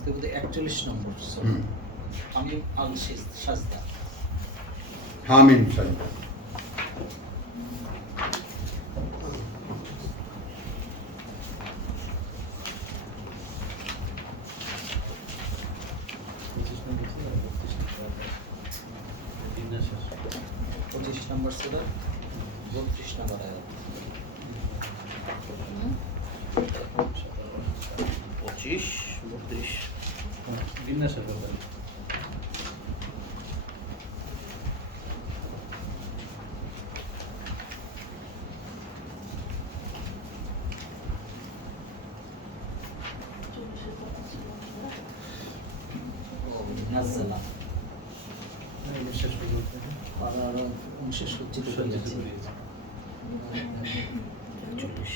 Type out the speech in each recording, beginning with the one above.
আজকে বোধহয় 41 নম্বর আমি আল সাজদা। হামিম সাজদা। পঁচিশ নম্বর সূরা 32 নম্বর আয়াত। 25, 32 বিন্যাসের ব্যাপারে। নাজ্জালা শেষ পর্যন্ত আর অংশে সজ্জিত করিয়াছি। 41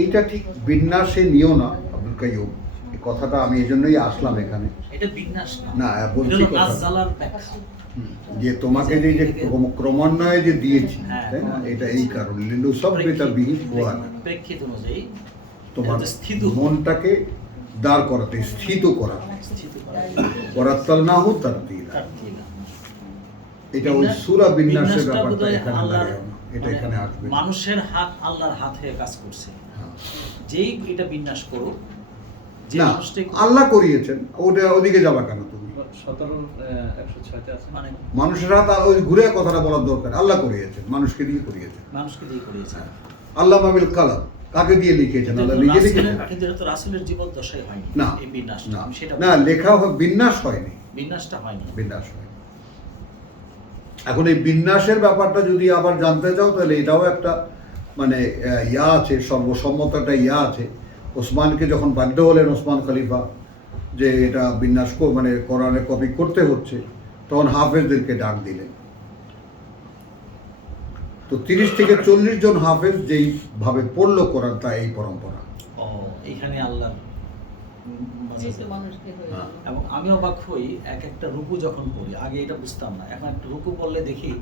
এইটা ঠিক বিন্যাসে নিও না আব্দুল কাইয়ুম, এই কথাটা আমি এই জন্যই আসলাম এখানে। এটা বিন্যাস না, বলছি এটা হলো কথা নাজ্জালার ব্যাখ্যা। যে তোমাকে যে ক্রমান্বয়ে যে দিয়েছি, হ্যাঁ, তাই না, এটা এই কারণ লিলু সব বেতা বিহি ফুয়াদ, প্রেক্ষিত অনুযায়ী তোমার এটা স্থিত মনটাকে দাঁড় করাতে, স্থিত করাতে। স্থিত করা। ওয়ারাত্তালনাহু তারতিলা, তারতিলা। এটা ওই সূরা বিন্যাসের বিন্যাসটা ব্যাপারটা বোধহয় এখানে আল্লাহর লাগে না, এটা মানে এখানে আসবে না। মানুষের হাত আল্লাহর হাত হয়ে কাজ করছে। হ্যাঁ। যেই এটা বিন্যাস করুক, যে না, মানুষটাই আল্লাহ করিয়েছেন, ওদিকে যাবা কেন তুমি? 17 106 আছে। মানে মানুষের হাত আর ওই ঘুরে কথাটা বলার দরকার, আল্লাহ করিয়েছেন, মানুষকে দিয়ে করিয়েছেন। মানুষকে দিয়ে করিয়েছে। আল্লাহ মাবিল কালাম, কাকে দিয়ে লিখেছেন? আল্লাহ নিজে লিখেছেন? কিন্তু এটা তো রাসূলের জীবদ্দশায় হয়নি না, এই বিন্যাস। না, সেটা না, লেখা বিন্যাস হয়নি, বিন্যাসটা হয়নি। বিন্যাস হয়নি। এখন এই বিন্যাসের ব্যাপারটা যদি আবার জানতে চাও, তাহলে এটাও একটা মানে ইয়া আছে, সর্বসম্মত একটা ইয়া আছে। ওসমানকে যখন বাধ্য হলেন ওসমান খলিফা যে এটা বিন্যাস মানে কোরআনের কপি করতে হচ্ছে, তখন হাফেজদেরকে ডাক দিলেন। তো 30 থেকে 40 জন হাফেজ যেই ভাবে পড়লো কোরআন, তা এই পরম্পরা। ও, এখানে আল্লাহর হ্যাঁ। এবং আমি অবাক হই এক একটা রুকু যখন পড়ি, আগে এটা বুঝতাম না, এখন একটা রুকু পড়লে দেখি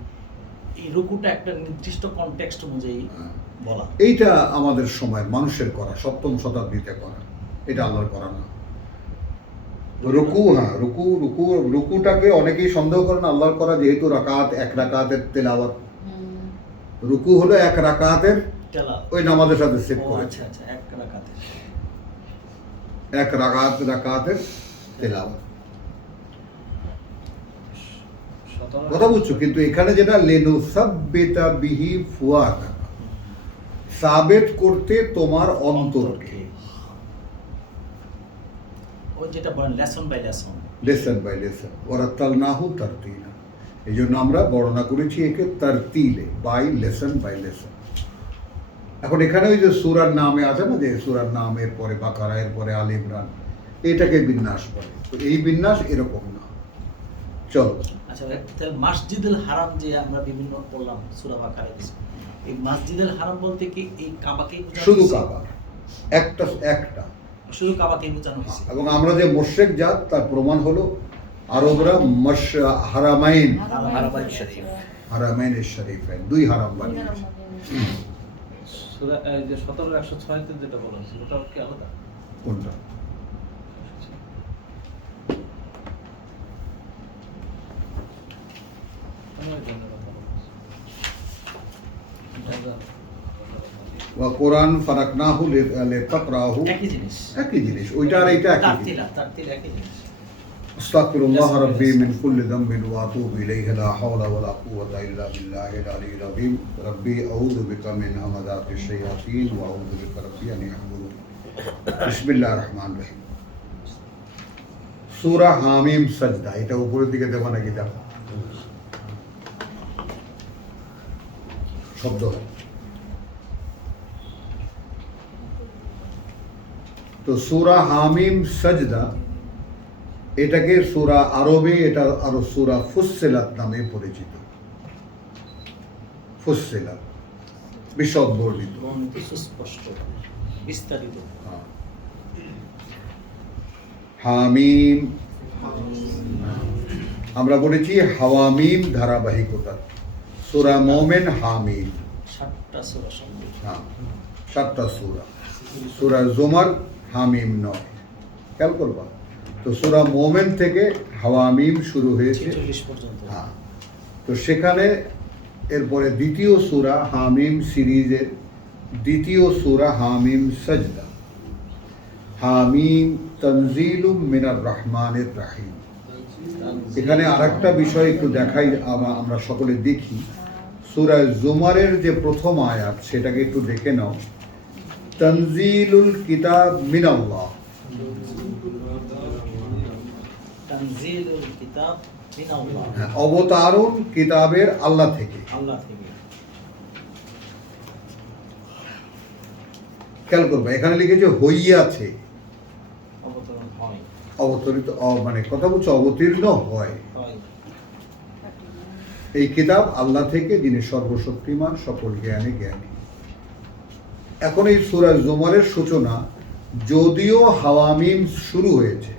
এই রুকুটা একটা নির্দিষ্ট কনটেক্সট অনুযায়ী বলা। এইটা আমাদের সময় মানুষের করা, 7ম শতাব্দীতে করা, এটা আল্লাহর করা না। রুকু, হ্যাঁ, রুকুটাকে অনেকেই সন্দেহ করেন আল্লাহর করা, যেহেতু রাকাত, এক রাকাতের তেলাওয়াত। রুকু হলো এক রাকাতের তেলাওয়াত। ওই নামাজের সাথে সেট ও, করেছে, আচ্ছা আচ্ছা, এক রাকাতে। এক রাকাতের তেলাওয়াত। 17 কথা বুঝছো? কিন্তু এখানে যেটা লেনু সাব্বিতা বিহি ফুয়াদ, সাবেত করতে তোমার অন্তরকে, ওই যেটা বলেন lesson by lesson. Lesson by lesson, ওয়ারাত্তালনাহু তারতিলা। এই জন্য আমরা বর্ণনা করেছি একে তারতিলে, বাই লেসন বাই লেসন। এখন এখানে ওই যে সূরার নামে আছে না, যে সূরার নামের পরে বাকারা, এর পরে আল ইমরান, এটাকে বিন্যাস বলে। তো এই বিন্যাস এরকম না। চলো, আচ্ছা, তাহলে মসজিদুল হারাম যে আমরা বিভিন্ন বললাম সূরা বাকারায়, এই মসজিদুল হারাম বলতে কি এই কাবাকেই বোঝানো শুধু হয়েছে? কাবা, একটা। শুধু কাবাকেই বোঝানো হয়েছে। এবং আমরা যে মুশরিক জাত, তার প্রমাণ হলো আরবরা হারামাইন, হারামাইন শরীফ। হারামাইনের শরীফাইন, 2 হারাম বানিয়েছে। সূরা এই যে 17 106 তে যেটা বলা হয়েছে ওটা কি আলাদা? কোনটা? ওয়া কোরআন ফারাকনাহু লিতাকরাহু, একই জিনিস। একই জিনিস, ওইটা আর এইটা একই জিনিস। তারতিলা, তারতিলা একই জিনিস। আস্তাগফিরুল্লাহ রাব্বি মিন কুল্লি যামবিন ওয়া আতুবু ইলাইহি লা হাওলা ওয়া লা কুওয়াতা ইল্লা বিল্লাহিল আলিয়্যিল আযীম। রাব্বি আউযু বিকা মিন হামাযাতিশ শায়াতিন ওয়া আউযু বিকা রাব্বি আন ইয়াহযুরুন। বিসমিল্লাহির রহমানির রহিম। সূরা হামিম সাজদা, এটা উপরের দিকে দেবা নাকি? দেখো শব্দ হয়। তো সূরা হামিম সাজদা, এটাকে সূরা আরবে এটা আরো সূরা ফুসসিলাত নামে পরিচিত। ফুসসিলাত, বিশদ বর্ণিত। সুস্পষ্ট, বিস্তারিত। হামিম, আমরা বলেছি হাওয়ামিম ধারাবাহিকতা। সূরা মুমিন হামিম, 7টা সূরা সম্মিলিত। হ্যাঁ, 7টা সূরা। সূরা জুমার হামিম 9, খেয়াল করবা। তো সূরা মোমেন থেকে হাওয়ামিম শুরু হয়েছে, 46 পর্যন্ত। হ্যাঁ। তো সেখানে এরপরে দ্বিতীয় সূরা হামিম সিরিজের দ্বিতীয় সূরা হামিম সাজদা। হামিম তানজিলুম মিনার রহমানির রাহিম। এখানে আরেকটা বিষয় একটু দেখাই, আমরা সকলে দেখি। সূরা জুমারের যে প্রথম আয়াত সেটাকে একটু দেখে নাও। তানজিলুল কিতাব মিনাল্লাহ, তানজিলুল কিতাব মিনাল্লাহ, হ্যাঁ, অবতারণ কিতাবের আল্লাহ থেকে। আল্লাহ থেকে। খেয়াল করবে এখানে লিখেছে হইয়াছে, অবতরণ হয়, অবতরিত মানে কথা বলছে অবতীর্ণ হয়। হয়। এই কিতাব আল্লাহ থেকে, যিনি সর্বশক্তিমান, সকল জ্ঞানে জ্ঞানী। এখন এই সূরা জুমারের সূচনা, যদিও হাওয়ামিম শুরু হয়েছে,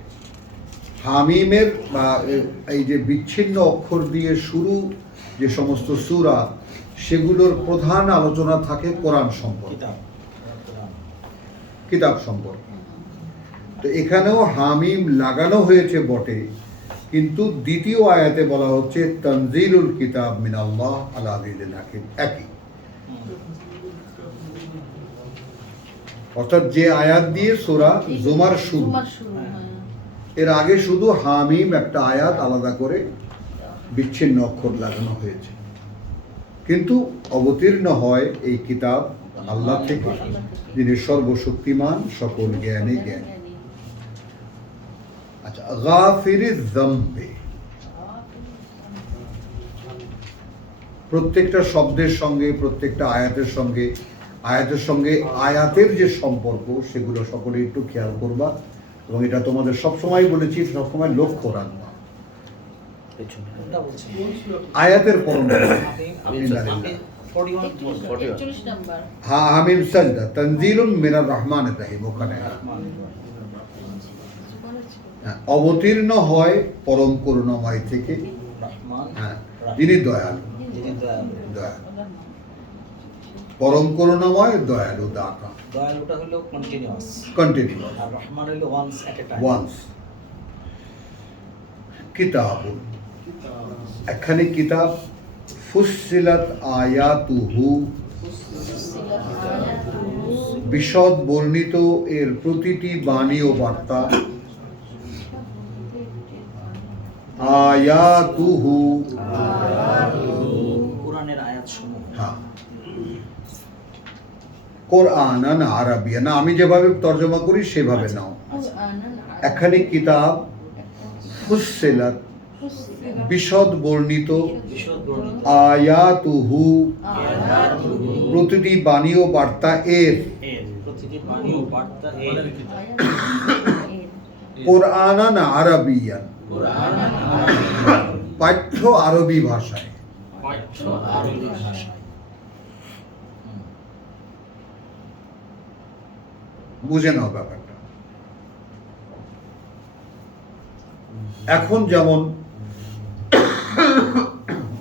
হামিমের বা এই যে বিচ্ছিন্ন অক্ষর দিয়ে শুরু যে সমস্ত সূরা, সেগুলোর প্রধান আলোচনা থাকে কোরআন সম্পর্কে, কিতাব, কোরআন। কিতাব সম্পর্কে। তো এখানেও হামিম লাগানো হয়েছে বটে, কিন্তু দ্বিতীয় আয়াতে বলা হচ্ছে তানজিলুল কিতাব মিনাল্লাহ আল আজিজিল হাকিম, একই। অর্থাৎ যে আয়াত দিয়ে সূরা জুমার শুরু, এর আগে শুধু হামিম একটা আয়াত আলাদা করে বিচ্ছিন্ন অক্ষর লাগানো হয়েছে, কিন্তু অবতীর্ণ হয় এই কিতাব আল্লাহ থেকে, যিনি সর্বশক্তিমান, সকল জ্ঞানে জ্ঞানী। আচ্ছা, গাফিরিজ যামবে, প্রত্যেকটা শব্দের সঙ্গে, প্রত্যেকটা আয়াতের সঙ্গে আয়াতের যে সম্পর্ক, সেগুলো সকলে একটু খেয়াল করবা, এবং এটা তোমাদের সবসময় বলেছি, সবসময় লক্ষ্য রাখবা। কোনটা বলছি? আয়াতের পরনে আমি 41 নাম্বার। হামিম সাজদা তানজিলুন মিনার রহমানির রাহিম, ওখানে হ্যাঁ, অবতীর্ণ হয় পরম করুণাময় থেকে, রহমান, হ্যাঁ, যিনি দয়ালু, যিনি দয়ালু। দয়ালু, পরম করুণাময়, দয়ালু, দাতা, দয়ালুটা হলো কন্টিনিউয়াস, কন্টিনিউ, আর রহমান হলো once at a time. Once. কিতাব, এখানে কিতাব ফুসসিলাত আয়াতুহু, বিশদ বর্ণিত এর প্রতিটি বাণী ও বার্তা। আয়াতুহু, কোরআনের আয়াতসমূহ। হ্যাঁ, কোরআনান আরাবিয়ান, আমি যেভাবে তর্জমা করি সেভাবে নাও। এখানে কিতাব ফুসসিলাত, বিশদ বর্ণিত, বিশদ বর্ণিত, আয়াতুহু, প্রতিটি বাণী ও বার্তা এর, এর প্রতিটি বাণী ও বার্তা এর, কোরআনান আরাবিয়ান, কোরআন পাঠ্য আরবি ভাষায়। পাঠ্য আরবি ভাষায়। বুঝে নাও ব্যাপারটা। এখন যেমন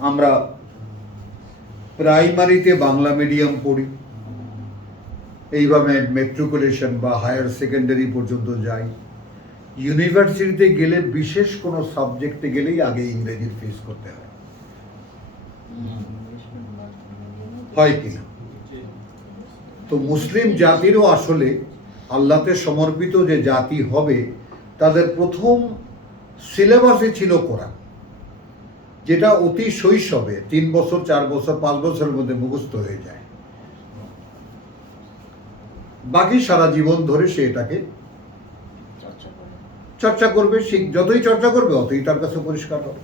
আমরা প্রাইমারিতে বাংলা মিডিয়াম পড়ি, এইভাবে মেট্রিকুলেশন বা হায়ার সেকেন্ডারি পর্যন্ত যাই, ইউনিভার্সিটিতে গেলে বিশেষ কোনো সাবজেক্টে গেলেই আগে ইংরেজির ফেস করতে হয় কিনা? তো মুসলিম জাতিরও আসলে আল্লাহতে সমর্পিত যে জাতি হবে, তাদের প্রথম সিলেবাসে ছিল কোরআন, যেটা অতি শৈশবে 3 বছর 4 বছর 5 বছরের মধ্যে মুখস্থ হয়ে যায়। বাকি সারা জীবন ধরে সে এটাকে চর্চা করবে, যতই চর্চা করবে অতই তার কাছে পরিষ্কার হবে।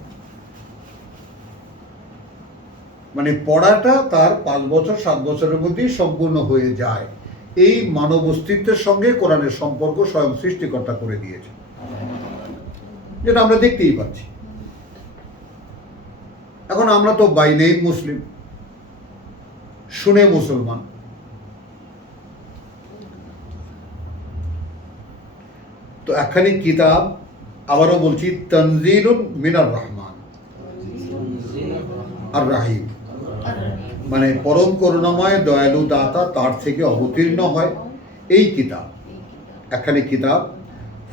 মানে পড়াটা তার 5 বছর 7 বছরের মধ্যেই সম্পূর্ণ হয়ে যায়। এই মানব অস্তিত্বের সঙ্গে কোরআনের সম্পর্ক স্বয়ং সৃষ্টিকর্তা করে দিয়েছে, যেটা আমরা দেখতেই পাচ্ছি। এখন আমরা তো বাই নেই মুসলিম, শুনে মুসলমান। তো একখানি কিতাব, আবারও বলছি, তানজিলুন মিনার রহমান আর রাহিম, মানে পরম করুণাময়, দয়ালু, দাতা, তার থেকে অবতীর্ণ হয় এই কিতাব। একখানি কিতাব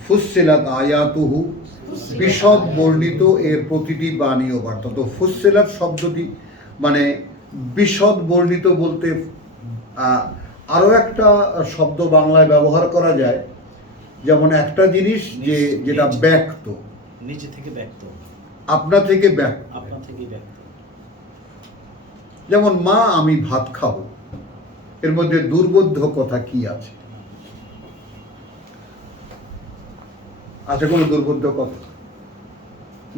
ফুসসিলাত আয়াতুহু, বিশদ বর্ণিত এর প্রতিটি বাণীও বার্তা। তো ফুসসিলাত শব্দটি মানে বিশদ বর্ণিত বলতে আরও একটা শব্দ বাংলায় ব্যবহার করা যায়, যেমন একটা জিনিস যেটা ব্যক্ত, নিজে থেকে ব্যক্ত, আপনা থেকে ব্যক্ত। আপনার থেকে ব্যক্ত। যেমন মা আমি ভাত খাবো, এর মধ্যে দুর্বোধ্য কথা কি আছে? আছে কোনো দুর্বোধ্য কথা?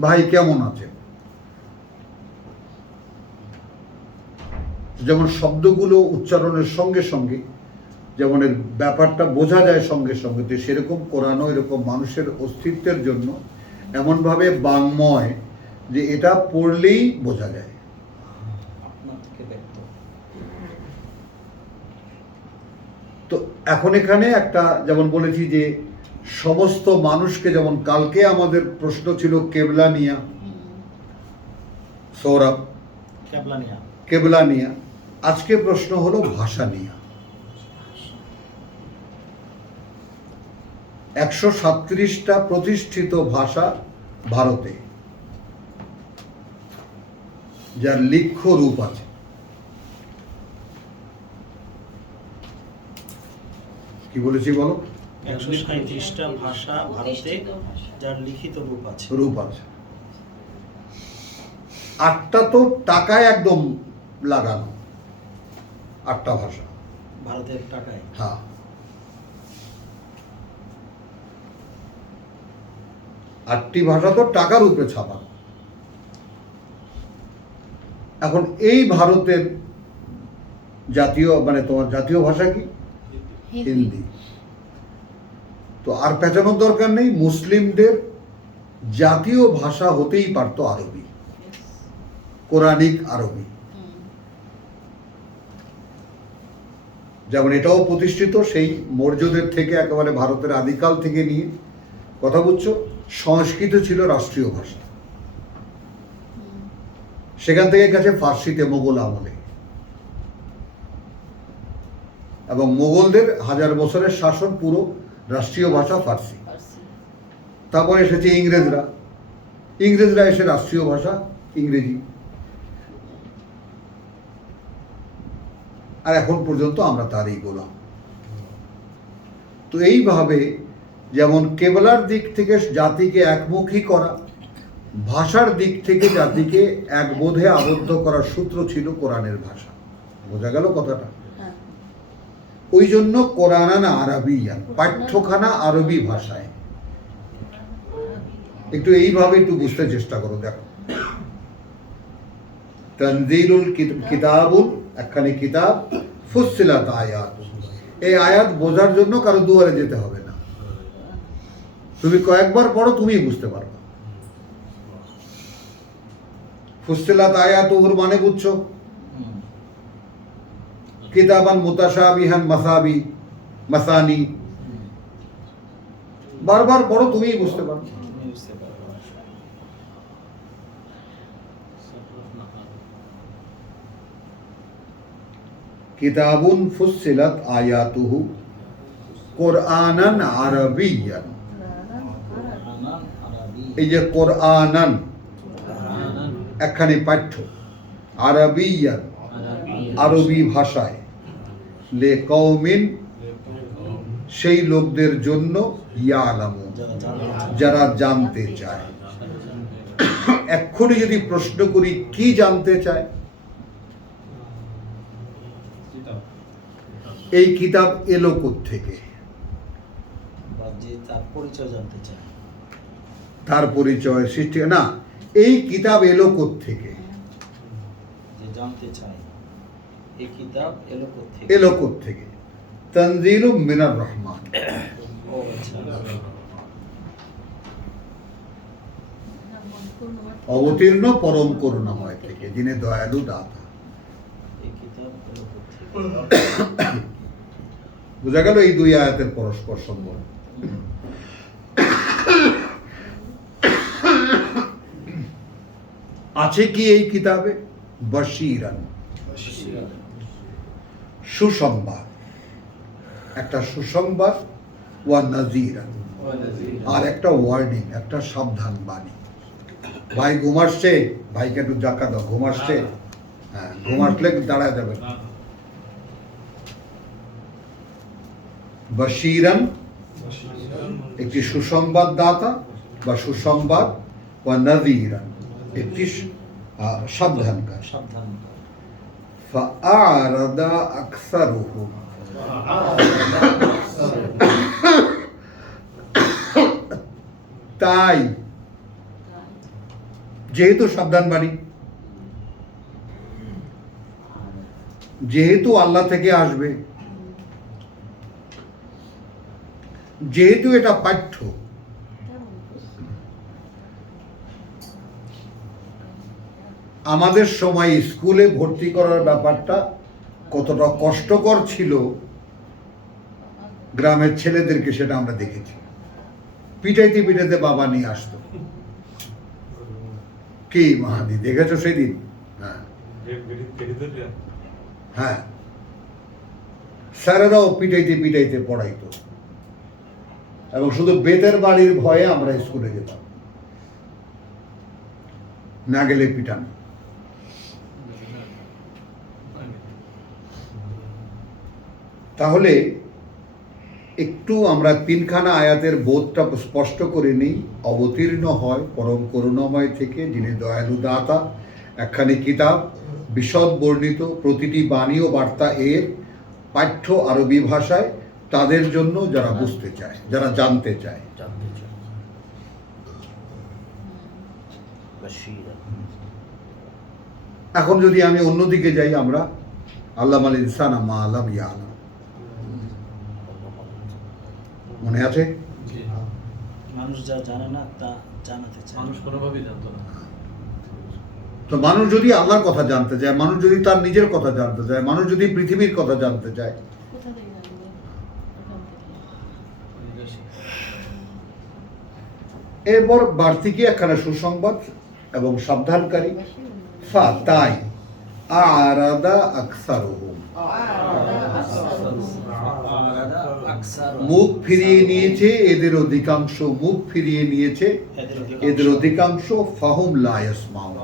ভাই কেমন আছে? যেমন শব্দগুলো উচ্চারণের সঙ্গে সঙ্গে যেমন এর ব্যাপারটা বোঝা যায় সঙ্গে সঙ্গে, তো সেরকম কোরআনও এরকম মানুষের অস্তিত্বের জন্য এমনভাবে বাংময় যে এটা পড়লেই বোঝা যায়। আপনার থেকে ব্যক্ত। তো এখন এখানে একটা যেমন বলেছি যে সমস্ত মানুষকে, যেমন কালকে আমাদের প্রশ্ন ছিল কেবলা নিয়া, সৌরভ ক্যাবলানিয়া। কেবলা নিয়া, আজকে প্রশ্ন হলো ভাষা নিয়া। 137টা প্রতিষ্ঠিত ভাষা ভারতে, যার লিখ্য রূপ আছে। কি বলেছি বলো? 137টা ভাষা ভারতে, যার লিখিত রূপ আছে। রূপ আছে। 8টা তো টাকায় একদম লাগানো, 8টা ভাষা ভারতের টাকায়। হ্যাঁ। আটটি ভাষা তো টাকার উপরে ছাপা। এখন এই ভারতের জাতীয় মানে তোমার জাতীয় ভাষা কি? হিন্দি। তো আর পেঁচানোর দরকার নেই, মুসলিমদের জাতীয় ভাষা হতেই পারতো আরবি, কোরআনিক আরবি। যেমন এটাও প্রতিষ্ঠিত সেই মৌর্যদের থেকে, একেবারে ভারতের আদিকাল থেকে নিয়ে। কথা বুঝছো? সংস্কৃত ছিল রাষ্ট্রীয় ভাষা, সেখান থেকে গেছে ফার্সিতে মোগল আমলে, এবং মোগলদের 1000 বছরের শাসন পুরো রাষ্ট্রীয় ভাষা ফার্সি। তারপরে এসেছে ইংরেজরা এসে রাষ্ট্রীয় ভাষা ইংরেজি। আর এখন পর্যন্ত আমরা তারই গোলাম। তো এইভাবে যেমন কেবলার দিক থেকে জাতিকে একমুখী করা, ভাষার দিক থেকে জাতিকে এক বোধে আবদ্ধ করার সূত্র ছিল কোরআনের ভাষা। বোঝা গেল কথাটা? ওই জন্য কোরআন আরবিয়ান, পাঠ্যখানা আরবি ভাষায়। একটু এইভাবে একটু বুঝতে চেষ্টা করো। দেখো, তানজিলুল কিতাবুল, একখানি কিতাব, ফুসসিলাত আয়াত। এই আয়াত বোঝার জন্য কারো দুয়ারে যেতে হবে না, তুমি কয়েকবার পড়ো তুমিই বুঝতে পারবে। ফুসসিলাত আয়াতুহুর মানে বুঝছো? কিতাবান মুতাশাবিহান মাসানি, বারবার পড়ো তুমিই বুঝতে পারবে। কিতাবুন ফুসসিলাত আয়াতুহু কোরআনান আরবিয়ান। এই যে কোরআনান একখানি পাঠ্য, আরবিয়ান আরবি ভাষায়, লে কওমিন সেই লোকদের জন্য, ইয়ালামুন যারা জানতে চায়। এক্ষুনি যদি প্রশ্ন করি কি জানতে চায়? এই কিতাব এলো কোত্থেকে? তার পরিচয় জানতে চায়। তার পরিচয় সৃষ্টি না, এই কিতাব এলো কোত্থেকে? যে জানতে চায় এই কিতাব এলো কোত্থেকে। এলো কোত্থেকে? তানজিলুম মিনার রহমান, ও আচ্ছা। অবতীর্ণ পরম করুণাময় থেকে, যিনি দয়ালু দাতা। এই কিতাব এলো কোত্থেকে। বোঝা গেল এই দুই আয়াতের পরস্পর সম্পর্ক। আছে কি এই কিতাবে? বশীরান, সুসংবাদ, একটা সুসংবাদ, ওয়া নাযীরান, আর একটা ওয়ার্নিং, একটা সাবধান বাণী। ভাই ঘুম আসছে, ভাইকে একটু জাকা দাও, ঘুম আসছে। হ্যাঁ, ঘুম আসলে দাঁড়ায় যাবে। বশীরান, একটি সুসংবাদ দাতা বা সুসংবাদ, বা নাযীরান, একটি সাবধানকারী। সাবধান। ফাআরাদা আকসারুহুম, তাই যেহেতু সাবধান বাণী, যেহেতু আল্লাহ থেকে আসবে, যেহেতু এটা পাঠ্য, আমাদের সময় স্কুলে ভর্তি করার ব্যাপারটা কতটা কষ্টকর ছিল গ্রামের ছেলেদেরকে, সেটা আমরা দেখেছি। পিটাইতে পিটাইতে বাবা নিয়ে আসতো। কি মাহাদি দেখেছো সেদিন? হ্যাঁ হ্যাঁ, স্যারেরাও পিটাইতে পিটাইতে পড়াইতো, এবং শুধু বেতের বাড়ির ভয়ে আমরা স্কুলে যেতাম, না গেলে পিটান। তাহলে একটু আমরা তিনখানা আয়াতের বোধটা স্পষ্ট করে নিই। অবতীর্ণ হয় পরম করুণাময় থেকে, যিনি দয়ালু দাতা। একখানি কিতাব, বিশদ বর্ণিত, প্রতিটি বাণী ও বার্তা এর পাঠ্য আরবি ভাষায়, তাদের জন্য যারা বুঝতে চায়, যারা জানতে চায়। জানতে চাই। বাশীরান। এখন যদি আমি অন্যদিকে যাই, আমরা আল্লামাল ইনসানা মা লাম ইয়ালাম, মনে আছে? মানুষ যা জানে না তা জানাতে চায়। মানুষ কোনোভাবেই জানতো না। তো মানুষ যদি আল্লাহর কথা জানতে চায়, মানুষ যদি তার নিজের কথা জানতে চায়, মানুষ যদি পৃথিবীর কথা জানতে চায়, কোথা থেকে জানবে? ওখান থেকে। এরপর বাড়তি কি একখানা সুসংবাদ এবং সাবধানকারী। ফা, তাই আরাদা আকসারুহুম, মুখ ফিরিয়ে নিয়েছে এদের অধিকাংশ, মুখ ফিরিয়ে নিয়েছে এদের অধিকাংশ। ফাহুম লা ইয়াসমাউন,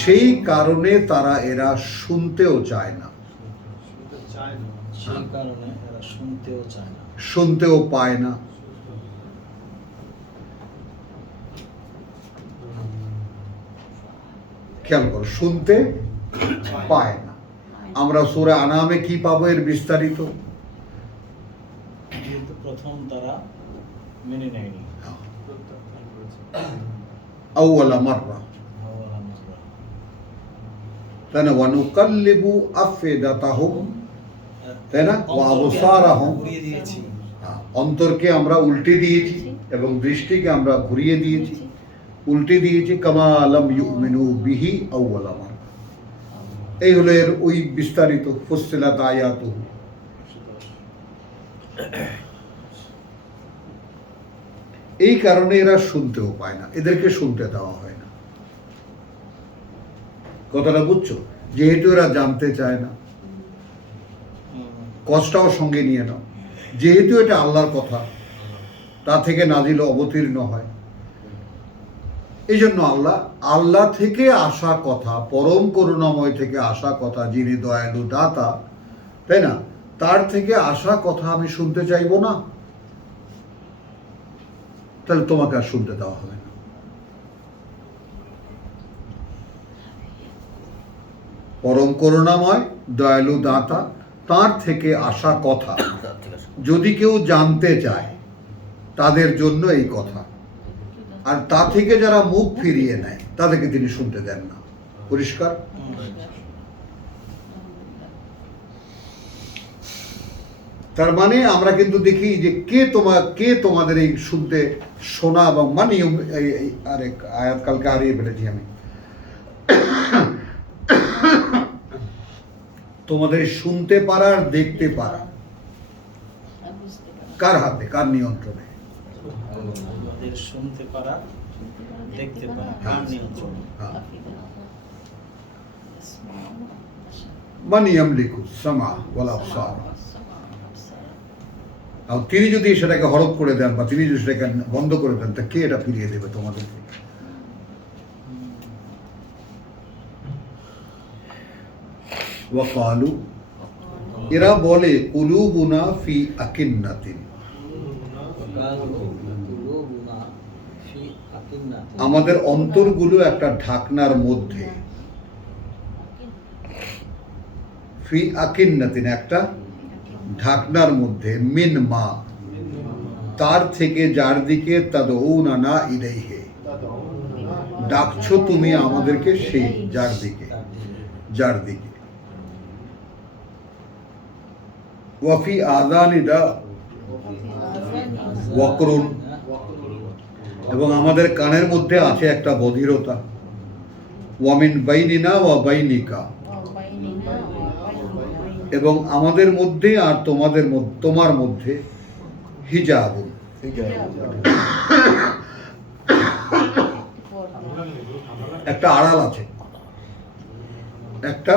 সেই কারণে তারা এরা শুনতেও চায় না, সেই কারণে এরা শুনতেও চায় না। শুনতেও পায় না। খেয়াল করো, শুনতে পায় না। আমরা সূরা আনামে কি পাবো এর বিস্তারিত? কিন্তু প্রথম তারা মেনে নেয়নি। আউয়ালা মাররা, তাই না? ওয়া নুকাল্লিবু আফইদাতাহুম, তাই না? ওয়া আবসারাহুম, ঘুরিয়ে দিয়েছি। অন্তরকে আমরা উল্টে দিয়েছি এবং দৃষ্টিকে আমরা ঘুরিয়ে দিয়েছি, উল্টে দিয়েছি। কামা লাম ইউমিনু বিহি আউয়ালা মাররা। এই হলো এর ওই বিস্তারিত। ফুসসিলাত আয়াতুহু। এই কারণে এরা শুনতেও পায় না, এদেরকে শুনতে দেওয়া হয় না। কথাটা বুঝছো? যেহেতু এরা জানতে চায় না, কষ্টটাও সঙ্গে নিয়ে নাও। যেহেতু এটা আল্লাহর কথা, তা থেকে নাজিল অবতীর্ণ হয়, এই জন্য আল্লাহ থেকে আসা কথা, পরম করুণাময় থেকে আসা কথা, যিনি দয়ালু দাতা, তাই না, তার থেকে আসা কথা আমি শুনতে চাইবো না, তাহলে তোমাকে আর শুনতে দেওয়া হবে না। পরম করুণাময় দয়ালু দাতা, তার থেকে আসা কথা যদি কেউ জানতে চায়, তাদের জন্য এই কথা। আর তা থেকে যারা মুখ ফিরিয়ে নেয়, তাদেরকে তিনি শুনতে দেন না। পরিষ্কার? তার মানে আমরা কিন্তু দেখি যে কে তোমাদের এই শুনতে, শোনা এবং মানি, আরেক আয়াত কালকে হারিয়ে ফেলেছি আমি, তোমাদের শুনতে পারা আর দেখতে পারা কার হাতে, কার নিয়ন্ত্রণে? আমাদের শুনতে পারা, দেখতে পারা কার নিয়ন্ত্রণে? মান ইয়ামলিকু সামা ওয়াল আবসার, আর তিনি যদি সেটাকে হরপ করে দেন বা তিনি যদি সেটাকে বন্ধ করে দেন, তা কে এটা ফিরিয়ে দেবে তোমাদেরকে? ওয়াকালু, এরা বলে কুলুবুনা ফি আকিন্নাতিন, আমাদের অন্তরগুলো একটা ঢাকনার মধ্যে, ফি আকিন্নাতিন একটা ঢাকনার মধ্যে, মিন মা তার থেকে যার দিকে তাদউনা ইলাইহি ডাকছো তুমি আমাদেরকে, সেই যার দিকে, যার দিকে। ওয়াফি আযানিনা ওয়াকরুন, এবং আমাদের কানের মধ্যে আছে একটা বধিরতা। ওয়ামিন বাইনিনা ওয়া বাইনিকা, এবং আমাদের মধ্যে আর তোমার মধ্যে হিজাবুন, একটা আড়াল আছে, একটা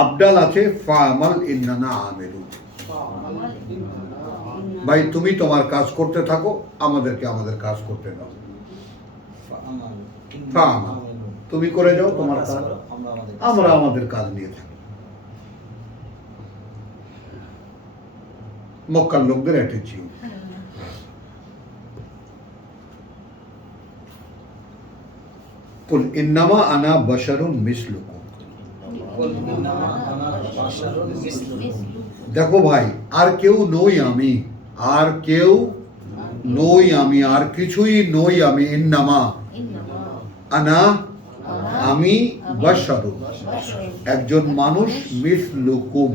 আবডাল আছে। ফামাল ইন্নানা আমিলুন, ভাই তুমি তোমার কাজ করতে থাকো, আমাদেরকে আমাদের কাজ করতে দাও। ফামাল, তুমি করে যাও তোমার কাজ, আমরা আমাদের কাজ নিয়ে থাকি। মক্কার লোকদের অ্যাটিটিউড। কুল ইন্নামা আনা বাশারুন মিসলুকুম, দেখো ভাই, আর কেউ নই আমি, আর কেউ নই আমি, আর কিছুই নই আমি। ইন্নামা আনা, আমি, বাশারুন একজন মানুষ, মিসলুকুম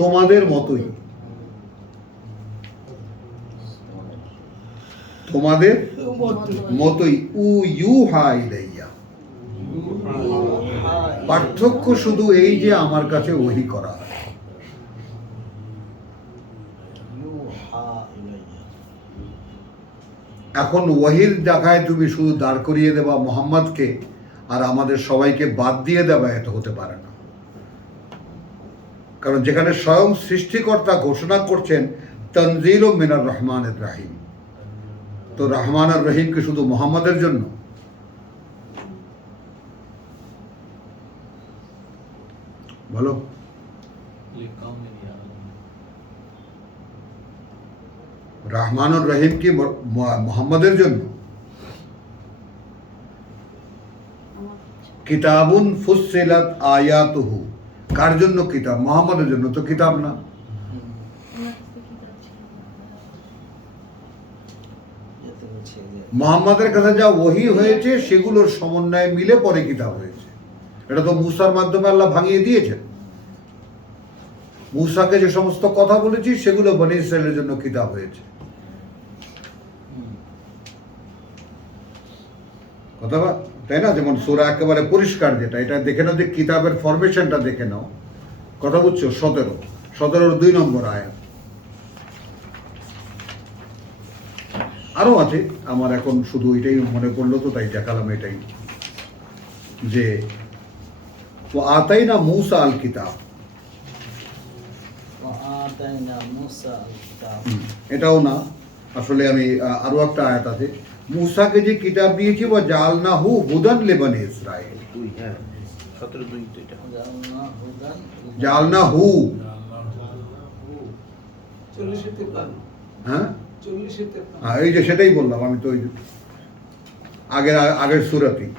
তোমাদের মতোই, তোমাদের মতোই। ইউহা ইলাইয়া, পার্থক্য শুধু এই যে আমার কাছে ওহী করা হয়। এখন ওহীর জায়গায় তুমি শুধু দাঁড় করিয়ে দেবা মুহাম্মদকে আর আমাদের সবাইকে বাদ দিয়ে দেবা, এটা হতে পারে না। কারণ যেখানে স্বয়ং সৃষ্টিকর্তা ঘোষণা করছেন তানজিলুম মিনার রহমানির রহিম, তো রহমান আর রহিম কি শুধু মুহাম্মাদের জন্য? বলো, রহমান আর রহিম কি মুহাম্মাদের জন্য? কিতাবুন ফুসসিলাত আয়াতুহু, কার জন্য কিতাব? মুহাম্মাদের জন্য তো কিতাব না। মুহাম্মাদের কাছে যা ওহী হয়েছে সেগুলোর সমন্বয়ে মিলে পরে কিতাব হয়েছে। এটা তো মুসার মাধ্যমে আল্লাহ ভাঙিয়ে দিয়েছেন। মুসাকে যে সমস্ত কথা বলেছি সেগুলো বনী ইসরায়েলের জন্য কিতাব হয়েছে। কথা তাই না? যেমন সূরা একেবারে পরিষ্কার, যেটা এটা দেখে নাও যে কিতাবের ফরমেশনটা দেখে নাও। কথা বুঝছো? 17-র 2 নম্বর আয়াত। আরো আছে, আমার এখন শুধু এটাই মনে পড়লো তো তাই দেখালাম এটাই, যে ও আতাইনা মূসা আল কিতাব, এটাও না, আসলে আমি আরো একটা আয়াত আছে, মূসাকে যে কিতাব দিয়েছি ওয়া জাআলনাহু হুদান লিবানি ইসরাঈল। 17-2 তো এটা। জাআলনাহু, 40-53, হ্যাঁ 40-53, হ্যাঁ, এই যে সেটাই বললাম আমি তো, ওই আগের সূরাতেই।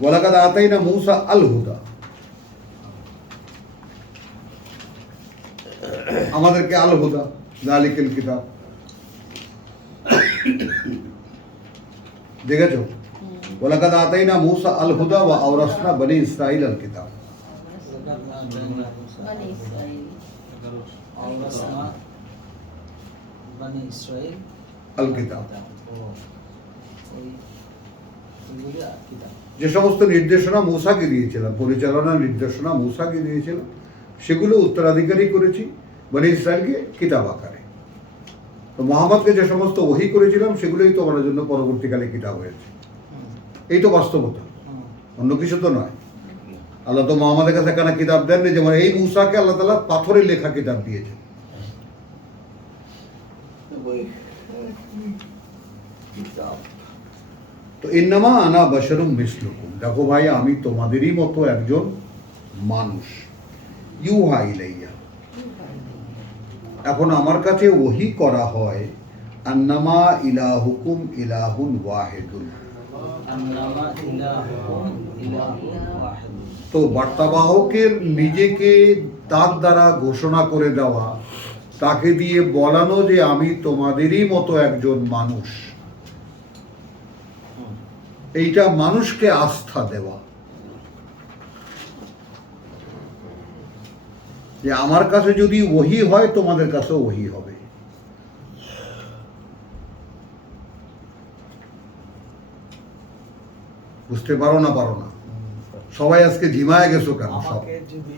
ওয়ালাকাদ আতাইনা মূসা আল হুদা, আমাদেরকে আল হুদা, যালিকাল কিতাব। দেখেছো? ওয়ালাকাদ আতাইনা মূসা আল হুদা ওয়া আওরাসনা বনি ইসরাঈল আল কিতাব। আল কিতাব, যে সমস্ত নির্দেশনা মূসাকে দিয়েছিলাম, পরিচালনা নির্দেশনা মূসাকে দিয়েছিলাম, সেগুলো উত্তরাধিকারী করেছি বনী ইসরায়েলকে কিতাব আকারে। তো মুহাম্মদকে যে সমস্ত ওহী করেছিলাম সেগুলোই তো আমাদের জন্য পরবর্তীকালে কিতাব হয়েছে। এই তো বাস্তবতা। অন্য কিছু তো নয়। আল্লাহ তো মোহাম্মদের কাছে কেন কিতাব দেননি, যেমন এই মুসাকে আল্লাহ তাআলা পাথরে লেখা কিতাব দিয়েছে। তো ইন্নামা আনা বাশারুম মিসলুকুম, দেখো ভাই আমি তোমাদেরই মতো একজন মানুষ। ইউহা ইলাইয়া, এখন আমার কাছে ওহী করা হয়, আন্নামা ইলাহুকুম ইলাহুন ওয়াহিদুন। আন্নামা ইলাহুকুম ইলাহুন ওয়াহিদুন। তো বার্তাবাহকের নিজেকে তার দ্বারা ঘোষণা করে দেওয়া, তাকে দিয়ে বলানো যে আমি তোমাদেরই মতো একজন মানুষ, এইটা মানুষকে আস্থা দেওয়া যে আমার কাছে যদি ওহী হয় তোমাদের কাছে ওহী হবে। বুঝতে পারো না? সবাই আজকে ঝিমায় গেছো কেন সব? আমাকে যদি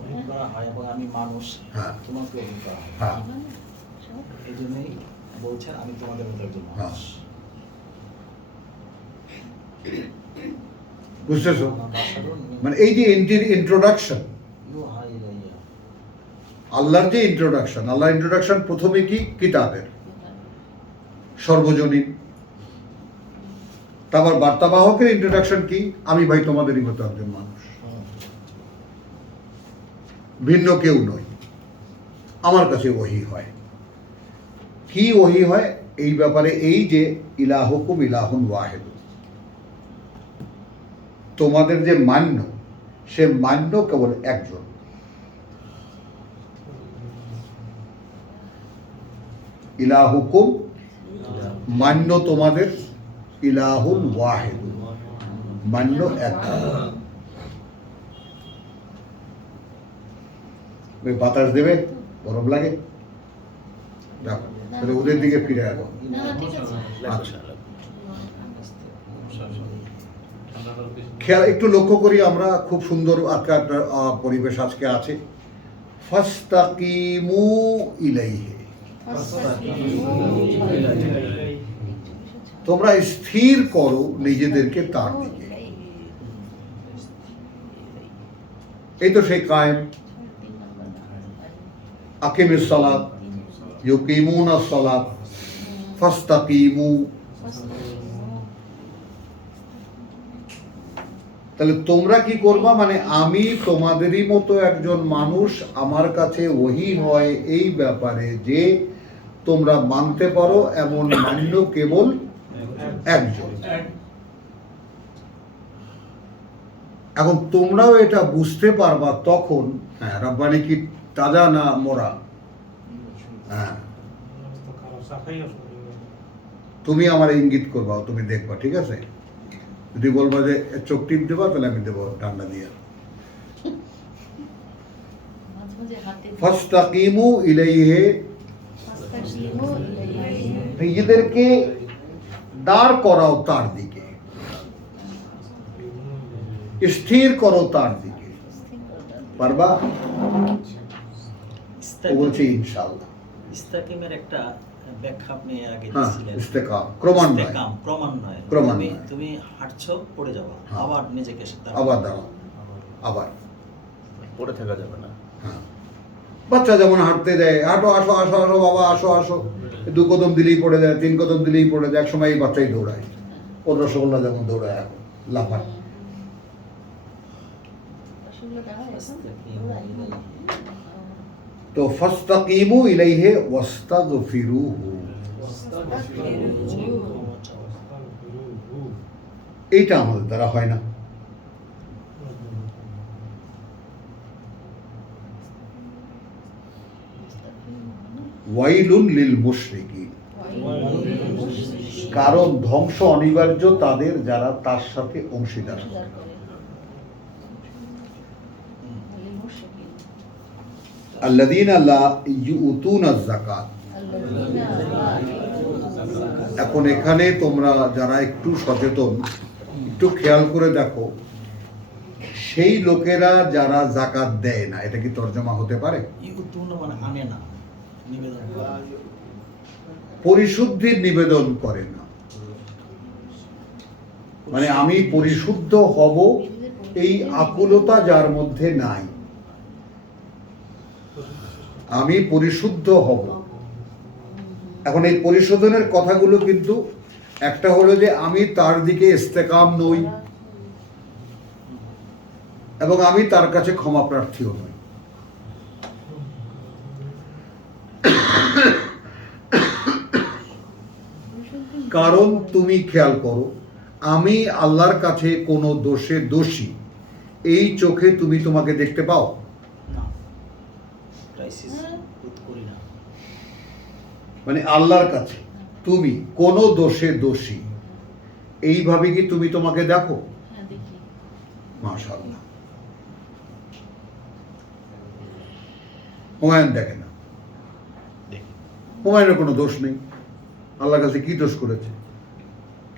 ওহী করা হয় এবং আমি মানুষ, হ্যাঁ। তোমাকে ওহী করা হয়, হ্যাঁ, এই জন্যই বলছেন আমি তোমাদের মতো একজন মানুষ। বুঝতেছো? মানে এই যে ইন্ট্রোডাকশন, ইউহা ইলাইয়া। আল্লাহর যে ইন্ট্রোডাকশন, আল্লাহর ইন্ট্রোডাকশন প্রথমে কি? কিতাবের, সর্বজনীন। তারপর বার্তাবাহকের ইন্ট্রোডাকশন কি? আমি ভাই তোমাদেরই মতো একজন মানুষ, ভিন্ন কেউ নই, আমার কাছে ওহী হয়। কি ওহী হয় এই ব্যাপারে? এই যে ইলাহুকুম ইলাহুন ওয়াহিদ, তোমাদের যে মান্য, সে মান্য কেবল একজন। ইলাহুকুম মান্য তোমাদের, ইলাহুন ওয়াহিদ মান্য একজন। ওই বাতাস দেবে, গরম লাগে, দেখো তাহলে ওদের দিকে ফিরে আসো। না না ঠিক আছে আচ্ছা, ঠান্ডাটার কিছু খেয়াল একটু লক্ষ্য করি আমরা, খুব সুন্দর একটা পরিবেশ আজকে আছে। ফাস্তাকিমু ইলাইহি, তোমরা স্থির করো নিজেদেরকে তার দিকে। এই তো সেই কায়েম, আকিমিস সালাত, ইউকিমুনাস সালাত, ফাস্তাকিমু। তাহলে তোমরা কি করবা? মানে আমি তোমাদেরই মতো একজন মানুষ, আমার কাছে ওহী হয় এই ব্যাপারে যে তোমরা মানতে পারো এমন মান্য কেবল একজন। এখন তোমরাও এটা বুঝতে পারবা তখন। হ্যাঁ, রব্বানি কি তাজা না মোরা? হ্যাঁ, তুমি আমার ইঙ্গিত করবা, তুমি দেখবা, ঠিক আছে? যদি বলবা যে চোখ টিপ দেবা, তাহলে আমি দেবো ঠান্ডা দিয়ে। মাঝে মাঝে হাতে ফাস্তাকিমু ইলাইহি, ফাস্তাকিমু ইলাইহি নিজেদেরকে দাঁড় করাও তার দিকে, স্থির করো তার দিকে। পারবা? ও বলছে ইনশাআল্লাহ। ইস্তাকিমের একটা ব্যাখ্যা আপনি এর আগে হ্যাঁ, দিয়েছিলেন। ইস্তেকাম, ক্রমান্বয়ে। ইস্তেকাম, ক্রমান্বয়ে। ক্রমান্বয়ে। তুমি হাঁটছো, পড়ে যাবা, হ্যাঁ। আবার নিজেকে আবার দাঁড়াও, আবার। পড়ে থাকা যাবে না। হ্যাঁ, বাচ্চা যেমন হাঁটতে দেয়, হাঁটো, আসো আসো আসো বাবা, আসো আসো, 2 কদম দিলেই পড়ে যায়, 3 কদম দিলেই পড়ে যায়। এক সময় এই বাচ্চাই দৌড়ায়, ওর রসগোল্লা যেমন দৌড়ায়, এখন লাফায়। আসলে দাঁড়ায় এখন তো ফাস্তাকিমু ইলাইহি ওয়াস্তাগফিরুহু, এইটা আমাদের দ্বারা হয় না। ওয়াইলুন লিল মুশরিকিন, কারণ ধ্বংস অনিবার্য তাদের যারা তার সাথে অংশীদার। আল্লাযীনা লা ইউতুনাজ যাকাত। এখন এখানে তোমরা যারা একটু সচেতন, একটু খেয়াল করে দেখো, সেই লোকেরা যারা যাকাত দেয় না, এটা কি তর্জমা হতে পারে? ইউতুন মানে আনে না, নিবেদন করা। পরিশুদ্ধির নিবেদন করে না। মানে আমি পরিশুদ্ধ হব, এই আকুলতা যার মধ্যে নাই। আমি পরিশুদ্ধ হব। এখন এই পরিশোধনের কথাগুলো কিন্তু একটা হলো যে আমি তার দিকে ইস্তেকাম নই এবং আমি তার কাছে ক্ষমা প্রার্থীও নই। কারণ তুমি খেয়াল করো, আমি আল্লাহর কাছে কোনো দোষে দোষী এই চোখে তুমি তোমাকে দেখতে পাও? না, ক্রাইসিস বোধ করি না। মানে আল্লাহর কাছে তুমি কোনো দোষে দোষী এইভাবে কি তুমি তোমাকে দেখো? হ্যাঁ, দেখি। মাশাআল্লাহ। হুমায়ুন দেখে না, হুমায়ুনের কোনো দোষ নেই। আল্লাহর কাছে কি দোষ করেছে?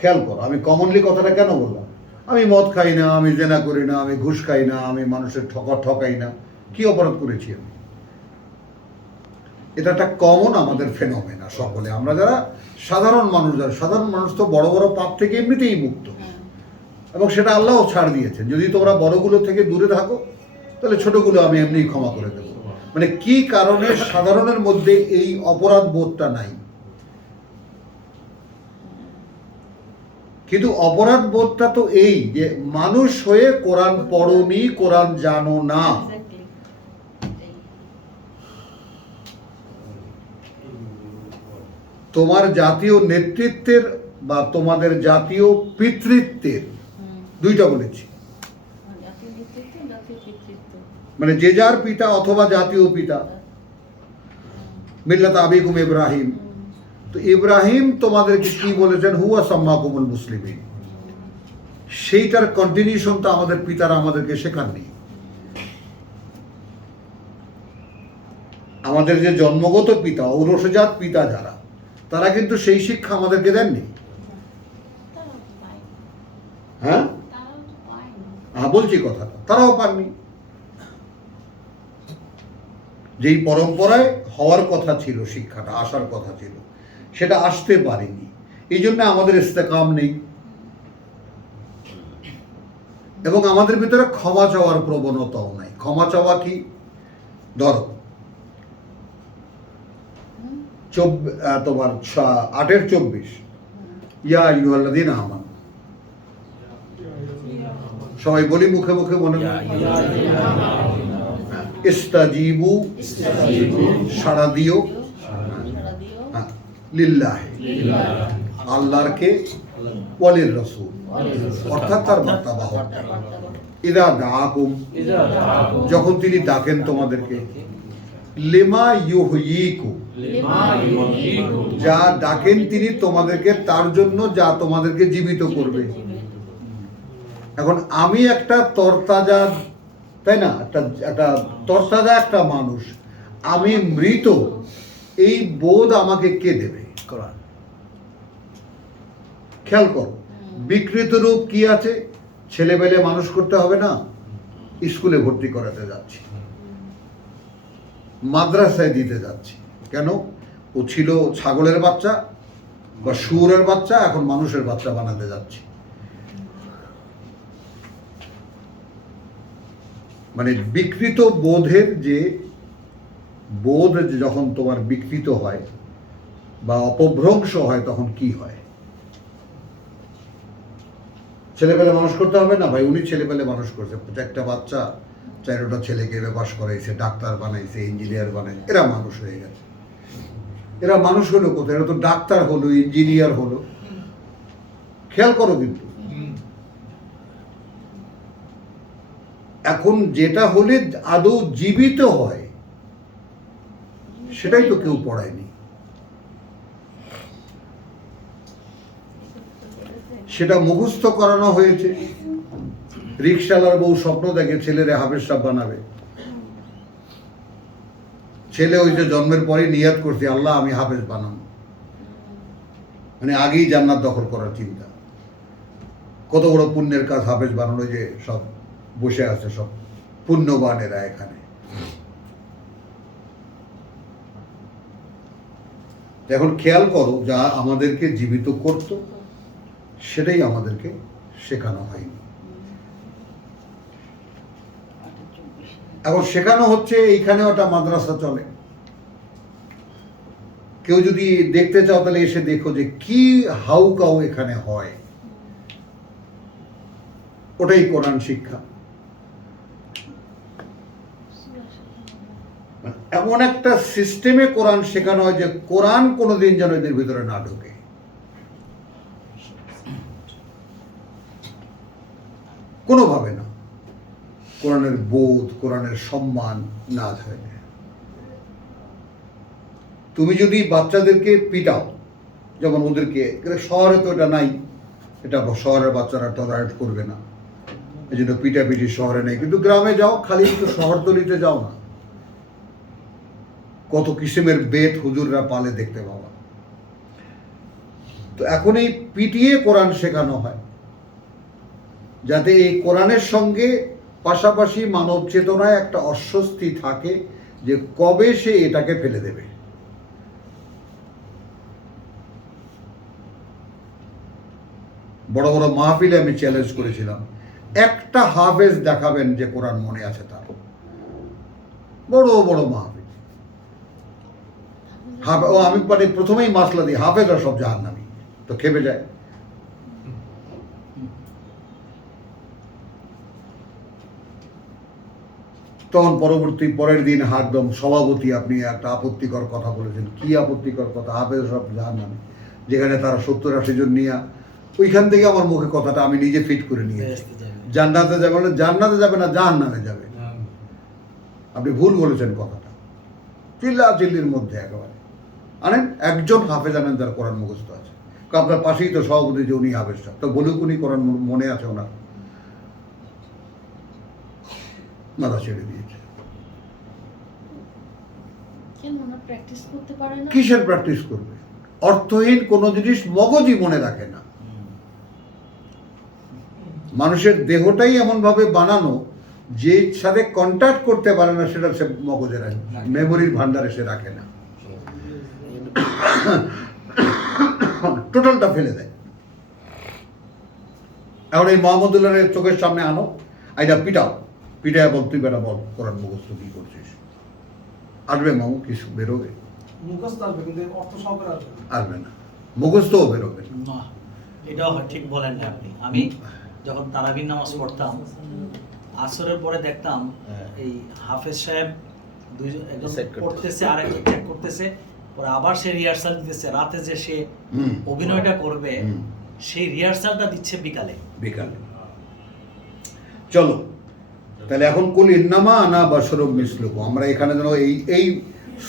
খেয়াল করো, আমি কমনলি কথাটা কেন বললাম? আমি মদ খাই না, আমি জেনা করি না, আমি ঘুষ খাই না, আমি মানুষের ঠকাই না। কি অপরাধ করেছি আমি? এটা একটা কমন আমাদের ফেনোমেনা। সকলে আমরা যারা সাধারণ মানুষ তো বড় বড় পাপ থেকে এমনিতেই মুক্ত, হ্যাঁ। এবং সেটা আল্লাহও ছাড় দিয়েছেন। যদি তোমরা বড়গুলো থেকে দূরে থাকো তাহলে ছোটগুলো আমি এমনিই ক্ষমা করে দেবো। মানে কি কারণে সাধারণের মধ্যে এই অপরাধ বোধটা নাই? কিন্তু অপরাধ বোধটা তো এই যে মানুষ হয়ে কোরআন পড়োনি, কোরআন জানো না। Exactly. এটাই। তোমার জাতীয় নেতৃত্বের বা তোমাদের জাতীয় পিতৃত্বের, হুম। দুইটা বলেছি, জাতীয় নেতৃত্ব, জাতীয় পিতৃত্ব। মানে যে যার পিতা অথবা জাতীয় পিতা, মিল্লাত আবিকুম ইব্রাহিম। তো ইব্রাহিম তোমাদেরকে কি বলেছেন? হুয়া সাম্মাকুমুল মুসলিমিন। সেইটার কন্টিনিউশন তো আমাদের পিতারা আমাদেরকে শেখাননি। আমাদের যে জন্মগত পিতা, ঔরসজাত পিতা যারা, তারা কিন্তু সেই শিক্ষা আমাদেরকে দেননি। তারাও তো পায়নি। হ্যাঁ, তারাও তো পায়নি। বলছি কথাটা, তারাও পাননি। যেই পরম্পরায় হওয়ার কথা ছিল, শিক্ষাটা আসার কথা ছিল, সেটা আসতে পারেনি। এই জন্য আমাদের ইস্তেকাম নেই এবং আমাদের ভিতরে ক্ষমা চাওয়ার প্রবণতাও নাই। ক্ষমা চাওয়া কি? ধরো তোমার 8-24 ইয়া আইয়ুহাল্লাযীনা আমানু, সবাই বলি মুখে মুখে, মনে মনে। ইস্তাজিবু, সাড়া দিও, সাড়া দিও। হ্যাঁ, লিল্লাহি, আল্লাহরকে, ওয়ালির রাসূল, অর্থাৎ তার বার্তাবাহক। ইদা দাআকুম, যখন তিনি ডাকেন তোমাদেরকে, লিমা ইউহয়িকুম, যা ডাকেন তিনি তোমাদেরকে তার জন্য যা তোমাদেরকে জীবিত করবে। এখন আমি একটা তরতাজা, তাই না, একটা তরতাজা একটা মানুষ, আমি মৃত, এই বোধ আমাকে কে দেবে? কোরআন। খেয়াল করো, বিকৃত রূপ কি আছে? ছেলেবেলে মানুষ করতে হবে না, স্কুলে ভর্তি করাতে যাচ্ছি, মাদ্রাসায় দিতে যাচ্ছি। কেন? ও ছিল ছাগলের বাচ্চা বা শুয়োরের বাচ্চা, এখন মানুষের বাচ্চা বানাতে যাচ্ছি। মানে বিকৃত বোধের যে বোধ যখন তোমার বিকৃত হয় বা অপভ্রংশ হয়, তখন কি হয়? ছেলেবেলে মানুষ করতে হবে না ভাই, উনি ছেলেবেলে মানুষ করছে। একটা বাচ্চা 4টা ছেলেকে পাস করাইছে, ডাক্তার বানাইছে, ইঞ্জিনিয়ার বানাইছে, এরা মানুষ হয়ে গেছে। এরা মানুষ হলো কোথায়? এরা তো ডাক্তার হলো, ইঞ্জিনিয়ার হলো। খেয়াল করো কিন্তু, এখন যেটা হলে আদৌ জীবিত হয় সেটাই তো কেউ পড়ায়নি। সেটা মুখস্থ করানো হয়েছে। রিকশালার বউ স্বপ্ন দেখে ছেলেরে হাফেজ সাহেব বানাবে। ছেলে ওই যে জন্মের পরে নিয়াত করছে, আল্লাহ আমি হাফেজ বানাবো। মানে আগেই জান্নাত দখল করার চিন্তা। কত বড় পুণ্যের কাজ হাফেজ বানানো, যে সব বসে আছে সব পুণ্যবানেরা এখানে। এখন খেয়াল করো, যা আমাদেরকে জীবিত করত সেটাই আমাদেরকে শেখানো হয়নি। 8-24 এখন শেখানো হচ্ছে, এইখানে একটা মাদ্রাসা চলে। কেউ যদি দেখতে চাও তাহলে এসে দেখো যে কি হাউকাউ এখানে হয়, ওটাই কোরআন শিক্ষা। এমন একটা সিস্টেমে কোরআন শেখানো হয় যে কোরআন কোনোদিন যেন এদের ভিতরে না ঢোকে। কোনোভাবে না। কোরআনের বোধ, কোরআনের সম্মান না থাকে। তুমি যদি বাচ্চাদেরকে পিটাও, যেমন ওদেরকে, শহরে তো এটা নাই, এটা শহরের বাচ্চারা টলারেট করবে না, এই জন্য পিটাপিটি শহরে নেই। কিন্তু গ্রামে যাও, খালি একটু শহরতলিতে যাও না, কত কিসিমের বেত হুজুররা পালে দেখতে পাবা। তো এখন এই পিটিয়ে কোরআন শেখানো হয়, যাতে এই কোরআনের সঙ্গে পাশাপাশি মানব চেতনায় একটা অস্বস্তি থাকে যে কবে সে এটাকে ফেলে দেবে। বড় বড় মাহফিলে আমি চ্যালেঞ্জ করেছিলাম, একটা হাফেজ দেখাবেন যে কোরআন মনে আছে তার। বড় বড় মাহফিল, আমি মানে প্রথমেই মাসলা দিই, হাফেজরা সব জাহান্নামী, তো খেপে যায়। তখন পরের দিন একদম সভাপতি, আপনি একটা আপত্তিকর কথা বলেছেন। কি আপত্তিকর কথা? হাফেজ সব জাহান্নামী, যেখানে তারা 70-80 জন নিয়ে, ওইখান থেকে আমার মুখে কথাটা আমি নিজে ফিট করে নিয়েছি। জান্নাতে যাবে না, জান্নাতে যাবে না, জাহান্নামে যাবে। আপনি ভুল বলেছেন কথাটা। চিল্লির মধ্যে একেবারে আনেন একজন হাফেজ, আনেন যার কোরআন মুখস্থ আছে। আপনার পাশেই তো সভাপতি, যে উনি হাফেজটা, তো বলুক উনি কোরআন মনে আছে ওনার। মাথা ছেড়ে দিয়েছে। কেন ওরা প্র্যাকটিস করতে পারে না? কিসের প্র্যাকটিস করবে? অর্থহীন কোনো জিনিস মগজই মনে রাখে না। মানুষের দেহটাই এমন ভাবে বানানো যে সাথে কন্ট্যাক্ট করতে পারে না, সেটা সে মগজে রাখে, মেমোরির ভান্ডারে সে রাখে না, টোটালটা ফেলে দেয়। এখন এই মোহাম্মদুল্লাহের চোখের সামনে আনো, আইটা পিটাও, পিটায় বল, তুই বেটা বল কোরআন মুখস্থ কি করছিস। আসবে মামু, কিছু বেরোবে? মুখস্থ আসবে, কিন্তু অর্থ সহকারে আসবে না। আসবে না, মুখস্থও বেরোবে না। না, এটাও ঠিক বলেন না আপনি। আমি যখন তারাবির নামাজ পড়তাম, আসরের পরে দেখতাম এই হাফেজ সাহেব একজন পড়তেছে আর একজন চেক করতেছে, পরে আবার সে রিহার্সাল দিতেছে। রাতে যে সে অভিনয়টা করবে, সেই রিহার্সালটা দিচ্ছে বিকালে। চলো তাহলে এখন কুল ইন্নামা আনা বাশারুম মিসলুকুম, আমরা এখানে যেন এই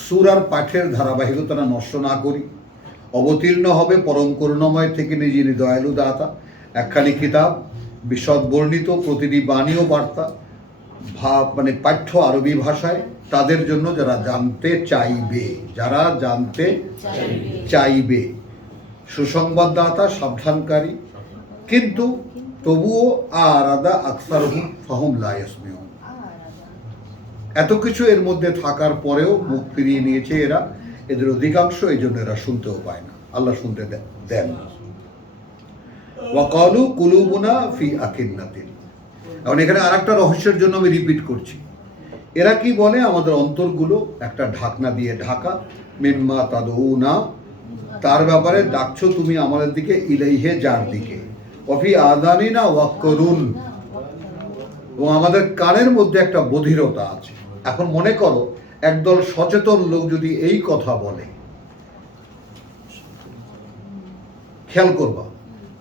সূরার পাঠের ধারাবাহিকতা নষ্ট না করি। অবতীর্ণ হবে পরম করুণাময় থেকে যিনি দয়ালু দাতা, একখানি কিতাব, বিশদ বর্ণিত, প্রতিটি বাণী ও বার্তা মানে পাঠ্য আরবি ভাষায়, তাদের জন্য যারা জানতে চাইবে, সুসংবাদদাতা, সাবধানকারী। কিন্তু তবুও আরাদা আকসারহুম ফাহুম লা ইয়াসমিউন, এত কিছু এর মধ্যে থাকার পরেও মুখ ফিরিয়ে নিয়েছে এরা, এদের অধিকাংশ এই জন্য এরা শুনতেও পায় না, আল্লাহ শুনতে দেন না। ওয়াকালু কুলুবুনা ফি আকিন্নাতিন। এখন এখানে আরেকটা রহস্যের জন্য আমি রিপিট করছি। এরা কি বলে? আমাদের অন্তরগুলো একটা ঢাকনা দিয়ে ঢাকা, মিম্মা তাদউনা, তার ব্যাপারে ডাকছো তুমি আমাদের দিকে, ইলাইহে, যার দিকে, ওয়াফি আযানিনা ওয়াকরুন, এবং আমাদের কানের মধ্যে একটা বধিরতা আছে। এখন মনে করো একদল সচেতন লোক যদি এই কথা বলে, খেয়াল করবা,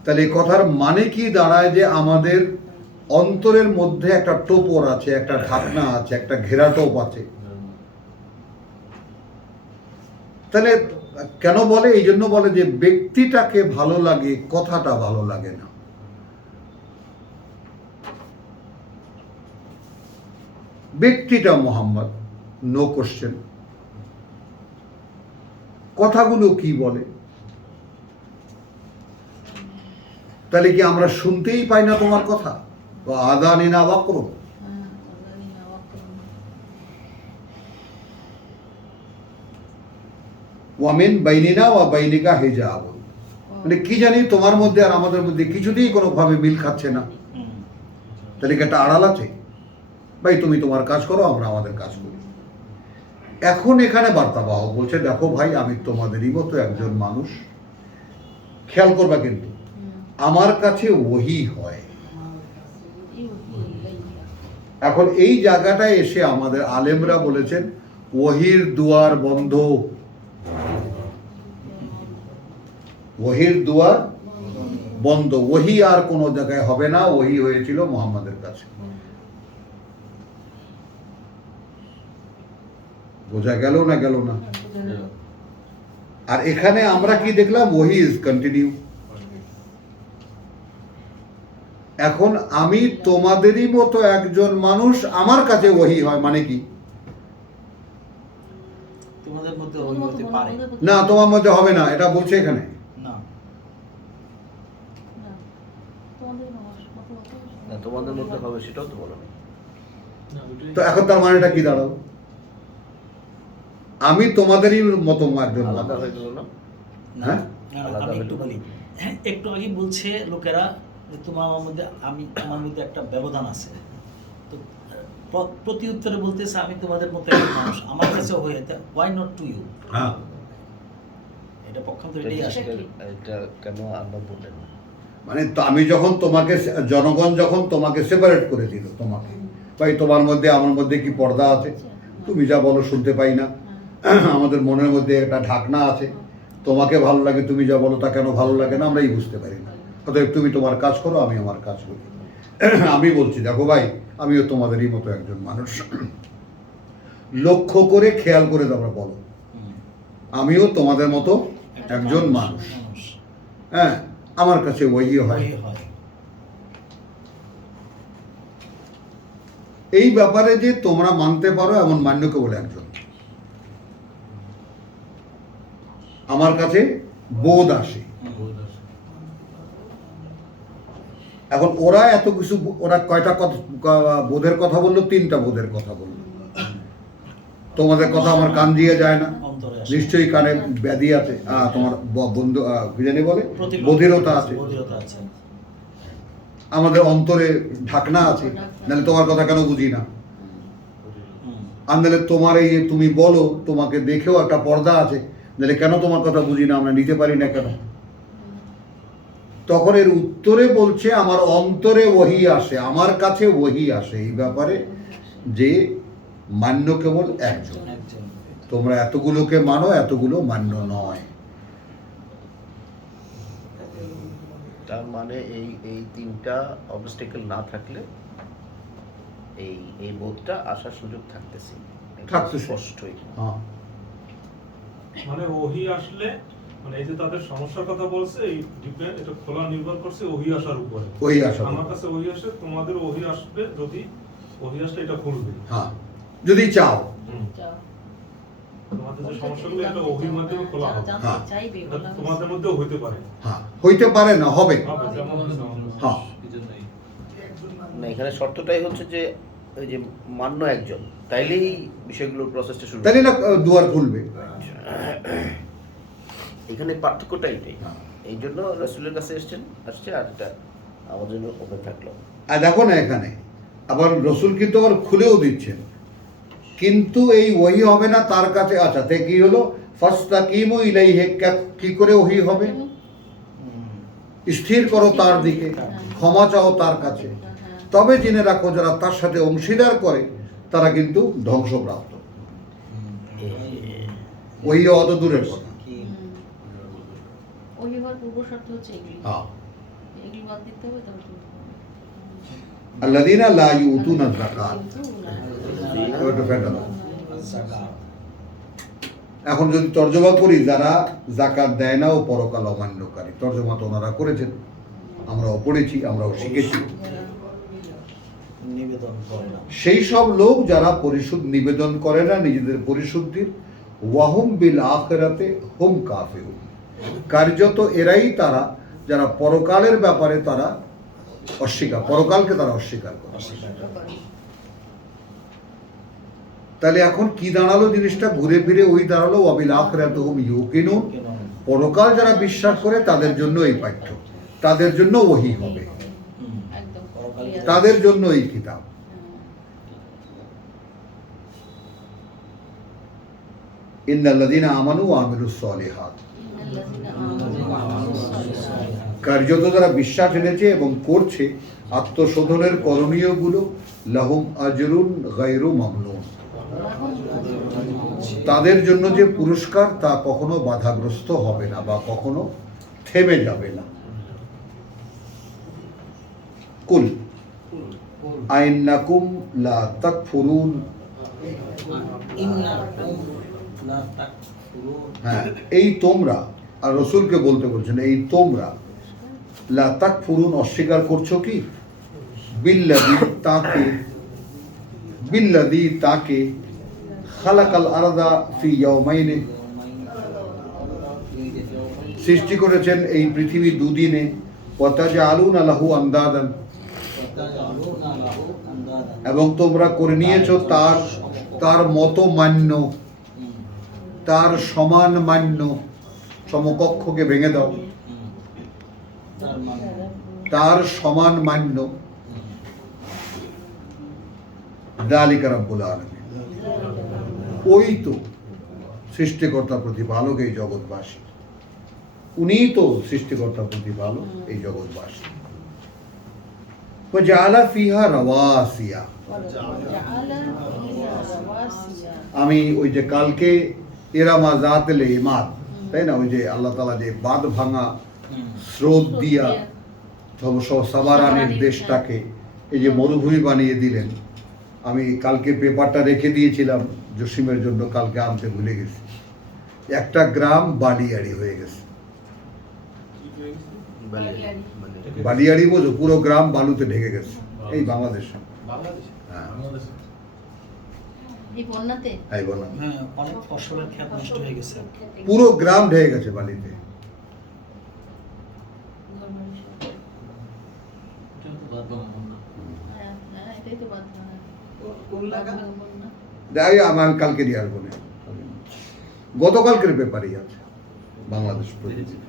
তাহলে এই কথার মানে কি দাঁড়ায়? যে আমাদের অন্তরের মধ্যে একটা টোপর আছে, একটা ঢাকনা আছে, একটা ঘেরাটোপ আছে। তাহলে কেন বলে? এই জন্য বলে যে ব্যক্তিটাকে ভালো লাগে, কথাটা ভালো লাগে না। ব্যক্তিটা মোহাম্মদ, নো কোশ্চেন। কথাগুলো কি বলে? তাহলে কি আমরা শুনতেই পাই না তোমার কথা? আযানিনা ওয়াকরুন, ওয়া মিন বাইনিনা ওয়া বাইনিকা হিজাবুন, মানে কি জানি তোমার মধ্যে আর আমাদের মধ্যে কিছুতেই কোনোভাবে মিল খাচ্ছে না, হুম। তাহলে কি একটা আড়াল আছে? ভাই তুমি তোমার কাজ করো, আমরা আমাদের কাজ করি। এখন এখানে বার্তাবাহক বলছে, দেখো ভাই আমি তোমাদেরই মতো একজন মানুষ, খেয়াল করবা কিন্তু আমার কাছে ওহী হয়। এখন এই জায়গাটায় এসে আমাদের আলেমরা বলেছেন ওহির দুয়ার বন্ধ, ওহির দুয়ার বন্ধ, ওহি আর কোনো জায়গায় হবে না, ওহি হয়েছিল মুহাম্মাদের কাছে। বোঝা গেল না গেল না? আর এখানে আমরা কি দেখলাম? ওহি ইজ কন্টিনিউ। এখন আমি তোমাদেরই মতো একজন মানুষ, আমার কাছে ওহি হয় মানে কি? তোমাদের মধ্যে ওই হতে পারে না তোমার মধ্যে হবে না, এটা বলছে এখানে। না। না তোমাদের মধ্যে হবে সেটাও তো বলো না। তো এখন তার মানেটা কি দাঁড়ালো? আমি তোমাদেরই মতো একজন আলাদা মানুষ। হয়ে গেল না? না, হ্যাঁ? না, না, আলাদা আমি হয়ে একটু গেল। বলি। হ্যাঁ, একটু আগে বলছে লোকেরা যে তোমার আমার মধ্যে আমার মধ্যে একটা ব্যবধান আছে। তো প্রতি উত্তরে বলতেছে আমি তোমাদের মতো একজন মানুষ, আমার কাছে হয়ে ওয়াই নট টু ইউ। হ্যাঁ, এটা পক্ষান্তর এটাই আসে। এটা কেন আল্লাহ বললেন না? মানে তো আমি যখন তোমাকে, জনগণ যখন তোমাকে সেপারেট করে দিল, তোমাকে ভাই তোমার মধ্যে আমার মধ্যে কি পর্দা আছে? তুমি যা বলো শুনতে পাই না, আমাদের মনের মধ্যে একটা ঢাকনা আছে, তোমাকে ভালো লাগে, তুমি যা বলো তা কেন ভালো লাগে না আমরাই বুঝতে পারি না। অতএব তুমি তোমার কাজ করো, আমি আমার কাজ করি। আমি বলছি দেখো ভাই আমিও তোমাদেরই মতো একজন মানুষ, লক্ষ্য করে খেয়াল করে তোমরা বলো হুম। আমিও তোমাদের মতো একজন মানুষ। হ্যাঁ, আমার কাছে ওই হয়। ওই হয়। এই ব্যাপারে যে তোমরা মানতে পারো এমন মান্যকে বলে একজন। আমার কাছে বোধ আসে। এখন ওরা এত কিছু, ওরা কয়টা বোধের কথা বললো? 3টা বোধের কথা বললো। তোমাদের কথা আমার কান দিয়ে যায় না, অন্তরে আসে। নিশ্চয়ই কানে ব্যাধি আছে, তোমার বন্ধু কি জানি বলে প্রতিবন্ধী বধিরতা আছে, বধিরতা আছে। আমাদের অন্তরে ঢাকনা আছে, নাহলে তোমার কথা কেন বুঝি না? হুম। আর নাহলে তোমার এই যে তুমি বলো তোমাকে দেখেও একটা পর্দা আছে, নাহলে কেন তোমার কথা বুঝি না, আমরা নিতে পারি না কেন? তখন এর উত্তরে বলছে আমার অন্তরে ওহি আসে, আমার কাছে ওহি আসে। এই ব্যাপারে যে মান্য কেবল একজন। একজন। তোমরা এতগুলোকে মানো, এতগুলো মান্য নয়। তার মানে এই এই 3টা অবস্টেকেল না থাকলে এই এই বোধটা আসার সুযোগ থাকতেছে। এটা থাকতেছে। স্পষ্টই। হ্যাঁ, মানে ওহি আসলে, মানে এই যে তাদের সমস্যার কথা বলছে, এই ডিপেন্ড, এটা খোলা নির্ভর করছে ওহি আসার উপরে। ওহি আসা। আমার কাছে ওহি আসে, তোমাদের ওহি আসবে, যদি ওহি আসলে এটা খুলবে। হ্যাঁ, যদি চাও। তোমাদের যে সমস্যাগুলো এটা ওহির মাধ্যমে খোলা হবে। হ্যাঁ। এটা তোমাদের মধ্যেও হইতে পারে। হ্যাঁ, হইতে পারে না, হবে। হবে, যেমন হ্যাঁ। এই জন্যই। না এখানে শর্তটাই হচ্ছে যে ওই যে মান্য একজন, তাইলেই বিষয়গুলোর প্রসেসটা শুরু তাহলে না দুয়ার খুলবে। এখানে পার্থক্যটা এটাই। এই জন্য রাসূলের কাছে আসছে আর এটা আমার জন্য ওপেন থাকলো। আর দেখো না এখানে আবার রসুল কিন্তু আবার খুলেও দিচ্ছেন, কিন্তু এই ওহি হবে না তার কাছে। আচ্ছা, তে কি হলো? ফাস্তাকিমু ইলাইহি, কি করে ওহি হবে? স্থির করো তার দিকে, ক্ষমা চাও তার কাছে, তবে জেনে রাখো যারা তার সাথে অংশীদার করে তারা কিন্তু ধ্বংসপ্রাপ্ত। ওই অত দূরের কথা। কি ওহি হওয়ার পূর্ব শর্ত হচ্ছে এগুলি। হ্যাঁ, এগুলি বাদ দিতে হবে তবে কিন্তু আল্লাযীনা লা ইউতুনা যাকাত। কিন্তু ওটা ফেলে দাও। যাকাত। এখন যদি তর্জমা করি, যারা জাকাত দেয় না ও পরকাল অমান্যকারী, তর্জমা তো ওনারা করেছেন, আমরাও পড়েছি, আমরাও শিখেছি। নিবেদন করে না। সেই সব লোক যারা নিবেদন করে না নিজেদের পরিশুদ্ধির, ওয়াহুম বিল আখিরাতে হুম কাফিরুন, কার্যত এরাই তারা যারা পরকালের ব্যাপারে তারা অস্বীকার, পরকালকে তারা অস্বীকার করে। তাহলে এখন কি দাঁড়ালো? জিনিসটা ঘুরে ফিরে ওই দাঁড়ালো ওয়াবিল আখিরাতে হুম ইউকিনুন, কেন? পরকাল যারা বিশ্বাস করে তাদের জন্য এই পাঠ্য, তাদের জন্য ওহী হবে, হুম। একদম পরকাল clear। তাদের জন্য এই কিতাব। ইন্নাল্লাযীনা আমানু ওয়া আমিলুস সালিহাত, ইন্নাল্লাযীনা আমানু ওয়া আমিলুস সালিহাত। কার্যত যারা বিশ্বাস এনেছে এবং করছে আত্মশোধনের করণীয়গুলো, লাহুম আজরুন গায়রু মামনুন, তাদের জন্য যে পুরস্কার তা কখনো বাধাগ্রস্ত হবে না বা কখনো থেমে যাবে না। কুল আইন্নাকুম লা তাকফুরুন, ইন্নাকুম লা তাকফুরুন। হ্যাঁ, এই তোমরা, আর রসুলকে বলতে বলছেন এই তোমরা, লা তাকফুরুন অস্বীকার করছো কি, বিল্লাযী তাকে খালাকাল আরদা ফি ইয়াওমাইনি, সৃষ্টি করেছেন এই পৃথিবী দুদিনে, ওয়া তাজআলুনা লাহু আন্দাদান, এবং তোমরা করে নিয়েছো তার মতো মান্য, তার সমান মান্য, সমকক্ষকে ভেঙে দাও, তার সমান মান্য। যালিকা রাব্বুল আলামিন, ওই তো সৃষ্টিকর্তা প্রতিপালক এই জগৎবাসী, উনিই তো সৃষ্টিকর্তা প্রতিপালক এই জগৎবাসী। ওয়া জাআলা ফিহা রাওয়াসিয়া, জাআলা ফিহা রাওয়াসিয়া। আমি ওই যে কালকে ইরামা যাতিল ইমাদ, তাই না, ওই যে আল্লাহ তাআলা যে বাঁধ ভাঙা স্রোত দিয়া সাবারানের দেশটাকে এই যে মরুভূমি বানিয়ে দিলেন, আমি কালকে পেপারটা রেখে দিয়েছিলাম জসিমের জন্য, কালকে আনতে ভুলে গেছি। একটা গ্রাম বালিয়াড়ি হয়ে গেছে। বালিয়াড়ি বোঝো, পুরো গ্রাম বালুতে ঢেকে গেছে, এই বাংলাদেশ। হ্যাঁ, এই বন্যাতে এই বলো, হ্যাঁ, অনেক ফসলের ক্ষেত নষ্ট হয়ে গেছে। পুরো গ্রাম ঢেকে গেছে বালিতে। হ্যাঁ, হ্যাঁ, এটাই তো বাদ না। বন্যা। যাই, আমি কালকে দিয়ে আসবো না, গতকালকের ব্যাপারই আছে বাংলাদেশ প্রতিদিন।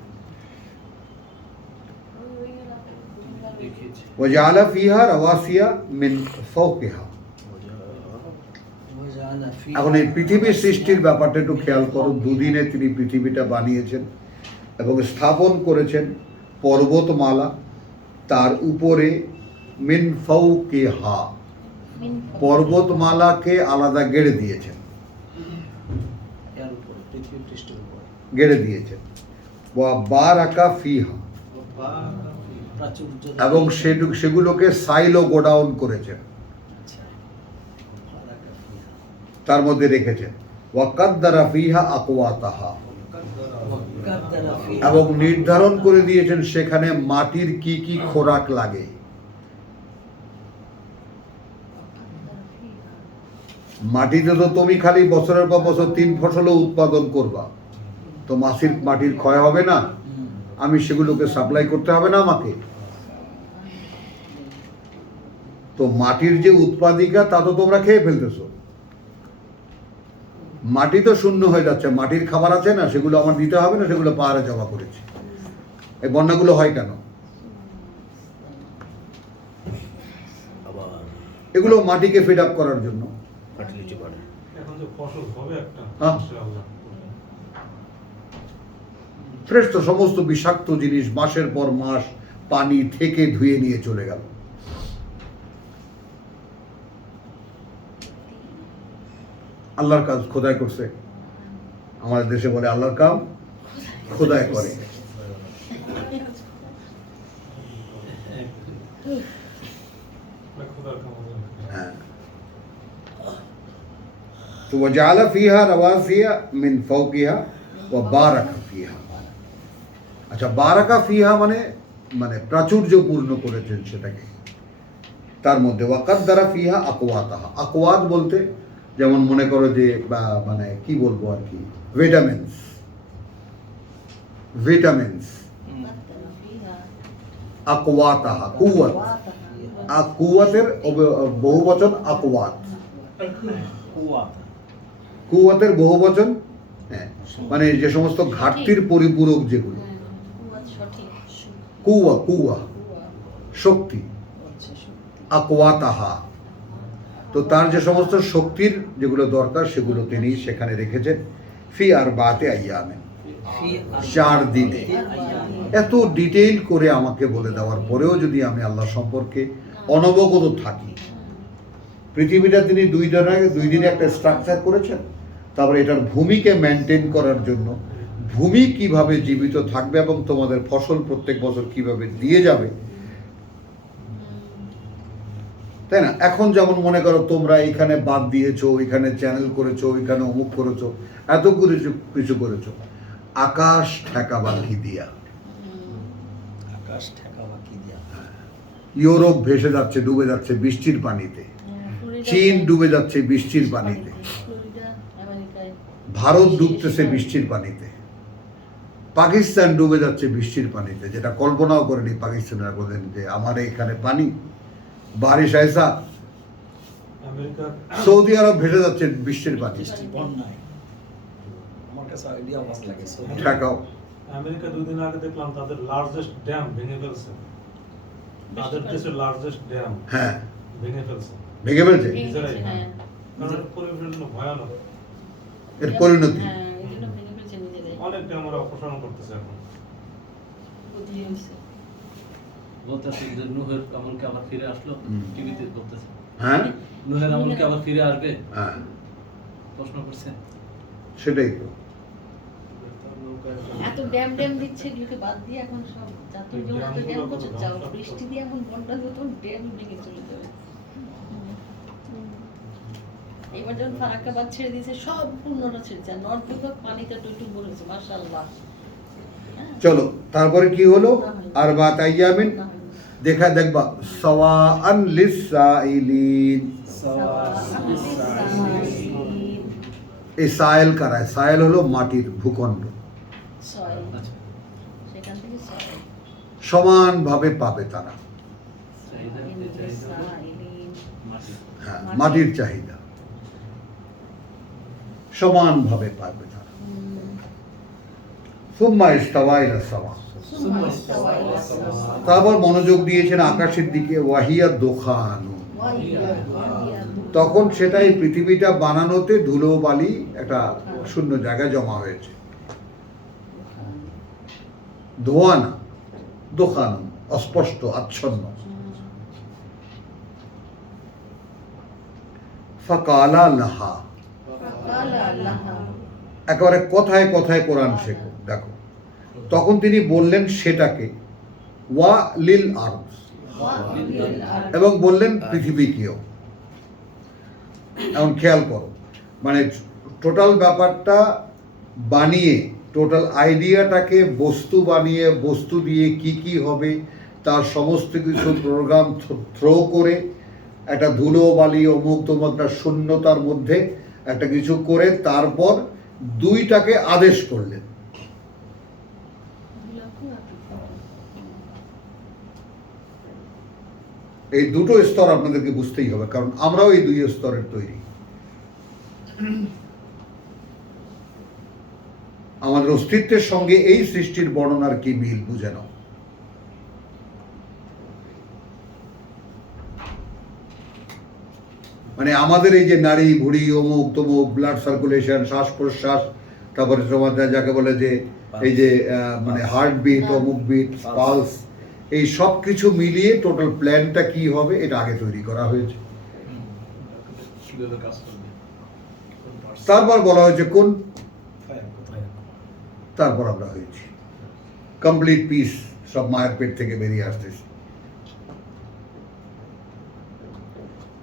ওয়াজআলা ফিহা রাওয়াসিয়া মিন ফাওকিহা, এখন এই পৃথিবীর সৃষ্টির ব্যাপারটা একটু খেয়াল করো। দুদিনে তিনি পৃথিবীটা বানিয়েছেন এবং স্থাপন করেছেন পর্বতমালা, তার উপরে মিন ফাওকিহা, পর্বতমালাকে আলাদা গেড়ে দিয়েছেন, এর উপরে, পৃথিবী পৃষ্ঠের উপরে গেড়ে দিয়েছেন। ওয়া বারাকা ফিহা, প্রাচুর্য এবং সেগুলোকে সাইলো গোডাউন করেছেন, তার মধ্যে রেখেছেন। ওয়া কাদ্দারা ফিহা আকওয়াতাহা, এবং নির্ধারণ করে দিয়েছেন সেখানে মাটির কি কি খোরাক লাগে। মাটিতে তো তুমি খালি বছরের পর বছর 3 ফসলও উৎপাদন করবা, তো মাটির ক্ষয় হবে না? আমি সেগুলোকে সাপ্লাই করতে হবে না আমাকে? তো মাটির যে উৎপাদিকা তা তো তোমরা খেয়ে ফেলতেছো, মাটি তো শূন্য হয়ে যাচ্ছে, মাটির খাবার আছে না, সেগুলো আমার দিতে হবে না, সেগুলো পাহাড়ে জমা করেছি। এই বন্যাগুলো হয় কেন? এগুলো মাটিকে ফিড আপ করার জন্য। ফার্টিলিটি বাড়ে। এখন যে ফসল হবে একটা, হ্যাঁ। ইনশাআল্লাহ। ফ্রেশ তো, সমস্ত বিষাক্ত জিনিস মাসের পর মাস পানি থেকে ধুয়ে নিয়ে চলে গেল। আল্লাহর কাজ খোদাই করছে, আমাদের দেশে বলে আল্লাহর কাম খোদাই করে। খোদার কামাল। হ্যাঁ, তো ওয়াজআলা ফিহা রাওয়াসিয়া মিন ফাওকিহা ওয়া বারাকা ফিহা। আচ্ছা, বারাকা ফিহা মানে প্রাচুর্যপূর্ণ করেছেন সেটাকে। তার মধ্যে ওয়াকাদ্দারা ফিহা আকওয়াতাহা, আকওয়াত বলতে যেমন মনে করো যে মানে কি বলবো আর কি, ভিটামিনস, আকওয়াতাহা, কুওয়াত, কুওয়াতের বহুবচন আকওয়াত, কুওয়াত, কুওয়াতের বহুবচন হ্যাঁ, মানে যে সমস্ত ঘাটতির পরিপূরক যেগুলো, হ্যাঁ, কুয়াত সঠিক। কুয়া কুয়া কুয়া। শক্তি, আচ্ছা, সত্যি। আকওয়াতাহা, তো তার যে সমস্ত শক্তির যেগুলো দরকার সেগুলো তিনি সেখানে রেখেছেন। ফি আর বাতে আইয়ামে, ফি আর- 4 দিনে। আইয়ামে। এত ডিটেইল করে আমাকে বলে দেওয়ার পরেও যদি আমি আল্লাহ সম্পর্কে অনবগত থাকি, পৃথিবীটা তিনি 2 দিনে একটা স্ট্রাকচার করেছেন, তারপরে এটার ভূমিকে মেনটেন করার জন্য ভূমি কিভাবে জীবিত থাকবে এবং তোমাদের ফসল প্রত্যেক বছর কিভাবে দিয়ে যাবে, তাই না? এখন যেমন মনে করো তোমরা এখানে বাদ দিয়েছো, এখানে চ্যানেল করেছো, এখানে অমুক করেছো, এত কিছু করেছো, আকাশ ঠেকাবা কি দিয়া, আকাশ ঠেকা বাকি দিয়া। ইউরোপ ভেসে যাচ্ছে, ডুবে যাচ্ছে বৃষ্টির পানিতে, ফ্লোরিডা- চীন ডুবে যাচ্ছে বৃষ্টির পানিতে, ফ্লোরিডা, আমেরিকায়। ভারত ডুবতেছে বৃষ্টির পানিতে, পাকিস্তান ডুবে যাচ্ছে বৃষ্টির পানিতে, যেটা কল্পনাও করেনি পাকিস্তানের কোনদিন যে আমার এখানে পানি বারিশ আয়সা। আমেরিকা সৌদি আরব ভেসে যাচ্ছে বৃষ্টির পানি, বৃষ্টি বন্যায়। আমার কাছে আইডিয়া অবাক লাগে সৌদি আরব। ঠেকাও। আমেরিকা 2 দিন আগে দেখলাম তাদের লার্জেস্ট ড্যাম ভেঙে ফেলছে, তাদের দেশের লার্জেস্ট ড্যাম হ্যাঁ, ভেঙে ফেলছে, ভেঙে ফেলছে ভেঙে গেছে, হ্যাঁ। কারণ এর পরিবেশের জন্য ভয়ানক। এর পরিণতি। হ্যাঁ, এই জন্য ভেঙে ফেলছে নিজেরাই। অনেক ড্যাম ওরা অপসারণ করতেছে এখন। বুদ্ধি হয়েছে। বলতেছে যে নুহের আমলকে আবার ফিরে আসলো, হুম। টিভিতে বলতেছে হ্যাঁ নুহের আমলকে আবার ফিরে আসবে, হ্যাঁ, প্রশ্ন করছে। সেটাই তো। এত ড্যাম ড্যাম দিচ্ছে, এগুলোকে বাদ দিয়ে এখন সব জাতীয় জন্য এত ড্যাম করছে, যাও বৃষ্টি দিয়ে এখন বন্যা যত ড্যাম ভেঙে চলে যাবে। এবার যখন ফারাক্কাবাদ ছেড়ে দিয়েছে, সব পূর্ণটা ছেড়েছে, আর নর্থ বেঙ্গল পানিতে টইটুক ভরে গেছে, মাশাআল্লাহ। চলো তারপরে কি হলো? আর বাত আইয়ামিন, দেখা দেখবা সাওয়াআন লিসাইলিন। এই সায়েল কারায়, সায়েল হলো মাটির ভূখণ্ড, আচ্ছা, সেখান থেকে সয়েল। সমানভাবে পাবে তারা। চাহিদা, এই চাহিদা হলো মাটি। হ্যাঁ, মাটির চাহিদা সমানভাবে পাবে তারা। সুম্মা ইস্তাওয়া ইলা সামা, তারপর মনোযোগ দিয়েছেন আকাশের দিকে। ওয়াহিয়া দোখানু, তখন সেটাই পৃথিবীটা বানানোতে ধুলো বালি একটা শূন্য জায়গায় জমা হয়েছে। ধোঁয়া না, দোকান, অস্পষ্ট, আচ্ছন্ন। ফাকালা লাহা, একেবারে কথায় কথায় কোরআন শেখো। দেখো, তখন তিনি বললেন সেটাকে, ওয়া লিল আরদ, এবং বললেন পৃথিবীকেও। এখন খেয়াল করো, মানে টোটাল ব্যাপারটা বানিয়ে, টোটাল আইডিয়াটাকে বস্তু বানিয়ে, বস্তু দিয়ে কি কি হবে তার সমস্ত কিছু প্রোগ্রাম থ্রো করে একটা ধুলো বালি অমুক তমুক একটা শূন্যতার মধ্যে একটা কিছু করে তারপর দুইটাকে আদেশ করলেন। এই দুটো স্তর আপনাদেরকে বুঝতেই হবে, কারণ আমরাও এই 2 স্তরের তৈরি। আমাদের অস্তিত্বের সঙ্গে এই সৃষ্টির বর্ণনার কি মিল বুঝে নাও। মানে আমাদের এই যে নারী ভুড়ি অমুক তমুক, ব্লাড সার্কুলেশন, শ্বাস প্রশ্বাস, তারপরে তোমাদের যাকে বলে যে এই যে মানে হার্ট বিট, অমুক বিট, পালস, এই সব কিছু মিলিয়ে টোটাল প্ল্যানটা কি হবে এটা আগে তৈরি করা হয়েছে। কিভাবে কাজ করবে, তারপর বলা হয়েছে কোন, কোথায়? তারপর আমরা হয়েছি কমপ্লিট পিস, সব মায়ের পেট থেকে বেরিয়ে আসতেছি।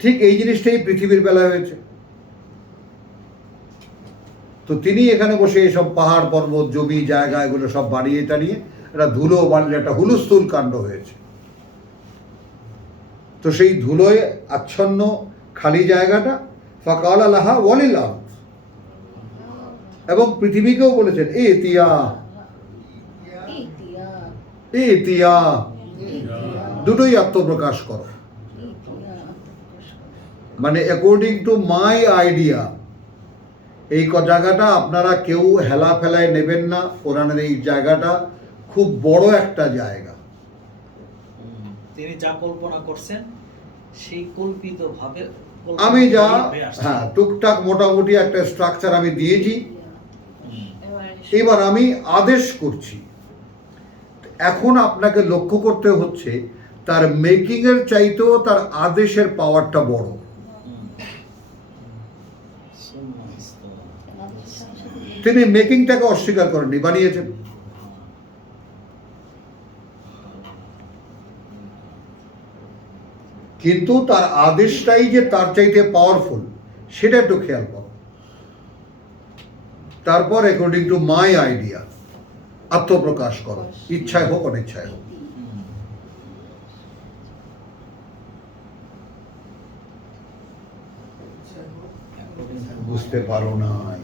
ঠিক এই জিনিসটাই পৃথিবীর বেলায় হয়েছে। তো তিনি এখানে বসে এসব পাহাড় পর্বত জমি জায়গা এগুলো সব বানিয়ে টানিয়ে একটা ধুলো বানিয়ে একটা হুলস্থুল কাণ্ড হয়েছে। তো সেই ধুলোয় আচ্ছন্ন খালি জায়গাটা ফাকালা লাহা ওয়ালিল আরদ, এবং পৃথিবীকেও বলেছেন এ তিয়া, এ তিয়া, দুটোই আত্মপ্রকাশ করো। মানে অ্যাকর্ডিং টু মাই আইডিয়া এই জায়গাটা আপনারা কেউ হেলা ফেলায় নেবেন না। কোরআনের এই জায়গাটা খুব বড় একটা জায়গা। তিনি যা কল্পনা করছেন সেই কল্পিত ভাবে আমি যা টুকটাক মোটামুটি একটা স্ট্রাকচার আমি দিয়েছি, এবার আমি আদেশ করছি। এখন আপনাকে লক্ষ্য করতে হচ্ছে তার মেকিং এর চাইতেও তার আদেশের পাওয়ারটা বড়। তিনি মেকিংটাকে অস্বীকার করেননি, বানিয়েছেন। কিন্তু তার আদেশটাই যে তার চাইতে পাওয়ারফুল সেটা একটু খেয়াল করো। তারপর অ্যাকর্ডিং টু মাই আইডিয়া আত্মপ্রকাশ করো, ইচ্ছায় হোক অনিচ্ছায় হোক। বুঝতে পারো নাই?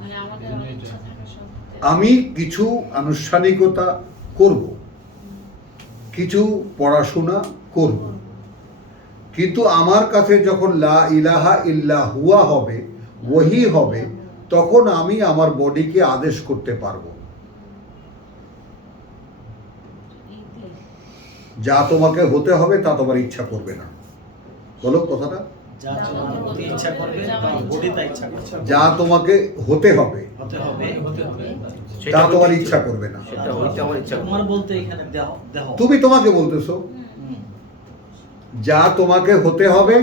মানে আমাদের অনেক ইচ্ছা থাকে সব। আমি কিছু আনুষ্ঠানিকতা করব, কিছু পড়াশোনা করব, কিন্তু আমার কাছে যখন লা ইলাহা ইল্লা হুয়া হবে, ওহি হবে, তখন আমি আমার বডিকে আদেশ করতে পারবো। যা তোমাকে হতে হবে তা তোমার ইচ্ছা করবে না। বলো কথাটা। যা তোমার প্রতি ইচ্ছা করবে তোমার বডি তা ইচ্ছা করছে। যা তোমাকে হতে হবে হতে হবে তা তোমার ইচ্ছা করবে না। সেটা হইতে আমার ইচ্ছা তোমার বলতে এখানে দেহ দেহ তুমি তোমাকে বলতেছো যা তোমাকে হতে হবে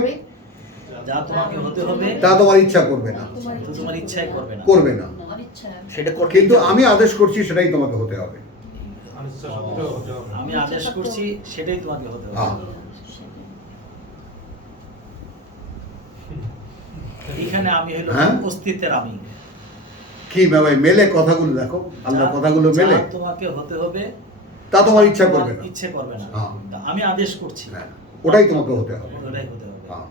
যা তোমাকে হতে হবে তা তোমার ইচ্ছা করবে না, তো তোমার ইচ্ছাই করবে না। করবে না। আমার ইচ্ছা সেটা করতে কিন্তু আমি আদেশ করছি সেটাই তোমাকে হতে হবে। আনিসা সত্যি হতে হবে। আমি আদেশ করছি সেটাই তোমাকে হতে হবে। হ্যাঁ। এখানে আমি হলো হ্যাঁ? অস্তিত্বের আমি। কি ভাই মেলে কথাগুলো দেখো, আল্লাহ কথাগুলো মেলে। যা তোমাকে হতে হবে তা তোমার ইচ্ছা করবে না। ইচ্ছে করবে না। হ্যাঁ। তা আমি আদেশ করছি হ্যাঁ, ওটাই তোমাকে হতে হবে। ওটাই হতে হবে। হ্যাঁ।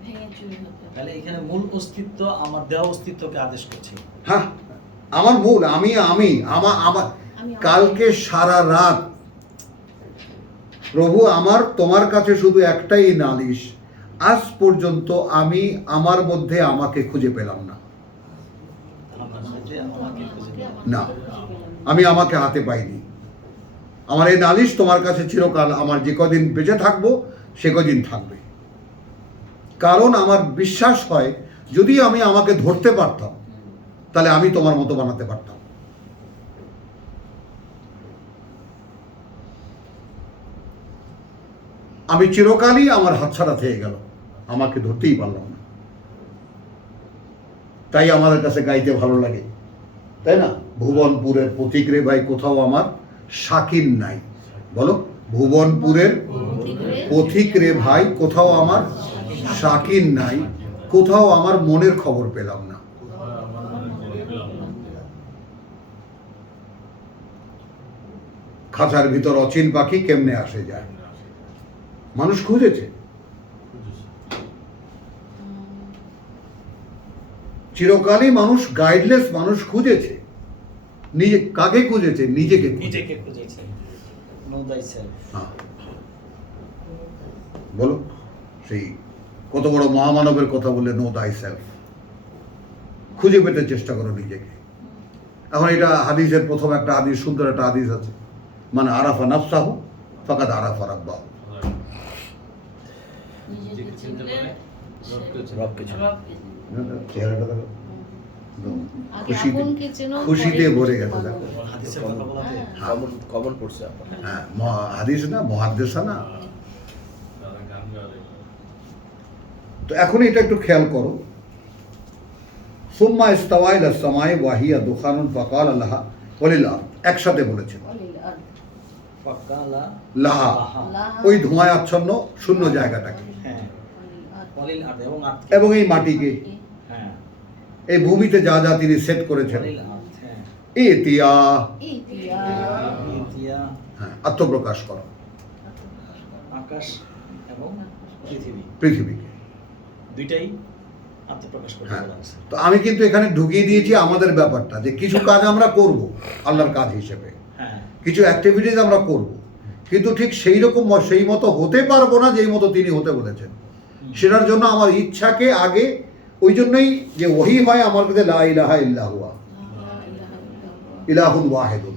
ভেঙে চুরি হতে হবে। তাহলে এখানে মূল অস্তিত্ব আমার দেহ অস্তিত্বকে আদেশ করছে। হ্যাঁ, আমার মূল আমি আমার কালকে সারা রাত প্রভু আমার তোমার কাছে শুধু একটাই নালিশ, আজ পর্যন্ত আমি আমার মধ্যে আমাকে খুঁজে পেলাম না। আমার সাথে আমাকে খুঁজে পাও। না, আমি আমাকে হাতে পাইনি। আমার এই নালিশ তোমার কাছে চিরকাল, আমার যে কদিন বেঁচে থাকবো সে কদিন থাকবে। কারণ আমার বিশ্বাস হয় যদি আমি আমাকে ধরতে পারতাম তাহলে আমি তোমার মতো বানাতে পারতাম। আমি চিরকালই আমার হাতছাড়া থেকে গেল, আমাকে ধরতেই পারলাম না। তাই আমাদের কাছে গাইতে ভালো লাগে, তাই না? ভুবনপুরের পথিক রে ভাই কোথাও আমার শাকিন নাই। বলো, ভুবনপুরের পথিক রে ভাই কোথাও আমার শাকিন নাই, কোথাও আমার মনের খবর পেলাম না। খাঁচার ভিতর অচিন পাখি কেমনে আসে যায়। মানুষ খুঁজেছে, চিরকালই মানুষ গাইডলেস মানুষ খুঁজেছে। নিজে কাকে খুঁজেছে? নিজেকে খুঁজেছে। নিজেকে খুঁজেছে। নো দাই সেলফ। হ্যাঁ। বলো, সেই কত বড় মহামানবের কথা বলে নো দাই সেলফ। খুঁজে পেতে চেষ্টা করো নিজেকে। এখন এটা হাদিসের প্রথম একটা হাদিস, সুন্দর একটা হাদিস আছে, মানে আরাফা নাফসাহু ফাকাদ আরাফা রাব্বাহু। নিজেকে চিনলে রবকে চিনলে। রবকে চিনলে। চেহারাটা দেখো, আগে আপনকে চেনো, খুশিতে পরে ভরে চিনতে গেছে পারো। দেখো। হাদিসের কথা বলাতে হ্যাঁ। কমন পড়ছে আপনার। হ্যাঁ, হাদিস না, মুহাদ্দিসা না। তো এখন এটা একটু খেয়াল করো। সুম্মা ইস্তাওয়া ইলা সামাই ওয়া হিয়া দুখানুন ফাকাল লাহা ওয়ালিল আরদ, একসাথে বলেছেন ওয়ালিল আরদ। ফাকালা লাহা, লাহা। ওই ধোঁয়ায় আচ্ছন্ন শূন্য জায়গাটাকে, হ্যাঁ ওয়ালিল আরদ। ওয়ালিল আরদ এবং আরদ এবং এই মাটিকে, হ্যাঁ এই ভূমিতে যা যা তিনি সেট করেছেন। ওয়ালিল আরদ হ্যাঁ ইতিয়া, ইতিয়া। ইতিয়া হ্যাঁ, আত্মপ্রকাশ করো আকাশ এবং পৃথিবী পৃথিবীকে। দুইটাই আত্মপ্রকাশ করতে হ্যাঁ, বলা আছে। তো আমি কিন্তু এখানে ঢুকিয়ে দিয়েছি আমাদের ব্যাপারটা, যে কিছু কাজ আমরা করব আল্লাহর কাজ হিসেবে, হ্যাঁ কিছু অ্যাক্টিভিটিস আমরা করব, কিন্তু ঠিক সেই রকম সেই মতো হতে পারবো না যেই মতো তিনি হতে বলেছেন। সেটার জন্য আমার ইচ্ছাকে আগে, ওই জন্যই যে ওহি হয় আমার কাছে লা ইলাহা ইল্লা হুয়া ইলাহুন ওয়াহিদুন,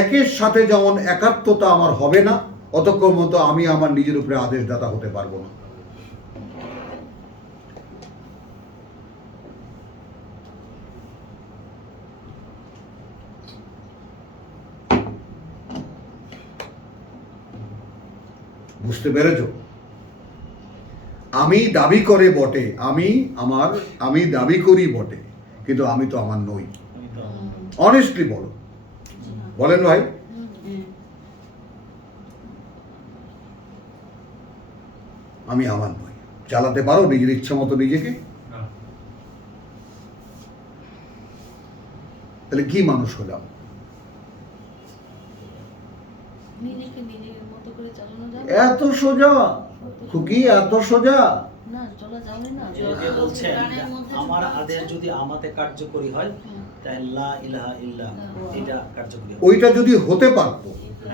একের সাথে যেমন একাত্মতা আমার হবে না, অতক্ষণ মতো আমি আমার নিজের উপরে আদেশদাতা হতে পারবো না। বুঝতে পেরেছ? আমি দাবি করে বটে, আমি দাবি করি বটে, কিন্তু আমি তো আমার নই। আমি তো অনেস্টলি বলো, বলেন ভাই। আমি আমার নই। চালাতে পারো নিজের ইচ্ছা মতো নিজেকে? না। তাহলে কি মানুষ হলাম? নিজেকে নিজের মতো করে চালানো যাবে এত সোজা খুকি, এত সোজা? না, চলা যাবে না। এই যে বলছেন প্রাণের মধ্যে আমার ঢুকে আদেশ আছে। যদি আমাতে কার্যকরী হয় তাহলে লা ইলাহা ইল্লা এটা কার্যকরী হবে। ওইটা যদি হতে পারতো,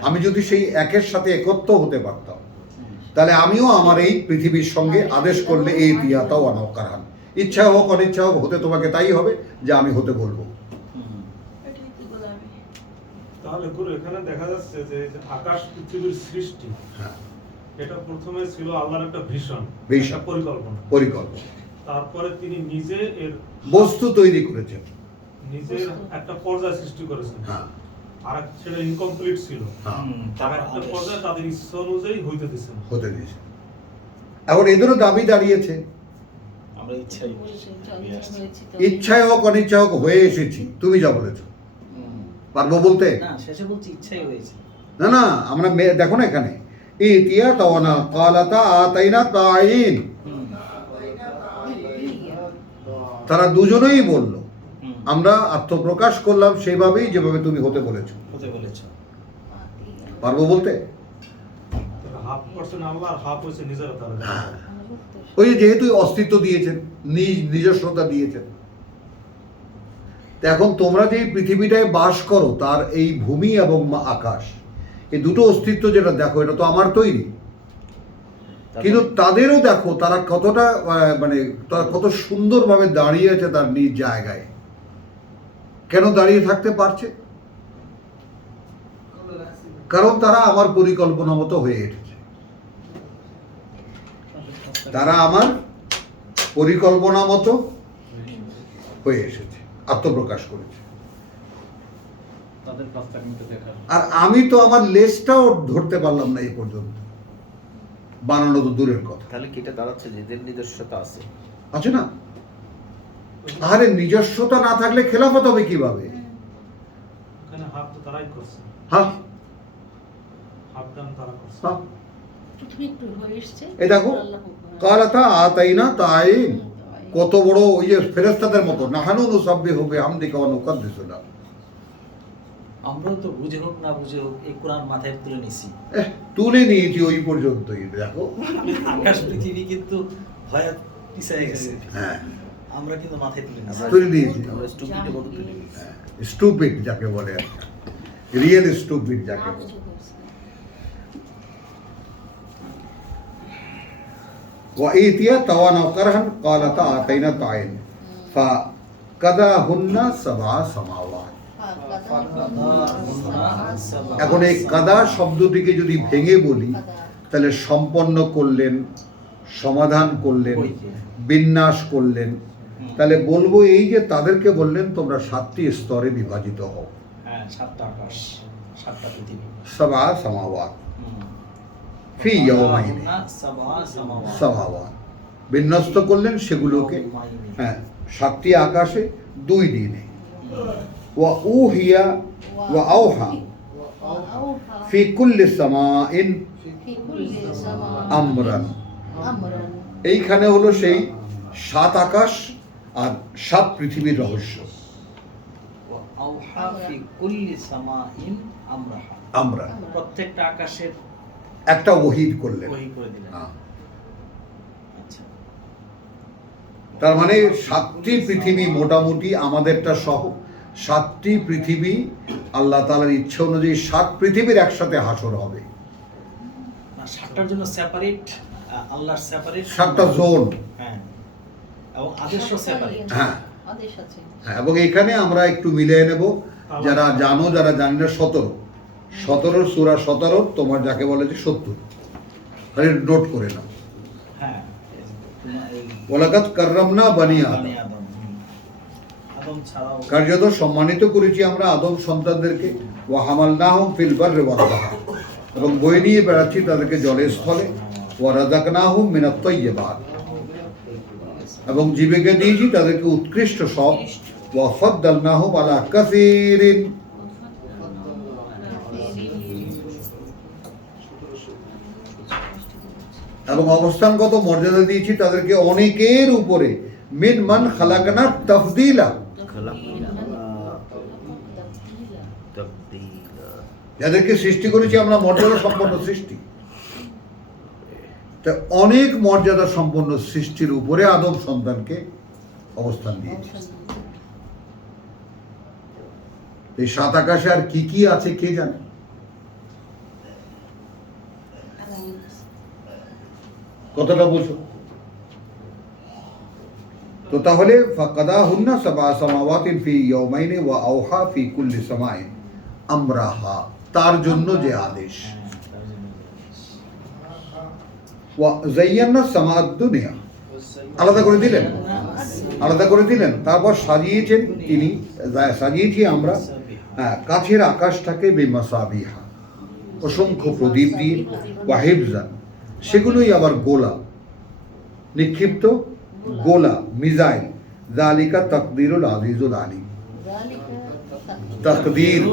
আমি যদি সেই একের সাথে একত্র হতে পারতাম, তাহলে আমিও আমার এই পৃথিবীর সঙ্গে আদেশ করলে এই দিয়াতাও অনকারহান, ইচ্ছা হোক অনিচ্ছা হোক, হতে তোমাকে তাই হবে যে আমি হতে বলবো। হুম। এটাই তো গোলামি। তাহলে গুরু এখানে দেখা যাচ্ছে যে এই যে আকাশ পৃথিবীর সৃষ্টি, হ্যাঁ, এটা প্রথমে ছিল আল্লাহর একটা ভিশন, Vision। একটা পরিকল্পনা। পরিকল্পনা, তারপরে তিনি নিজে এর বস্তু তৈরি করেছেন। নিজের একটা পর্যায় সৃষ্টি করেছেন। হ্যাঁ, আর সেটা ইনকমপ্লিট ছিল। হ্যাঁ, হুম, আর তারপর একটা আদেশ। পর্যায়ে তাদের ইচ্ছা অনুযায়ী হইতে দিচ্ছেন। হতে দিয়েছে। এখন এদেরও দাবি দাঁড়িয়েছে, আমরা ইচ্ছাই বলেছেন, চল, ইচ্ছা হয়েছে তো। ইচ্ছায় হোক অনিচ্ছা হোক হয়ে এসেছি, তুমি যা বলেছো। হুম। পারবো বলতে? না, শেষে বলছি ইচ্ছাই হয়েছে। না না, আমরা দেখো না এখানে ইতিয়া তাওয়ানা কালাতা আতাইনা তাইন, হুম। তারা দুজনেই বলল হুম। আমরা আত্মপ্রকাশ করলাম সেইভাবেই যেভাবে তুমি হতে বলেছো। হতে বলেছ। পারবো বলতে? হাফ পার্সেন্ট আল্লাহ আর হাফ হয়েছে নিজেরা তারা। হ্যাঁ। ওই যে যেহেতু অস্তিত্ব দিয়েছেন, নিজস্বতা দিয়েছেন, তো এখন তোমরা যে এই পৃথিবীটায় বাস করো, তার এই ভূমি এবং আকাশ, এই দুটো অস্তিত্ব যেটা দেখো, এটা তো আমার তৈরি। কিন্তু তাদেরও দেখো তারা কতটা মানে তারা কত সুন্দরভাবে দাঁড়িয়ে আছে তার নিজ জায়গায়। কেন দাঁড়িয়ে থাকতে পারছে? কারণ তারা আমার পরিকল্পনা মতো হয়ে এসেছে, তারা আমার পরিকল্পনা মতো হয়ে এসেছে, আত্মপ্রকাশ করেছে। তাদের কাজটা কিন্তু দেখার। আর আমি তো আমার লেজটাও ধরতে পারলাম না এই পর্যন্ত, বানানো তো দূরের কথা। তাহলে কি এটা দাঁড়াচ্ছে যে এদের নিজস্বতা আছে? আছে না? আরে নিজস্বতা না থাকলে খেলাফত হবে কিভাবে? এখানে হাফ তো তারাই করছে, হ্যাঁ, হাফ দান তারা করছে। হ্যাঁ। প্রথমে একটু হয়ে এসছে, এই দেখো, আল্লাহ হুকুম। কালাতা আতাইনা তাইন, কত বড় ওই যে ফেরেশতাদের মতো, নাহানু নুসাব্বিহু বিহামদিকা ওয়া নুকাদ্দিসু লাক। আমরাও তো বুঝে হোক না বুঝে হোক এই কোরআন মাথায় তুলে নিছি। তুলে নিয়েছি ওই পর্যন্তই, দেখো। আকাশ পৃথিবী কিন্তু ভয়া পিছায় গেছে, হ্যাঁ, আমরা কিন্তু মাথায় তুলে নিছি। তুলে নিয়েছি। আমরা স্টুপিডে বড় তুলে নিয়েছি। স্টুপিড যাকে বলে, রিয়েল স্টুপিড যাকে বলে। وإيتيا توانا كرها قالتا آتينا طائن فقضاهن سبع سماوات। এখন এই কাদা শব্দটিকে যদি ভেঙে বলি, তাহলে সম্পন্ন করলেন, সমাধান করলেন, বিন্যাস করলেন, তাহলে বলবো এই যে তাদেরকে বললেন তোমরা 7টি স্তরে বিভাজিত হও। হ্যাঁ, 7টা আকাশ, 7টা পৃথিবী। সাবা সামাওয়াত হুম। ফি ইয়াওমাইনি, সাবা সামাওয়াত। সামাওয়াত বিন্যস্ত করলেন সেগুলোকে, হ্যাঁ, 7টি আকাশে 2 দিনে। ওয়া উহিয়া ওয়া আওহা ফি কুল্লি সামাইন আমরান। এইখানে হলো সেই 7 আকাশ আর 7 পৃথিবীর রহস্য। ওয়া আওহা ফি কুল্লি সামাইন আমরাহা। আমরা প্রত্যেকটা আকাশের একটা ওহীদ করলেন। ওহী করে দিলেন। হ্যাঁ। আচ্ছা। তার মানে 7টি পৃথিবী মোটামুটি আমাদেরটা সহ 7টি পৃথিবী আল্লাহ তাআলার ইচ্ছা অনুযায়ী 7 পৃথিবীর একসাথে হাসর হবে। না, 7টার জন্য সেপারেট, আল্লাহর সেপারেট 7টা জোন। হ্যাঁ, এবং আদেশও সেপারেট। হ্যাঁ আদেশ আছে। হ্যাঁ, এবং এখানে আমরা একটু মিলিয়ে নেব, যারা জানো যারা জানি না, 17 সূরা 17 তোমার যাকে বলে যে 70, খালি নোট করে নাও। হ্যাঁ, তোমার এই ওয়ালাকাদ কাররামনা বানি আদম, বানি আদম, আদম ছাড়াও কার্যত সম্মানিত করেছি আমরা আদম সন্তানদেরকে। ওয়া হামালনাহুম ফিল বাররি ওয়াল বাহর, এবং বয়ে নিয়ে বেড়াচ্ছি তাদেরকে জলের স্থলে। ওয়া রাযাকনাহুম মিনাত তাইয়্যিবাত, এবং জীবিকা দিয়েছি তাদেরকে উৎকৃষ্ট সব। ওয়া ফাদ্দালনাহুম আলা কাসীরিন, এবং অবস্থানগত মর্যাদা দিয়েছি তাদেরকে অনেকের উপরে। মিন মান খালাকনা তাফদীলা, যাদেরকে সৃষ্টি করেছি আমরা মর্যাদা সম্পন্ন সৃষ্টি। তা অনেক মর্যাদা সম্পন্ন সৃষ্টির উপরে আদম সন্তানকে অবস্থান দিয়েছে। এই 7 আকাশে আর কি কি আছে কে জানে। কতটা বুঝো? তো তাহলে ফাকাদাহুন্না সাবআ সামাওয়াতিন ফি ইয়াওমাইনি ওয়া আওহা ফি কুল্লি সামাইন আমরাহা, তার জন্য যে আদেশ। ওয়া যায়্যানা সামাআদ দুনিয়া, আলাদা করে দিলেন, আলাদা করে দিলেন। তারপর সাজিয়েছেন তিনি, সাজিয়েছি আমরা কাছের আকাশটাকে বিমাসাবিহা, অসংখ্য প্রদীপ দিয়ে। ওয়া হিফজান, সেগুলোই আবার গোলা, নিক্ষিপ্ত গোলা, মিজাইল। যালিকা তাকদীরুল আজিজুল আলিম, তাকদীর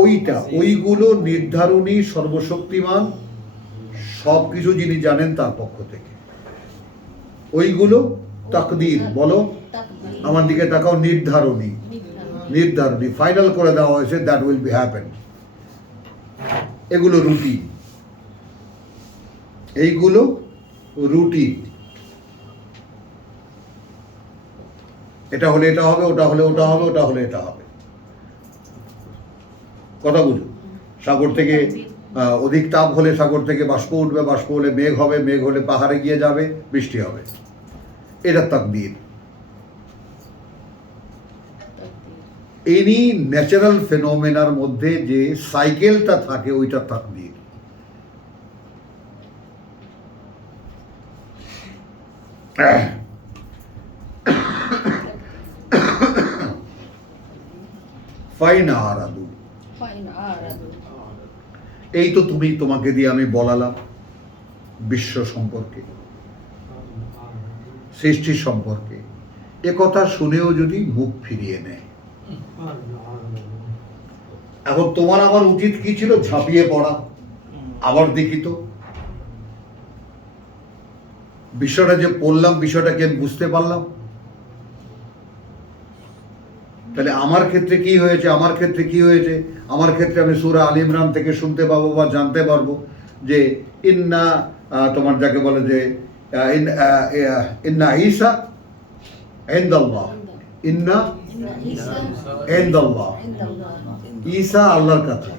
ওইটা, ওইগুলো নির্ধারণী সর্বশক্তিমান সব কিছু যিনি জানেন তার পক্ষ থেকে। ওইগুলো তাকদীর, বলো আমার দিকে তাকাও, নির্ধারণী, নির্ধারণী ফাইনাল করে দেওয়া হয়েছে, দ্যাট উইল বি হ্যাপেন। এগুলো রুটিন, এইগুলো রুটিন। এটা হলে এটা হবে, ওটা হলে ওটা হবে, ওটা হলে এটা হবে। কথা বুঝো? সাগর থেকে অধিক তাপ হলে সাগর থেকে বাষ্প উঠবে, বাষ্প হলে মেঘ হবে, মেঘ হলে পাহাড়ে গিয়ে যাবে, বৃষ্টি হবে। এটা তাকদীর। এনি ন্যাচারাল ফেনোমেনার মধ্যে যে সাইকেলটা থাকে ওইটা তাকদীর। ফাইন আরাদু, এই তো তুমি, তোমাকে দিয়ে আমি বলালাম বিশ্ব সম্পর্কে, সৃষ্টি সম্পর্কে। এ কথা শুনেও যদি মুখ ফিরিয়ে নেয়, এখন তোমার আমার উচিত কি ছিল? ঝাঁপিয়ে পড়া, আবার দেখি তো বিষয়টা যে পড়লাম, বিষয়টাকে আমি বুঝতে পারলাম। তাহলে আমার ক্ষেত্রে কি হয়েছে, আমার ক্ষেত্রে কি হয়েছে? আমার ক্ষেত্রে আমি সূরা আল ইমরান থেকে শুনতে পাবো বা জানতে পারবো যে ইন্না, তোমার যাকে বলে যে ইন্না ঈসা ইনদাল্লাহ, ইন্না ইনদাল্লাহ, ঈসা আল্লাহর কাছে।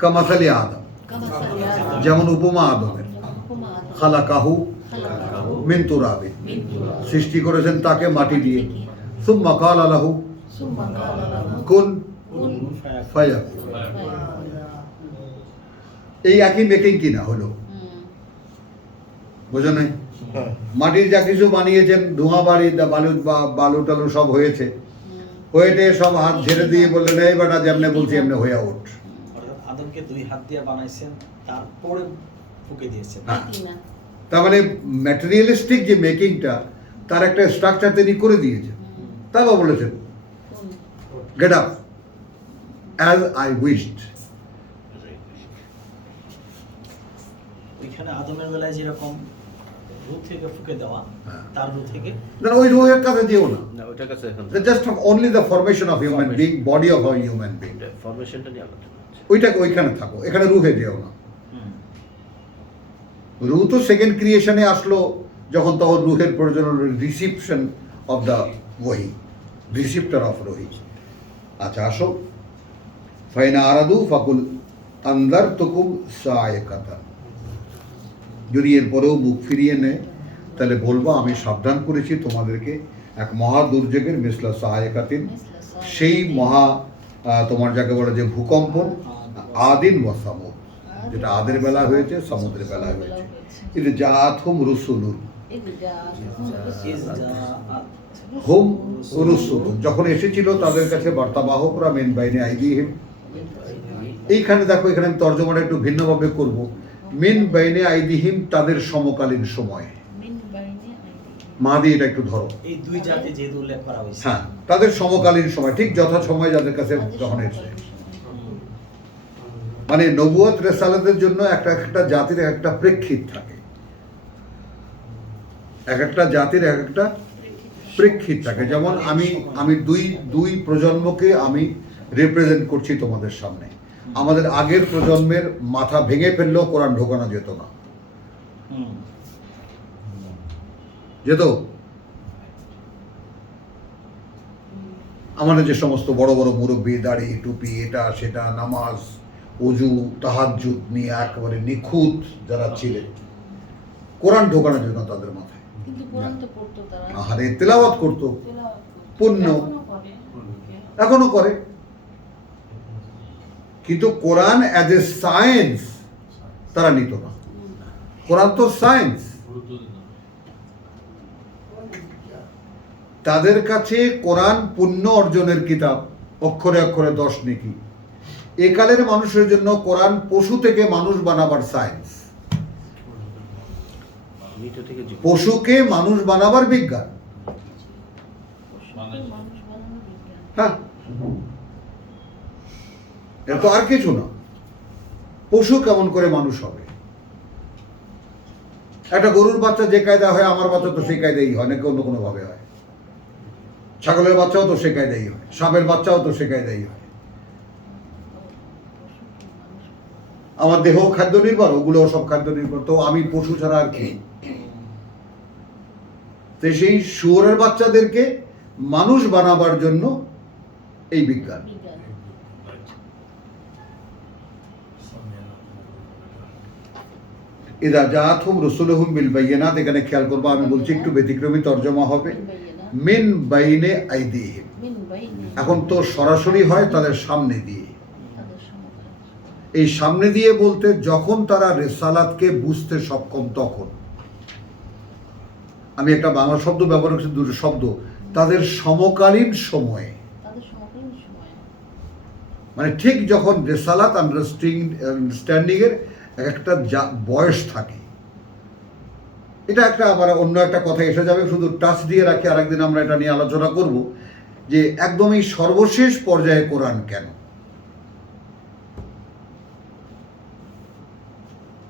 কামাসালি আদম, যেমন উপমা আদমের। খালাকাহু মিন তুরাবিন, সৃষ্টি করেছেন তাকে মাটি দিয়ে। সুম্মা ক্বালা লাহু কুন ফায়াকুন। এই একই মেকিং কিনা হলো, বোঝো নাই? মাটির যা কিছু বানিয়েছেন, ধোঁয়া বাড়ি, বালু টালু সব হয়েছে, হয়েটে সব হাত ঝেড়ে দিয়ে বললেন এই বেটা যেমনে বলছি এমনি হয়ে ওঠ। আদমকে 2 হাত দিয়ে বানাইছেন, তারপরে ফুঁকে দিয়েছেন। তার মানে ম্যাটেরিয়ালিস্টিক যে মেকিংটা, তার একটা স্ট্রাকচার তিনি করে দিয়েছেন। তারপর বলেছেন get up as I wished. ওইখানে আদমের বেলায় যেরকম রূহ থেকে ফুঁকে দেওয়া, তার রূহ থেকে না, ওই রুহের কাছে যেও না, না ওইটার কাছে এখন just only the formation of human being, body of a human being, ফরমেশনটা নিয়ে আলোচনা হচ্ছে। ওইটাকে ওইখানে থাকো, এখানে রুহে যেও না। রুহ তো সেকেন্ড ক্রিয়েশনে আসলো যখন, তখন রুহের প্রয়োজন হলো রিসিপশন অফ দ্য ওয়াহি। রিসিপ্টার অফ রহি। আচ্ছা আসো, ফাইনা আরাদু ফাকুল আনদারতুকুম সায়কাতান, যদি এরপরেও মুখ ফিরিয়ে নেয় তাহলে বলবো আমি সাবধান করেছি তোমাদেরকে এক মহা দুর্যোগের, মিসলা সায়কাতিন, সেই মহা তোমার যাকে বলে যে ভূকম্পন, আদিন ওয়া সামুদ, যেটা আদের বেলা হয়েছে, সমুদ্রের বেলা হয়েছে। ইদ জাআতহুম রুসুলুন, হুম রুসুলুন, যখন এসেছিল তাদের কাছে বার্তাবাহকরা, মিন বাইনে আইদিহিম, এইখানে দেখো, এখানে আমি তর্জমাটা একটু ভিন্নভাবে করব, মিন বাইনে আইদিহিম, তাদের সমকালীন সময়ে, মাদি এটা একটু ধরো, এই দুই জাতি যেহেতু উল্লেখ করা হয়েছে, হ্যাঁ তাদের সমকালীন সময়, ঠিক যথা সময় যাদের কাছে যখন এসে, মানে নবুয়ত রেসালাতের জন্য একটা একটা জাতির একটা প্রেক্ষিত থাকে, এক একটা জাতির এক একটা প্রেক্ষিত থাকে। যেমন আমি দুই প্রজন্মকে আমি রিপ্রেজেন্ট করছি তোমাদের সামনে। আমাদের আগের প্রজন্মের মাথা ভেঙে ফেললেও কোরআন ঢোকানো যেত না, যেত। আমাদের যে সমস্ত বড় বড় মুরব্বী, দাড়ি টুপি, এটা সেটা, নামাজ অজু তাহাজ্জুদ নিয়ে একেবারে নিখুঁত যারা ছিলেন, কোরআন ঢোকানোর জন্য তাদের মাথায়, কিন্তু কোরআন তো পড়তো তারা, আহারে তেলাওয়াত করতো, পুণ্য এখনো করে, কিন্তু কোরআন অ্যাজ এ সায়েন্স তারা নিত না। কোরআন তো সায়েন্স, তাদের কাছে কোরআন পুণ্য অর্জনের কিতাব, অক্ষরে অক্ষরে 10 নেকি। একালের মানুষের জন্য কোরআন পশু থেকে মানুষ বানাবার সায়েন্স, পশুকে মানুষ বানাবার বিজ্ঞান। হ্যাঁ, এটা তো আর কিছু না। পশু কেমন করে মানুষ হবে? একটা গরুর বাচ্চা যে কায়দা হয়, আমার বাচ্চা তো সেই কায়দাই হয়, নাকি অন্য কোনো ভাবে হয়? ছাগলের বাচ্চাও তো সে কায়দাই হয়, সাপের বাচ্চাও তো সে কায়দাই হয়। আমার দেহ খাদ্য নির্ভর, ওগুলো সব খাদ্য নির্ভর, তো আমি পশু ছাড়া আর কি? তো সেই শুয়োরের বাচ্চাদেরকে মানুষ বানাবার জন্য এই বিজ্ঞান। ইদা জাআতহুম রুসুলুহুম বিল বাইয়িনাত, এখানে খেয়াল করবো, আমি বলছি একটু ব্যতিক্রমী তর্জমা হবে, মিন বাইনে আইদিহিম। এখন তো সরাসরি হয় তাদের সামনে দিয়ে, এই সামনে দিয়ে বলতে যখন তারা রিসালাতকে বুঝতে সক্ষম, তখন আমি একটা বাংলা শব্দ ব্যবহার করছি, দুটো শব্দ, তাদের সমকালীন সময়ে, মানে ঠিক যখন রিসালাত আন্ডারস্ট্যান্ডিং এর একটা বয়স থাকে। এটা একটা আবার অন্য একটা কথা এসে যাবে, শুধু টাচ দিয়ে রাখি, আরেকদিন আমরা এটা নিয়ে আলোচনা করব যে একদমই সর্বশেষ পর্যায়ে কোরআন কেন।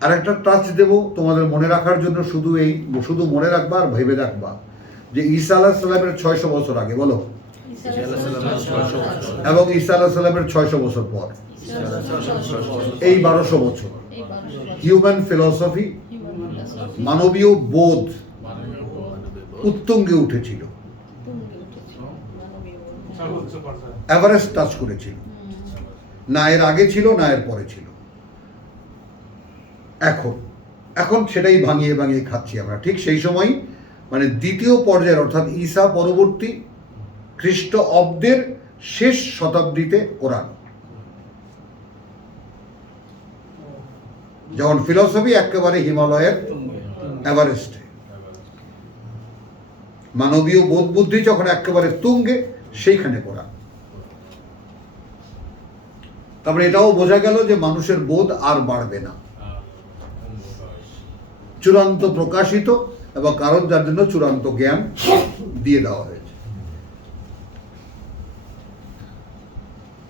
আর একটা টাচ দেব তোমাদের মনে রাখার জন্য, শুধু মনে রাখবা আর ভেবে রাখবা যে ঈসা আলাইহিস সালামের 600 বছর আগে, বলো, এবং ঈসা আলাইহিস সালামের 600 বছর পর, এই 1200 বছর হিউম্যান ফিলসফি, মানবীয় বোধ উত্তুঙ্গে উঠেছিল, এভারেস্ট টাচ করেছিল, না এর আগে ছিল না এর পরে ছিল। এখন সেটাই ভাঙিয়ে ভাঙিয়ে খাচ্ছি আমরা। ঠিক সেই সময়, মানে দ্বিতীয় পর্যায়ের, অর্থাৎ ঈসা পরবর্তী খ্রিস্ট অব্দের শেষ শতাব্দীতে কোরআন, যখন ফিলসফি একেবারে হিমালয়ের এভারেস্টে, মানবীয় বোধ বুদ্ধি যখন একেবারে তুঙ্গে, সেইখানে কোরআন। তারপরে এটাও বোঝা গেল যে মানুষের বোধ আর বাড়বে না, চূড়ান্ত প্রকাশিত, এবং কারণ যার জন্য চূড়ান্ত জ্ঞান দিয়ে দেওয়া হয়েছে।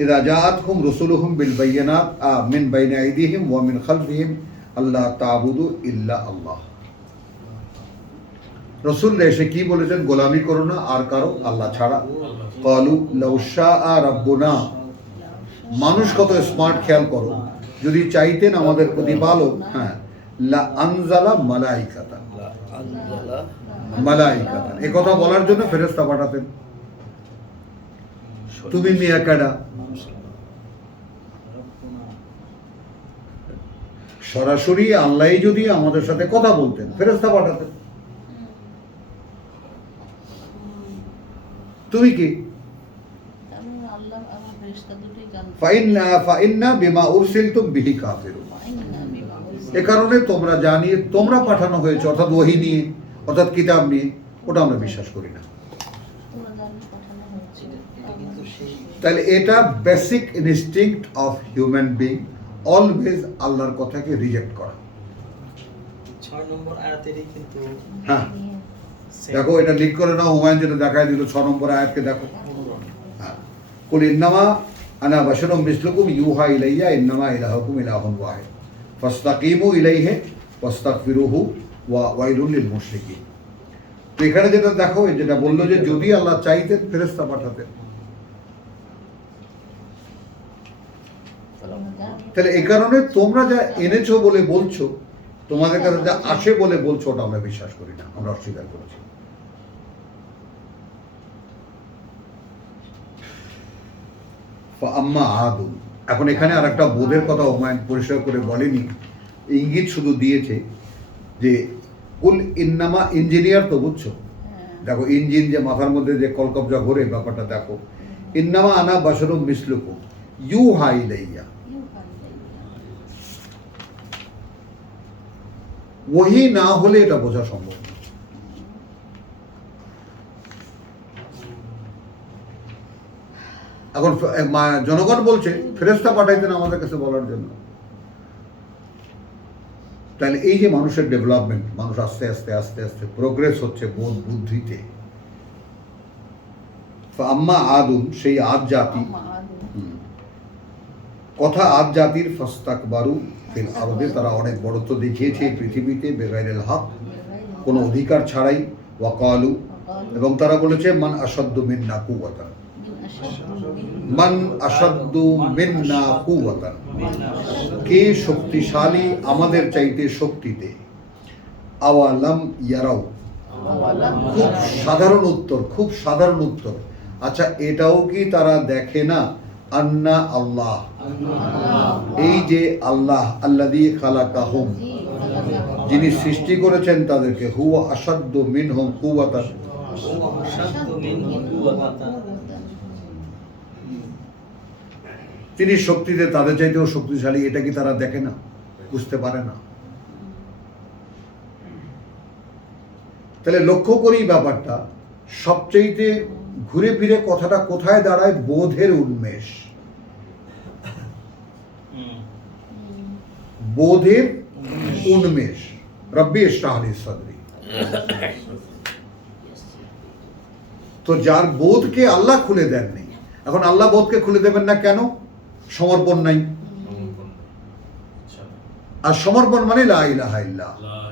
ইদা জাআতহুম রুসুলুহুম বিল বাইয়িনাত মিন বাইনি আইদিহিম ওয়া মিন খালফিহিম আল্লা তা'বুদু ইল্লা আল্লাহ। রাসূল এসে কি বলেছেন? গোলামি করো না আর কারো আল্লাহ ছাড়া। ক্বালু লাউ শাআ রাব্বুনা, মানুষ কত স্মার্ট, খেয়াল করো, যদি চাইতেন আমাদের প্রতিপালক, হ্যাঁ, লা আনজালা মালাইকাতান, মালাইকাতান, এই কথা বলার জন্য ফেরেশতা পাঠাতেন। তুমি মিয়া কাডা? সরাসরি আল্লাহ যদি আমাদের সাথে কথা বলতেন, ফেরেশতা পাঠাতেন। তুমি কি? আমি আল্লাহ আমার ফেরেশতা দুটোই জানতে ফাইন্না বিমা উরসিলতুম বিহি কাফিরুন। এ কারণে তোমরা জানিয়ে তোমরা পাঠানো হয়েছে, অর্থাৎ ওহী নিয়ে, অর্থাৎ কিতাব নিয়ে, ওটা আমরা বিশ্বাস করি না। তোমরা জানিয়ে পাঠানো হয়েছে। তাহলে এটা basic instinct of human being, always আল্লাহর কথাকে রিজেক্ট করা। 6 নম্বর আয়াতেরই কিন্তু হ্যাঁ, দেখো এটা লিক করে নাও, হুমায়ুন যেটা দেখায় দিল 6 নম্বর আয়াতকে দেখো। হ্যাঁ, কুল ইন্নামা আনা বাশারুম মিসলুকুম ইউহা ইলাইয়া ইন্নামা ইলাহুকুম ইলাহুন ওয়াহিদ ফাস্তাকিমু ইলাইহি ওয়াস্তাগফিরুহু ওয়া ওয়াইলুল লিল মুশরিকিন। তো এখানে যেটা দেখো, যেটা বললো যে যদি আল্লাহ চাইতেন ফেরেশতা পাঠাতেন। তাহলে এই কারণে তোমরা যা এনেছো বলে বলছো, তোমাদের কাছে যা আসে বলে বলছো, ওটা আমরা বিশ্বাস করি না, আমরা অস্বীকার করেছি। আম্মা আদু, এখন এখানে আর একটা বোধের কথা হুমায়ুন পরিষ্কার করে বলেনি, ইঙ্গিত শুধু দিয়েছে যে কুল ইন্নামা, ইঞ্জিনিয়ার তো বুঝছো, দেখো ইঞ্জিন যে মাথার মধ্যে যে কলকবজা ঘোরে, ব্যাপারটা দেখো। ইন্নামা আনা বাশারুম মিসলুকুম ইউহা ইলাইয়া, ওহী না হলে এটা বোঝা সম্ভব না। এখন জনগণ বলছে ফেরেশতা পাঠাইতেন আমাদের কাছে বলার জন্য। তাহলে এই যে মানুষের ডেভেলপমেন্ট, মানুষ আস্তে আস্তে আস্তে আস্তে প্রোগ্রেস হচ্ছে বোধ বুদ্ধিতে। আম্মা আদুন, সেই আদ জাতি, কথা আদ জাতির ফাস্তাকবারু ফিল আরদে, তারা অনেক বড়ত্ব দেখিয়েছে এই পৃথিবীতে বেগাইরিল হক, কোনো অধিকার ছাড়াই। ওয়াকালু, এবং তারা বলেছে মান আশাদ্দু মিন্না কুওয়াতান, মান আশাদ্দু মিন্না কুওয়াতান, কে শক্তিশালী আমাদের চাইতে শক্তিতে। আওয়ালাম ইয়ারাও, খুব সাধারণ উত্তর, খুব সাধারণ উত্তর। আচ্ছা, এটাও কি তারা দেখে না? আন্না আল্লাহ, এই যে আল্লাহ, আল্লাযী খালাকাহুম, যিনি সৃষ্টি করেছেন তাদেরকে, হুয়া আশাদ্দু মিনহুম কুওয়াতান, তিনি শক্তিতে তাদের চাইতেও শক্তিশালী, এটা কি তারা দেখে না, বুঝতে পারে না? তাহলে লক্ষ্য করি ব্যাপারটা, সবচেয়ে ঘুরে ফিরে কথাটা কোথায় দাঁড়ায়? বোধের উন্মেষ, বোধের উন্মেষ। রব্বি ইশরাহ লি সাদরি। তো যার বোধকে আল্লাহ খুলে দেননি, এখন আল্লাহ বোধকে খুলে দেবেন না কেন? সমর্পণ নাই। আর সমর্পণ মানে লা ইলাহা ইল্লাল্লাহ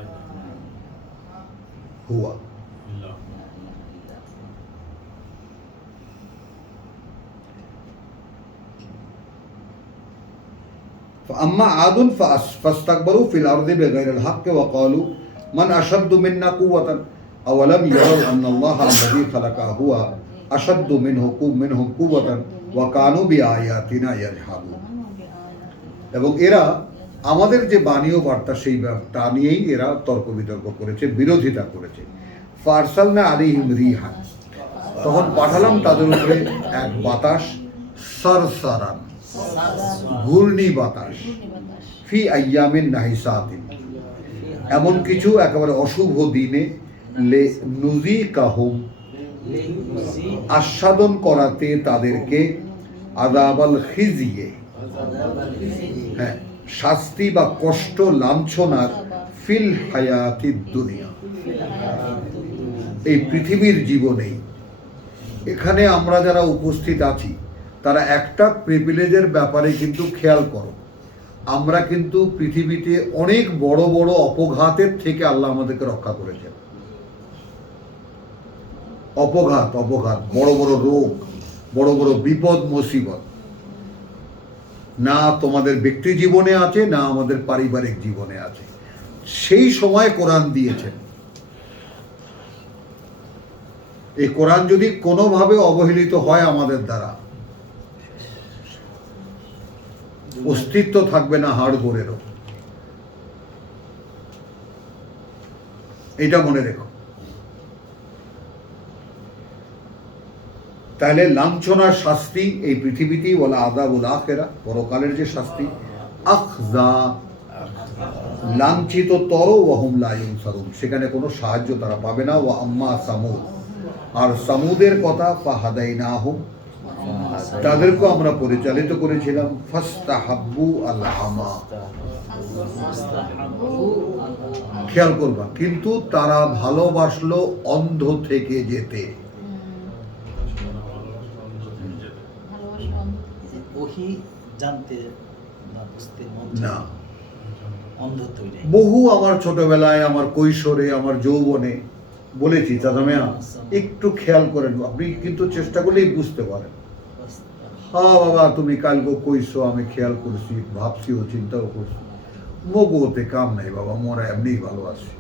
হুয়া। فأما عاد فاستكبروا في الأرض بغير الحق وقالوا من أشد منا قوة أولم يروا أن الله الذي خلق هو أشد منهم قوة وكانوا بآياتنا يجحدون। এবং এরা আমাদের যে বাণীয় বার্তা, সেই তা নিয়েই এরা তর্ক বিতর্ক করেছে, বিরোধিতা করেছে। ফারসালনা আলাইহিম রিহান, তখন পাঠালাম তাদের উপরে এক বাতাস, সারসারান, ঘূর্ণি বাতাস, ফি আইয়ামিন নাহিসাতিন, এমন কিছু একেবারে অশুভ দিনে, লে নুযিকাহুম, আস্বাদন করাতে তাদেরকে, আযাবাল খিজিয়ে, হ্যাঁ, শাস্তি বা কষ্ট, লাঞ্ছনার, ফিল হায়াতিদ দুনিয়া, এই পৃথিবীর জীবনেই। এখানে আমরা যারা উপস্থিত আছি তারা একটা প্রিভিলেজের ব্যাপারে কিন্তু খেয়াল করো, আমরা কিন্তু পৃথিবীতে অনেক বড় বড় অপঘাতের থেকে আল্লাহ আমাদেরকে রক্ষা করেছেন। অপঘাত, বড় বড় রোগ, বড় বড় বিপদ মুসিবত না তোমাদের ব্যক্তি জীবনে আছে, না আমাদের পারিবারিক জীবনে আছে। সেই সময় কোরআন দিয়েছেন। এই কোরআন যদি কোনোভাবে অবহেলিত হয় আমাদের দ্বারা, অস্তিত্ব থাকবে না হাড়গোড়েরও। এটা মনে রেখো। তাহলে লাঞ্ছনার শাস্তি এই পৃথিবীতেই, বলা আযাবুল আখিরা, পরকালের যে শাস্তি, আখযা লাঞ্ছিত তর ওয়াহুম লা ইউনসারুন, সেখানে কোনো সাহায্য তারা পাবে না। ওয়া আম্মা সামুদ, আর সামুদের কথা, ফাহাদাইনাহুম, তাদেরকে আমরা পরিচালিত করেছিলাম, ফাস্তাহাব্বু আল আমা, খেয়াল করবা, কিন্তু তারা ভালোবাসলো অন্ধ থেকে যেতে। ওহি জানতে বা বুঝতে মন না, অন্ধত্ব নেই। বহু আমার ছোটবেলায়, আমার কৈশোরে, আমার যৌবনে বলেছি, চাচামিয়া একটু খেয়াল করেন, আপনি কিন্তু চেষ্টা করলেই বুঝতে পারেন। হ্যাঁ বাবা, তুমি কালকে কইছো, আমি খেয়াল করছি, ভাবছিও, চিন্তাও করছি, মগোতে কাম নাই বাবা, মোরা এমনিই ভালো আছি।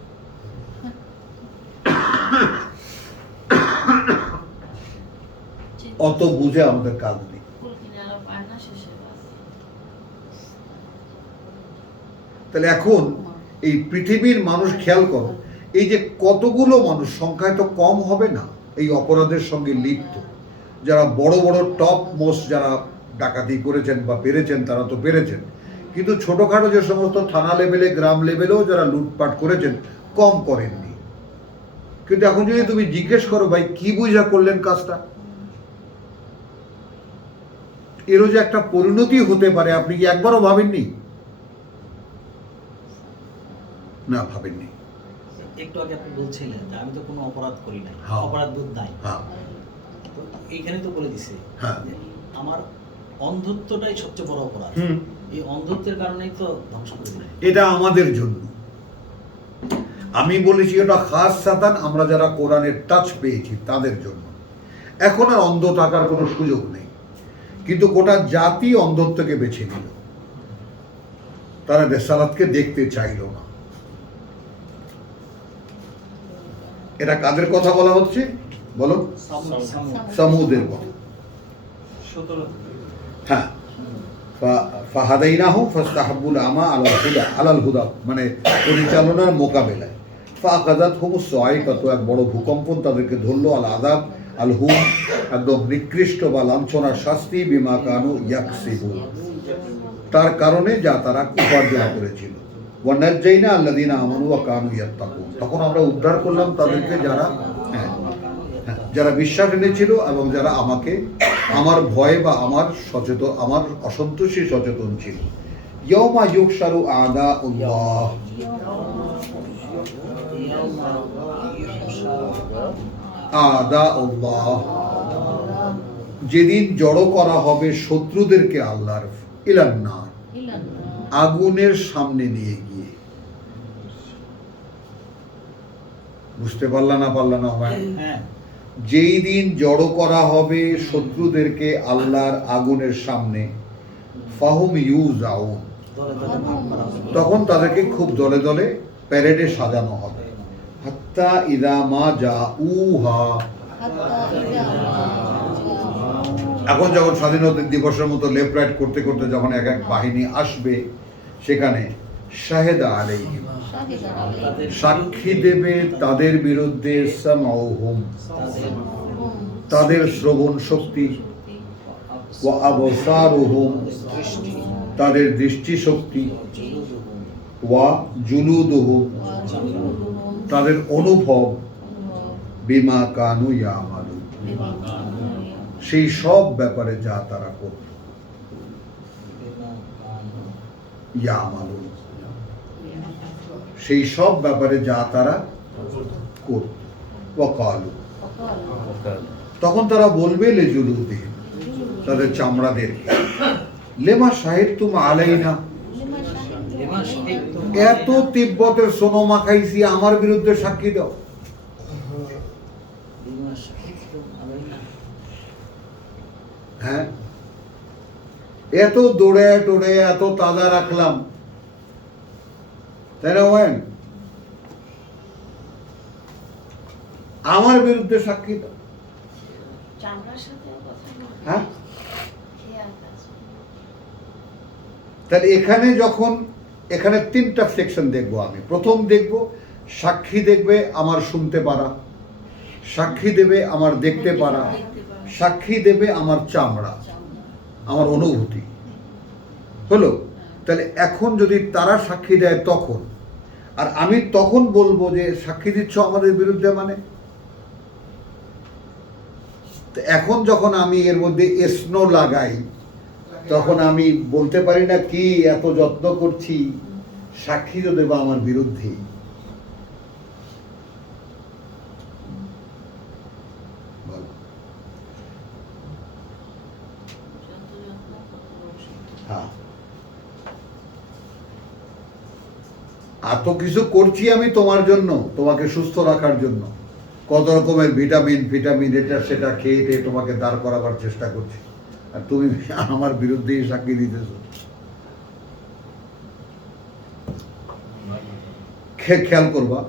অত বুঝে আমাদের কাজ নেই। তাহলে এখন এই পৃথিবীর মানুষ, খেয়াল করো, এই যে কতগুলো মানুষ, সংখ্যায় তো কম হবে না এই অপরাধের সঙ্গে লিপ্ত, যারা বড় বড় টপ মোস্ট যারা ডাকাতি করেছেন বা পেরেছেন, তারা তো পেরেছেন, কিন্তু ছোটখাটো যে সমস্ত থানা লেভেলে, গ্রাম লেভেলেও যারা লুটপাট করেছেন, কম করেননি। কিন্তু এখন যদি তুমি জিজ্ঞেস করো, ভাই কি বুঝা করলেন কাজটা, এরও যে একটা পরিণতি হতে পারে, আপনি কি একবারও ভাবেননি? না, ভাবেননি। একটু আগে আপনি বলছিলেন যে আমি তো কোনো অপরাধ করি নাই, হ্যাঁ। অপরাধ বোধ নাই, হ্যাঁ, তো এইখানে তো বলে দিছে হ্যাঁ। যে আমার অন্ধত্বটাই সবচেয়ে বড় অপরাধ। হুম। এই অন্ধত্বের কারণেই তো ধ্বংস করে দিলেন। এটা আমাদের জন্য, আমি বলেছি এটা খাস সাতান, আমরা যারা কোরআনের টাচ পেয়েছি তাদের জন্য। এখন আর অন্ধ থাকার কোনো সুযোগ নেই, কিন্তু গোটা জাতি অন্ধত্বকে বেছে নিল, তারা রেসালাতকে দেখতে চাইল না। এটা কাদের কথা বলা হচ্ছে বলো? সামুদের কথা। 17 হ্যাঁ, ফাহাদাইনাহু ফাস্তাহাব্বুল আমা আলাল হুদা, আলাল হুদা মানে পরিচালনার মোকাবেলায়। ফাআখাযাতহুমুস সাইকাতু, এক বড় ভূকম্পন তাদেরকে ধরলো, আল আযাব আল হুম, একদম নিকৃষ্ট বা লাঞ্ছনার শাস্তি, বিমা কানু ইয়াকসিবুন, তার কারণে যা তারা উপার্জন করেছিল। ওয়া নাজ্জাইনা আল্লাযীনা আমানু ওয়া কানু ইয়াত্তাকুন, তখন আমরা উদ্ধার করলাম তাদেরকে যারা যারা বিশ্বাস এনেছিল এবং যারা আমাকে, আমার ভয় বা আমার সচেতন, আমার অসন্তোষী সচেতন ছিল। ইয়াউমা ইউহশারু আদাউল্লাহ, আদাউল্লাহ, যেদিন জড়ো করা হবে শত্রুদেরকে আল্লাহর, ইলান নার, আগুনের সামনে নিয়ে গিয়ে। বুঝতে পারলা না ভাই? হ্যাঁ, যেই দিন জড়ো করা হবে শত্রুদেরকে আল্লাহর আগুনের সামনে, ফাহুম ইউজাউন, দলে দলে ভাগ করা হবে। তখন তাদেরকে খুব দলে দলে প্যারেডে সাজানো হবে। হাত্তা ইদা মা জাউহা, এখন যখন স্বাধীনতা দিবসের মতো লেফট রাইট করতে করতে যখন এক এক বাহিনী আসবে, সেখানে শাহেদা আলাইহিম, সাক্ষী দেবে তাদের বিরুদ্ধে, সামাউহুম, তাদের শ্রবণ শক্তি, ওয়া আবসারুহুম, তাদের দৃষ্টি শক্তি, ওয়া জুলুদুহুম, তাদের অনুভব, বিমা কানু ইয়ামালুন, সেই সব ব্যাপারে যা তারা করত, ইয়ামালুন, সেই সব ব্যাপারে যা তারা করত। ওয়াকালু, তখন তারা বলবে লিজুলুদিহিম, তাদের চামড়াদেরকে, লেমা শাহিদতুম আলাইনা, এত তিব্বতের সোনো মাখাইছি, আমার বিরুদ্ধে সাক্ষী দাও। হ্যাঁ, এত দৌড়ে টোড়ে এত তাজা রাখলাম, তাই না? আমার বিরুদ্ধে সাক্ষী দাও। চামড়ার সাথে কথা বলবো। হ্যাঁ, তাহলে এখানে যখন এখানে 3টা সেকশন দেখবো আমি। প্রথম দেখব সাক্ষী দেখবে আমার শুনতে পারা, সাক্ষী দেবে আমার দেখতে পারা, সাক্ষী দেবে আমার চামড়া, আমার অনুভূতি। হলো? তাহলে এখন যদি তারা সাক্ষী দেয় তখন, আর আমি তখন বলবো যে সাক্ষী দিচ্ছ আমাদের বিরুদ্ধে মানে, তো এখন যখন আমি এর মধ্যে এসনো লাগাই তখন আমি বলতে পারি না কি এত যত্ন করছি, সাক্ষী তো দেবো আমার বিরুদ্ধে। হ্যাঁ, এত কিছু করছি আমি তোমার জন্য, তোমাকে সুস্থ রাখার জন্য, কত রকমের ভিটামিন এটা সেটা খেয়ে তোমাকে দাঁড় করাবার চেষ্টা করছি, আর তুমি আমার বিরুদ্ধেই সাক্ষী দিতেছো। খেয়াল করবা,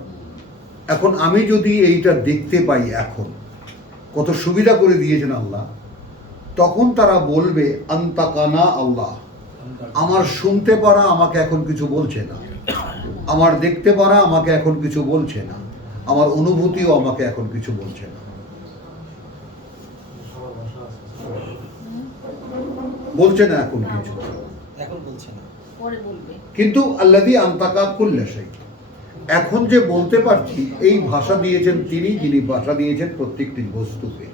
এখন আমি যদি এইটা দেখতে পাই, এখন কত সুবিধা করে দিয়েছেন আল্লাহ, তখন তারা বলবে আন্তাকানা আল্লাহ, আমার শুনতে পারা আমাকে এখন কিছু বলছে না, আমার দেখতে পারা আমাকে এখন কিছু বলছে না, আমার অনুভূতিও আমাকে এখন কিছু বলছে না। বলছে না এখন কিছু, এখন বলছে না, পরে বলবে। কিন্তু আল্লাযী আনতাকা কুল্লা শাই, এখন যে বলতে পারছি এই ভাষা দিয়েছেন তিনি, যিনি ভাষা দিয়েছেন প্রত্যেকটি বস্তুকে।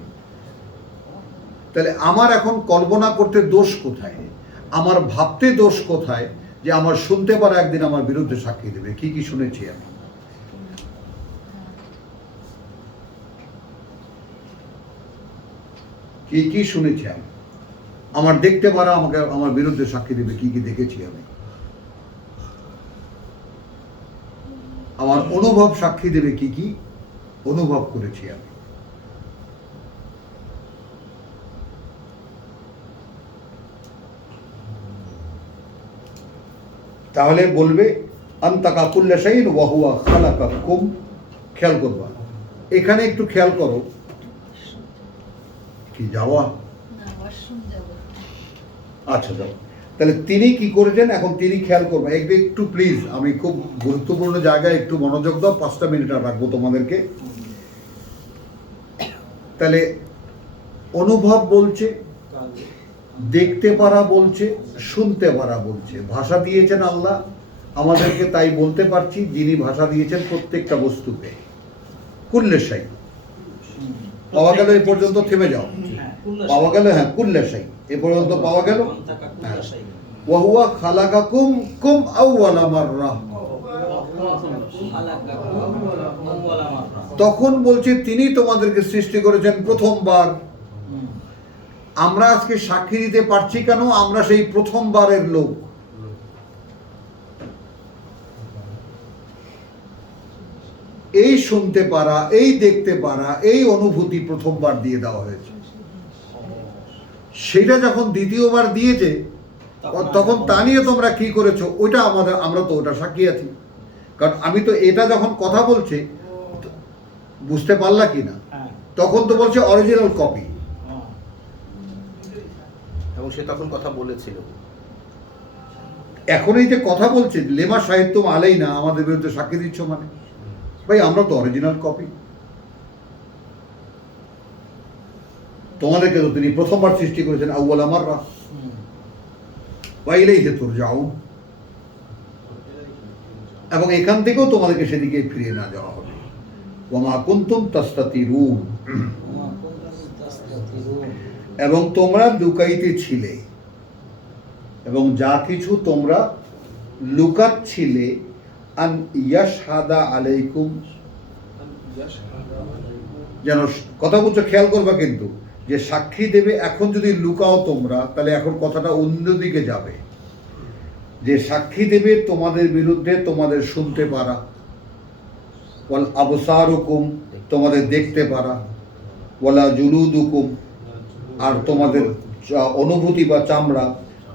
তাহলে আমার এখন কল্পনা করতে দোষ কোথায়, আমার ভাবতে দোষ কোথায় যে আমার শুনতে পারা একদিন আমার বিরুদ্ধে সাক্ষী দেবে? কি কি শুনেছি আমি, কি কি শুনেছি আমি, আমার দেখতে পারা আমাকে আমার বিরুদ্ধে সাক্ষী দেবে কি কি দেখেছি আমি, আমার অনুভব সাক্ষী দেবে কি কি অনুভব করেছি আমি। তাহলে বলবে আনতাকা কুল্লা শাইইন ওয়া হুয়া খালাকাকুম। খেয়াল করবা, এখানে একটু খেয়াল করো। কি যাওয়া? না, ওয়াশরুম যাব। আচ্ছা যাও। তাহলে তিনি কি করেছেন এখন তিনি খেয়াল করবা, একটু প্লিজ, আমি খুব গুরুত্বপূর্ণ জায়গায় একটু মনোযোগ দাও, 5টা মিনিট আর রাখবো তোমাদেরকে। তাহলে অনুভব বলছে, দেখতে পারা বলছে, শুনতে পারা বলছে, ভাষা দিয়েছেন আল্লাহ আমাদেরকে, তাই বলতে পারছি যিনি ভাষা দিয়েছেন প্রত্যেকটা বস্তুকে। কুল্লে শাই পাওয়া গেল, এই পর্যন্ত থেমে যাও। পাওয়া গেল, হ্যাঁ কুল্লে শাই এ পর্যন্ত পাওয়া গেল। ওয়া হুয়া খালাকাকুম কুম আউওয়ালা মাররা, তখন বলছে তিনি তোমাদেরকে সৃষ্টি করেছেন প্রথমবার। আমরা আজকে সাক্ষী দিতে পারছি কেন? আমরা সেই প্রথমবারের লোক। এই শুনতে পারা, এই দেখতে পারা, এই অনুভূতি প্রথমবার দিয়ে দেওয়া হয়েছে। সেটা যখন দ্বিতীয়বার দিয়েছে তখন তা নিয়ে তোমরা কি করেছো ওইটা আমরা তো ওটা সাক্ষী আছি। কারণ আমি তো এটা যখন কথা বলছে, বুঝতে পারলা কি না, তখন তো বলছে অরিজিনাল কপি, এবং সে তখন কথা বলেছিল। এখন এই যে কথা বলছে লেমা সাহিত্য আলেই না, আমাদের বিরুদ্ধে সাক্ষী দিচ্ছ মানে, ভাই আমরা তো অরিজিনাল কপি। তোমাদেরকে তো তিনি প্রথমবার সৃষ্টি করেছেন আউয়ালা মাররা ওয়া ইলাইহি তুরজাউন, এবং এখান থেকেও তোমাদেরকে সেদিকে ফিরিয়ে না যাওয়া হবে। ওয়া মা কুনতুম তাস্তাতিরুন, এবং তোমরা লুকাইতে ছিলে, এবং যা কিছু তোমরা লুকাচ্ছিলে, আন ইয়াশহাদা আলাইকুম, যেন কথা বলছো, খেয়াল করবা কিন্তু যে সাক্ষী দেবে। এখন যদি লুকাও তোমরা, তাহলে এখন কথাটা অন্যদিকে যাবে, যে সাক্ষী দেবে তোমাদের বিরুদ্ধে তোমাদের শুনতে পারা, ওয়াল আবসারুকুম তোমাদের দেখতে পারা, ওয়ালা জুলুদুকুম আর তোমাদের অনুভূতি বা চামড়া,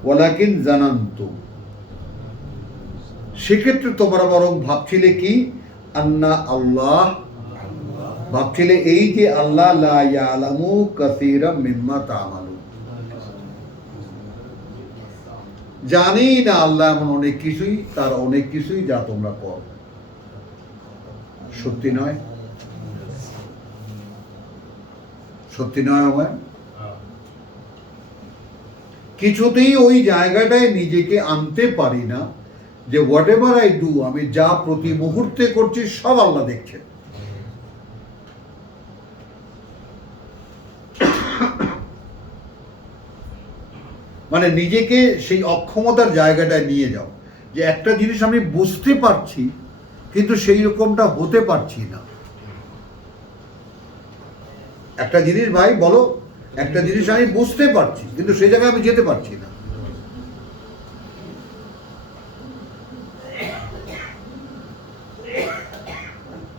ওয়ালাকিন জানান্তুম সেক্ষেত্রে তোমরা বরং ভাবছিলে কি, আন্না আল্লাহ, ভাবছিলে এই যে আল্লাহ লা ইয়ালামু কাসীরাম মিম্মা তা'মালুন, জানি না আল্লাহ এমন অনেক কিছুই, তার অনেক কিছুই যা তোমরা করো। সত্যি নয়? সত্যি নয় আমার? কিছুতেই ওই জায়গাটায় নিজেকে আনতে পারি না যে হোয়াট এভার আই ডু, আমি যা প্রতি মুহূর্তে করছি সব আল্লাহ দেখছেন। মানে নিজেকে সেই অক্ষমতার জায়গাটায় নিয়ে যাও যে একটা জিনিস আমি বুঝতে পারছি কিন্তু সেই রকমটা হতে পারছি না। একটা জিনিস ভাই বলো, একটা জিনিস আমি বুঝতে পারছি কিন্তু সেই জায়গায় আমি যেতে পারছি না।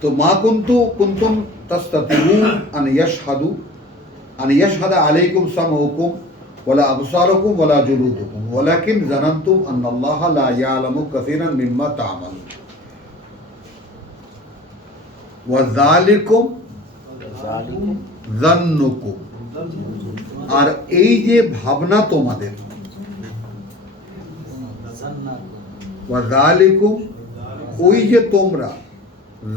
তো মা কুনতুম তাস্তাতিরুন আন ইয়াশহাদা আলাইকুম সামউকুম ওয়ালা আবসারুকুম ওয়ালা জুলুদুকুম ওয়ালাকিন যানানতুম আন্নাল্লাহা লা ইয়ালামু কাসীরান মিম্মা তা'মালুন ওয়া যালিকুম যান্নুকুম। আর এই যে ভাবনা তোমাদের, ওয়া যালিকুম ওই যে তোমরা,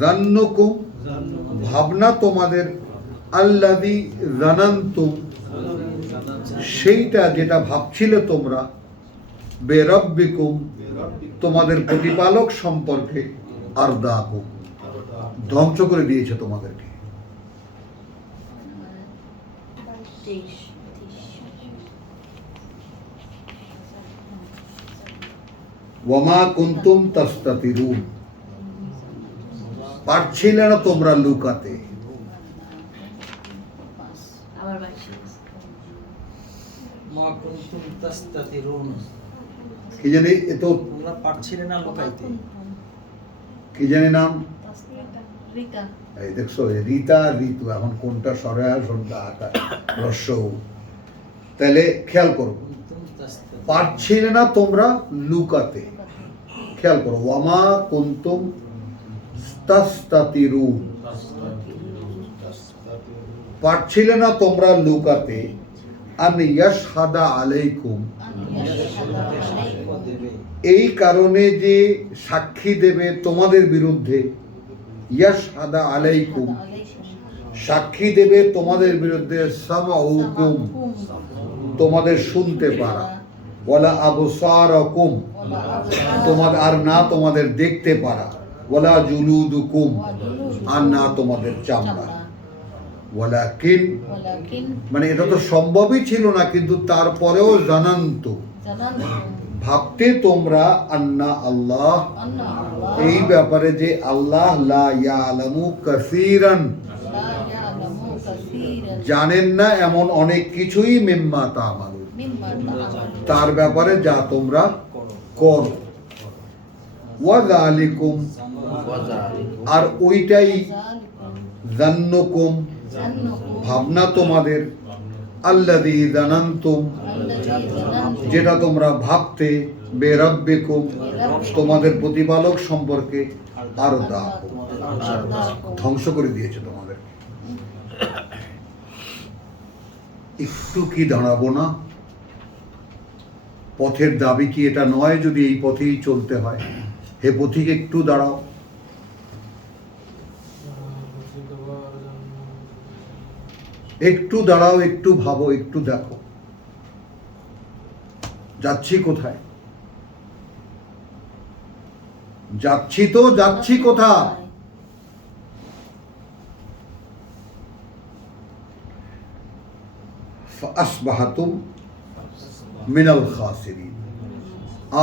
যান্নুকুম ভাবনা তোমাদের, আল্লাযী যানানতুম সেইটা যেটা ভাবছিলে তোমরা, বেরাব্বিকুম তোমাদের প্রতিপালক সম্পর্কে, আরদাকুম ধ্বংস করে দিয়েছে তোমাদেরকে। ওয়ামা কুনতুম তাস্তাতিরুন পারছিলে না তোমরা লুকাতে। আবার বাকি মা কুনতুম তাস্তাতিরুন, কি জানি এ তো তোমরা পারছিলে না লুকাইতে। কি জানি নাম, রিতা এই দেখছো রিতা ঋতু, এখন কোনটা সরয়া কোনটা আটা রস্য। তাহলে খেয়াল করো, কুনতুম তাস্তাতিরুন, পারছিলে না তোমরা লুকাতে। খেয়াল করো, ওয়ামা কুনতুম তাস্তাতিরুন পারছিলে না তোমরা লুকাতে, আন ইয়াশহাদা আলাইকুম এই কারণে যে সাক্ষী দেবে তোমাদের বিরুদ্ধে, ইয়াশহাদা আলাইকুম সাক্ষী দেবে তোমাদের বিরুদ্ধে, সামাউকুম তোমাদের শুনতে পারা, ওয়ালা আবসারাকুম তোমাদের আর না তোমাদের দেখতে পারা, ওয়ালা জুলুদুকুম আর না তোমাদের চামড়া। ওয়ালাকিন মানে এটা তো সম্ভবই ছিল না, কিন্তু তারপরেও জানান্তু ভাবতে তোমরা আন্না আল্লাহ এই ব্যাপারে যে আল্লাহ লা ইয়ালামু কাসীরান জানেন না এমন অনেক কিছুই, মিম্মা তা'মালুন তার ব্যাপারে যা তোমরা করো। ওয়া যালিকুম আর ওইটাই, যান্নুকুম ভাবনা তোমাদের, আল্লাযী যানানতুম যেটা তোমরা ভাবতে, বেরাব্বিকুম তোমাদের প্রতিপালক সম্পর্কে, আরদাকুম ধ্বংস করে দিয়েছে তোমাদের। একটু কি দাঁড়াবো না? পথের দাবি কি এটা নয় যদি এই পথেই চলতে হয়? হে পথিক একটু দাঁড়াও, একটু দাঁড়াও, একটু ভাবো, একটু দেখো যাচ্ছি কোথায়, যাচ্ছি তো যাচ্ছি কোথায়। আসবাহাতুম মিনাল খাসিরিন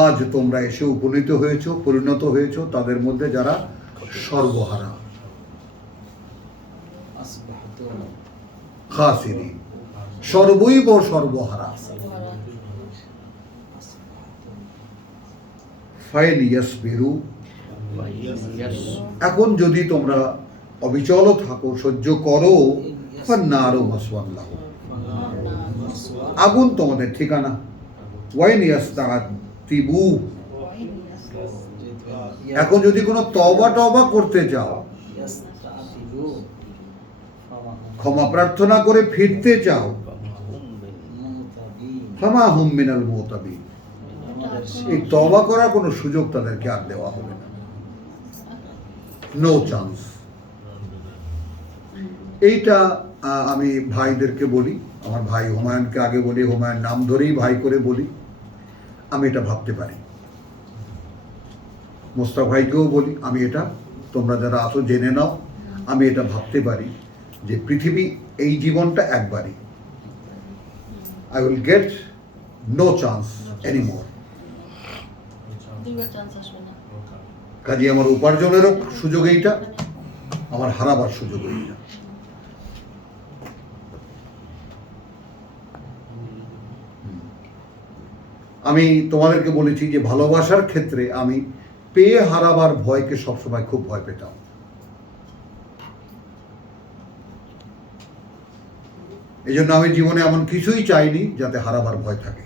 আজ তোমরা এসে উপনীত হয়েছো, পরিণত হয়েছো তাদের মধ্যে যারা সর্বহারা। খাসিরিন সর্বৈব সর্বহারা। ফাইন ইয়াসবিরু এখন যদি তোমরা অবিচল থাকো, সহ্য করো, ফান্নারু মাসওয়ান লাহুম আগুন তোমাদের ঠিকানা। ওয়াইন ইয়াস্তাতিবু এখন যদি কোনো তওবা করতে চাও, ক্ষমা প্রার্থনা করে ফিরতে চাও, ফামা হুম মিনাল মুতাবিন এই তওবা করার কোনো সুযোগ তাদেরকে আর দেওয়া হবে না, নো চান্স। এইটা আমি ভাইদেরকে বলি, আমার ভাই হুমায়ুনকে আগে বলি, হুমায়ুন নাম ধরেই ভাই করে বলি, আমি এটা ভাবতে পারি। মোস্তাক ভাইকেও বলি, আমি এটা, তোমরা যারা আছো জেনে নাও, আমি এটা ভাবতে পারি যে পৃথিবী, এই জীবনটা একবারই, I will get no chance anymore. দুইবার চান্স আসবে না। কাজে আমার উপার্জনেরও সুযোগ এইটা, আমার হারাবার সুযোগ এইটা। আমি তোমাদেরকে বলেছি যে ভালোবাসার ক্ষেত্রে আমি পেয়ে হারাবার ভয়কে সবসময় খুব ভয় পেতাম। এই জন্য আমি জীবনে এমন কিছুই চাইনি যাতে হারাবার ভয় থাকে,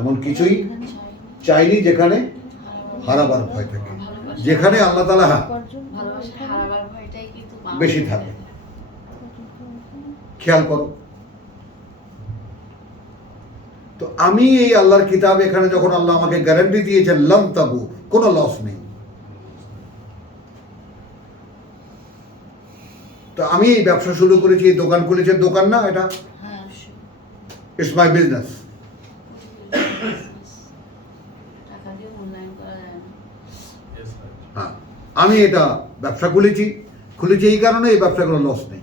এমন কিছুই চাইনি যেখানে হারাবার ভয় থাকে, যেখানে আল্লাহ তাআলা ভালোবাসা হারাবার ভয়টাই কিন্তু বেশি থাকে। খেয়াল করো তো, আমি এই আল্লাহর কিতাব এখানে যখন আল্লাহ আমাকে গ্যারান্টি দিয়েছেন লাম তাবু, কোনো লস নেই, তো আমি এই ব্যবসা শুরু করেছি, এই দোকান খুলেছি, দোকান না এটা, হ্যাঁ, ইটস মাই বিজনেস। টাকা দিয়ে মূল্যায়ন করা যায় না। হ্যাঁ, আমি এটা ব্যবসা খুলেছি এই কারণে এই ব্যবসা কোনো লস নেই।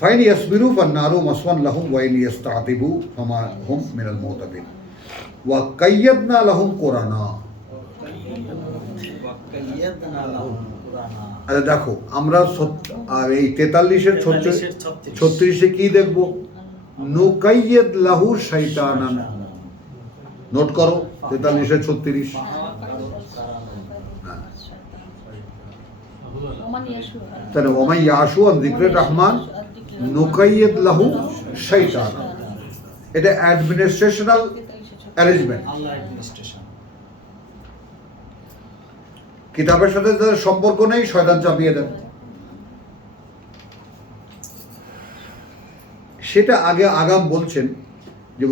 ফাইন ইয়াসবিরু ফান্নারু মাসওয়ান লাহুম ওয়া ইন ইস্তাতিবু ফামা হুম মিনাল মুতাবিন ওয়া কাইয়াদনা লাহুম কুরানা। আচ্ছা দেখো, আমরা আর এই 43-এর 36-এ কি দেখব? নুকাইয়াদ লাহু শাইতানান। নোট করো 43-এর 36। তাহলে ওমান ইয়াশু আন যিকরির রহমান নুকাইয়াদ লাহু শাইতান, এটা অ্যাডমিনিস্ট্রেশনাল অ্যারেঞ্জমেন্ট। কিতাবের সাথে তাদের সম্পর্ক নেই, শয়তান চাপিয়ে দেন। সেটা আগে আগাম বলছেন যে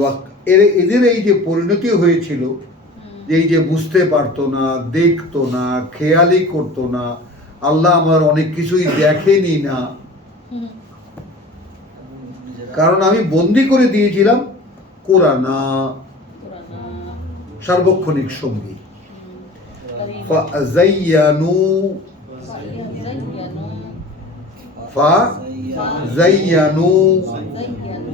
এদের এই যে পরিণতি হয়েছিল, এই যে বুঝতে পারতো না, দেখতো না, খেয়ালই করতো না, আল্লাহ আমার অনেক কিছুই দেখেনি না, কারণ আমি বন্দি করে দিয়েছিলাম কোরআনা, সার্বক্ষণিক সঙ্গী।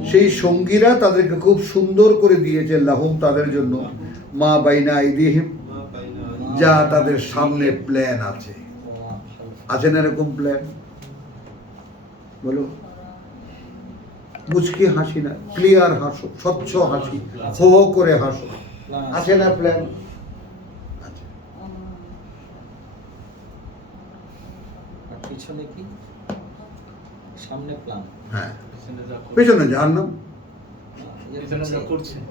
সেই সঙ্গীরা তাদেরকে খুব সুন্দর করে দিয়েছে লাহুম, তাদের জন্য, মা বাইনা আইদিহিম, যা তাদের সামনে প্ল্যান আছে। আছে না এরকম প্ল্যান? বলো, মুচকি হাসি না, ক্লিয়ার হাসো, স্বচ্ছ হাসি, হো হো করে হাসো, আছে না প্ল্যান? পিছনে কি, সামনে প্ল্যান, হ্যাঁ, পেছনে জাহান্নাম।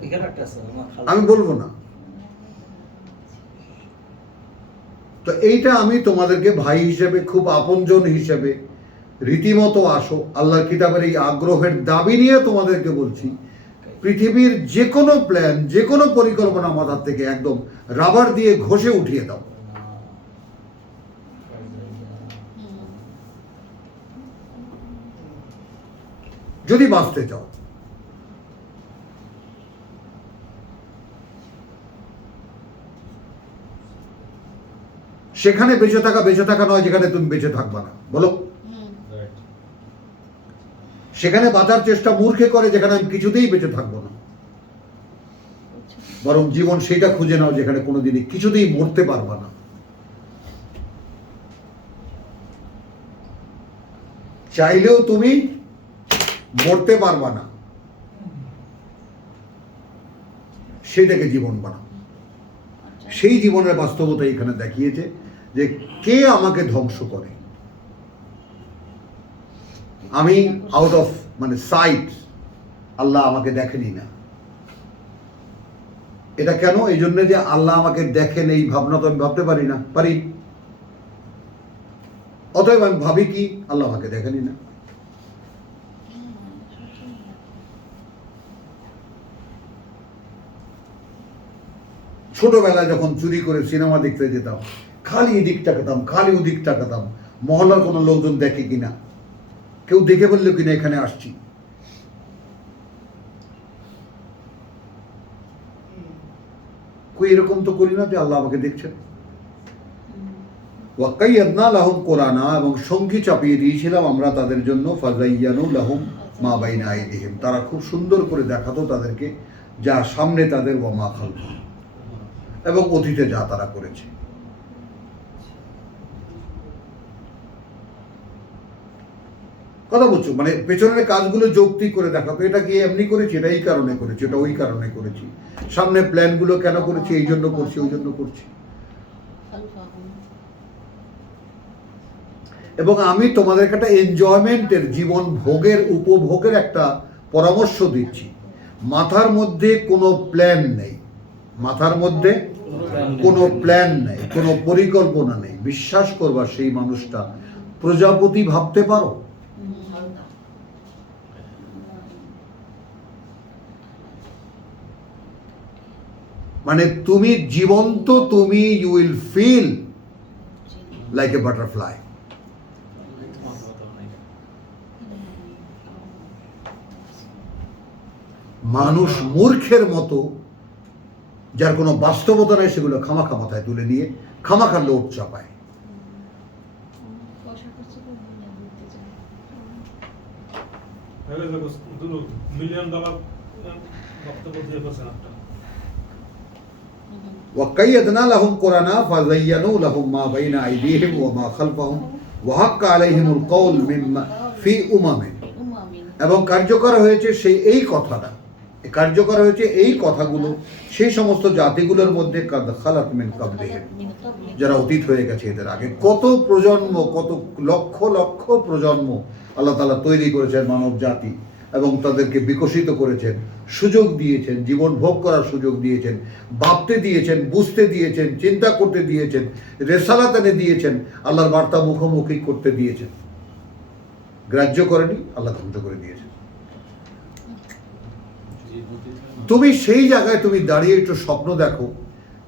এখানে একটা আছে, আমি বলবো না। তো এইটা আমি তোমাদেরকে ভাই হিসেবে, খুব আপনজন হিসেবে, রীতিমতো আসো, আল্লাহর কিতাবের এই আগ্রহের দাবি নিয়ে তোমাদেরকে বলছি, পৃথিবীর যে কোনো প্ল্যান, যে কোনো পরিকল্পনা মাথার থেকে একদম রাবার দিয়ে ঘষে উঠিয়ে দাও। যদি বাঁচতে চাও। সেখানে বেঁচে থাকা নয় যেখানে তুমি বেঁচে থাকবা না, বলো। সেখানে বাঁচার চেষ্টা মূর্খে করে যেখানে আমি কিছুতেই বেঁচে থাকবো না, বরং জীবন সেইটা খুঁজে নাও যেখানে কোনোদিনই কিছুতেই মরতে পারবা না। চাইলেও তুমি মরতে পারবা না, সেটাকে জীবন বানাও। সেই জীবনের বাস্তবতা এখানে দেখিয়েছে যে কে আমাকে ধ্বংস করে। আমি আউট অফ সাইট, আল্লাহ আমাকে দেখেনি না। এটা কেন? এই জন্য যে আল্লাহ আমাকে দেখেন, এই ভাবনা তো আমি ভাবতে পারি না, পারি? অতএব আমি ভাবি কি আল্লাহ আমাকে দেখেনি না? ছোটবেলায় যখন চুরি করে সিনেমা দেখতে যেতাম, খালি এদিক তাকাতাম, খালি ওদিক তাকাতাম, মহল্লার কোনো লোকজন দেখে কিনা, কেউ দেখে বললো কিনা এখানে আসছি। কই এরকম তো করি না যে আল্লাহ আমাকে দেখছেন। ওয়াকাইয়াদনা লাহুম কোরআনা, এবং সঙ্গী চাপিয়ে দিয়েছিলাম আমরা তাদের জন্য, ফাজাইয়ানু লাহুম মা বাইনা আইদিহিম, তারা খুব সুন্দর করে দেখাতো তাদেরকে যা সামনে তাদের, ওয়া মা খালফাহুম, এবং অতীতে যা তারা করেছে। কথা বলছো, মানে পেছনের কাজগুলো যৌক্তিক করে দেখাতো, এটা কি এমনি করেছি, এটা এই কারণে করেছি, এটা ওই কারণে করেছি, সামনে প্ল্যানগুলো কেন করেছি, এই জন্য করছি, ওই জন্য করছি। এবং আমি তোমাদেরকে একটা এনজয়মেন্টের, জীবন ভোগের, উপভোগের একটা পরামর্শ দিচ্ছি। মাথার মধ্যে কোনো প্ল্যান নেই, মাথার মধ্যে কোনো প্ল্যান নেই, কোনো পরিকল্পনা নেই, বিশ্বাস করবা সেই মানুষটা প্রজাপতি ভাবতে পারো? মানে তুমি জীবন্ত, তুমি you will feel like a butterfly. মানুষ মূর্খের মতো, যার কোনো বাস্তবতা নেই, সেগুলো খামাখা মাথায় তুলে নিয়ে খামাখা লোট চাপায়। $1 মিলিয়ন বক্তব্য দিয়ে বলছেন একটা। وقيدنا لهم قرانا فزينوا لهم ما بين ايديهم وما خلفهم وحق عليهم القول مما في এবং কার্যকর হয়েছে সেই এই কথাটা, কার্যকর হয়েছে এই কথাগুলো সেই সমস্ত জাতিগুলোর মধ্যে, কাদ খালাত মিন ক্বাবলিহিম, যারা অতীত হয়ে গেছে এদের আগে। কত প্রজন্ম, কত লক্ষ লক্ষ প্রজন্ম আল্লাহ তাআলা তৈরি করেছেন মানব জাতি, এবং তাদেরকে বিকশিত করেছেন, সুযোগ দিয়েছেন, জীবন ভোগ করার সুযোগ দিয়েছেন, ভাবতে দিয়েছেন, বুঝতে দিয়েছেন, চিন্তা করতে দিয়েছেন, রেসালাত এনে দিয়েছেন, আল্লাহর বার্তা মুখোমুখি করতে দিয়েছেন। গ্রাহ্য করেনি, আল্লাহ ধ্বংস করে দিয়েছেন। তুমি সেই জায়গায় তুমি দাঁড়িয়ে একটু স্বপ্ন দেখো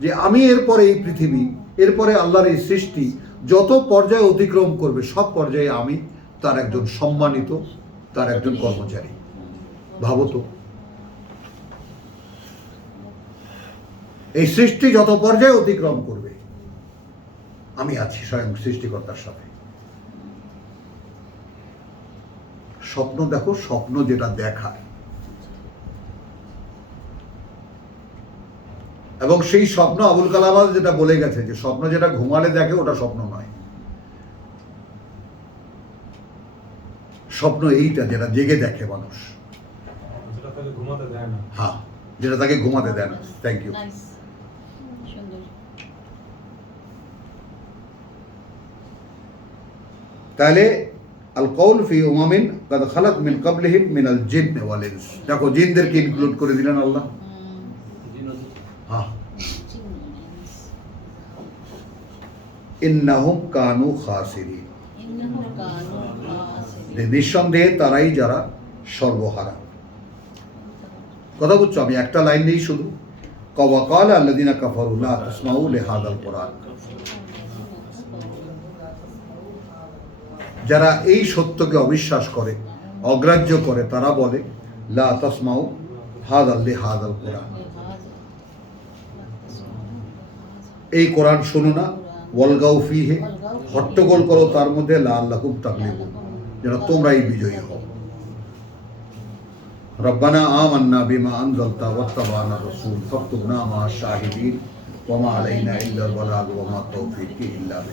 যে আমি এরপরে এই পৃথিবী, এরপরে আল্লাহর এই সৃষ্টি যত পর্যায়ে অতিক্রম করবে, সব পর্যায়ে আমি তার একজন সম্মানিত, তার একজন কর্মচারী। ভাবো তো, এই সৃষ্টি যত পর্যায়ে অতিক্রম করবে, আমি আছি স্বয়ং সৃষ্টিকর্তার সাথে। স্বপ্ন দেখো, স্বপ্ন যেটা দেখায়, এবং সেই স্বপ্ন আবুল কালাম আজাদ যেটা বলে গেছে যে স্বপ্ন যেটা ঘুমালে দেখে ওটা স্বপ্ন নয়, স্বপ্ন এইটা যেটা জেগে দেখে মানুষ, যেটা তাকে ঘুমাতে দেয় না। হ্যাঁ, যেটা তাকে ঘুমাতে দেয় না। Thank you. তাহলে আল কওল ফি উমামিন কাদ খালাত মিন ক্বাবলিহিম মিনাল জিন্নি ওয়াল ইনস, দেখো জিনদেরকে ইনক্লুড করে দিলেন আল্লাহ। হ্যাঁ, ইন্নাহুম কানু খাসিরিন, নিঃসন্দেহে তারাই যারা সর্বহারা। কথা বুঝছো? আমি একটা লাইন নেই শুধু, ওয়াকাল আল্লাযিনা কাফারু লা তাসমাউ লিহাযাল কুরআন, যারা এই সত্যকে অবিশ্বাস করে, অগ্রাহ্য করে, তারা বলে লা তাসমাউ লিহাযাল কুরআন, এই কোরআন শোনো না, ওয়ালগাউ ফিহি, হট্টগোল করো তার মধ্যে, লাআল্লাকুম তাগলিবুন, যেন তোমরাই বিজয়ী হও। রব্বানা আমান্না বিমা আনজালতা ওয়াত্তাবা'না রাসূল ফাকতুবনা মা'আশ শাহিদিন ওয়া মা আলাইনা ইল্লাল বালাগ ওয়া মা তাওফীকি ইল্লা বিল্লাহ।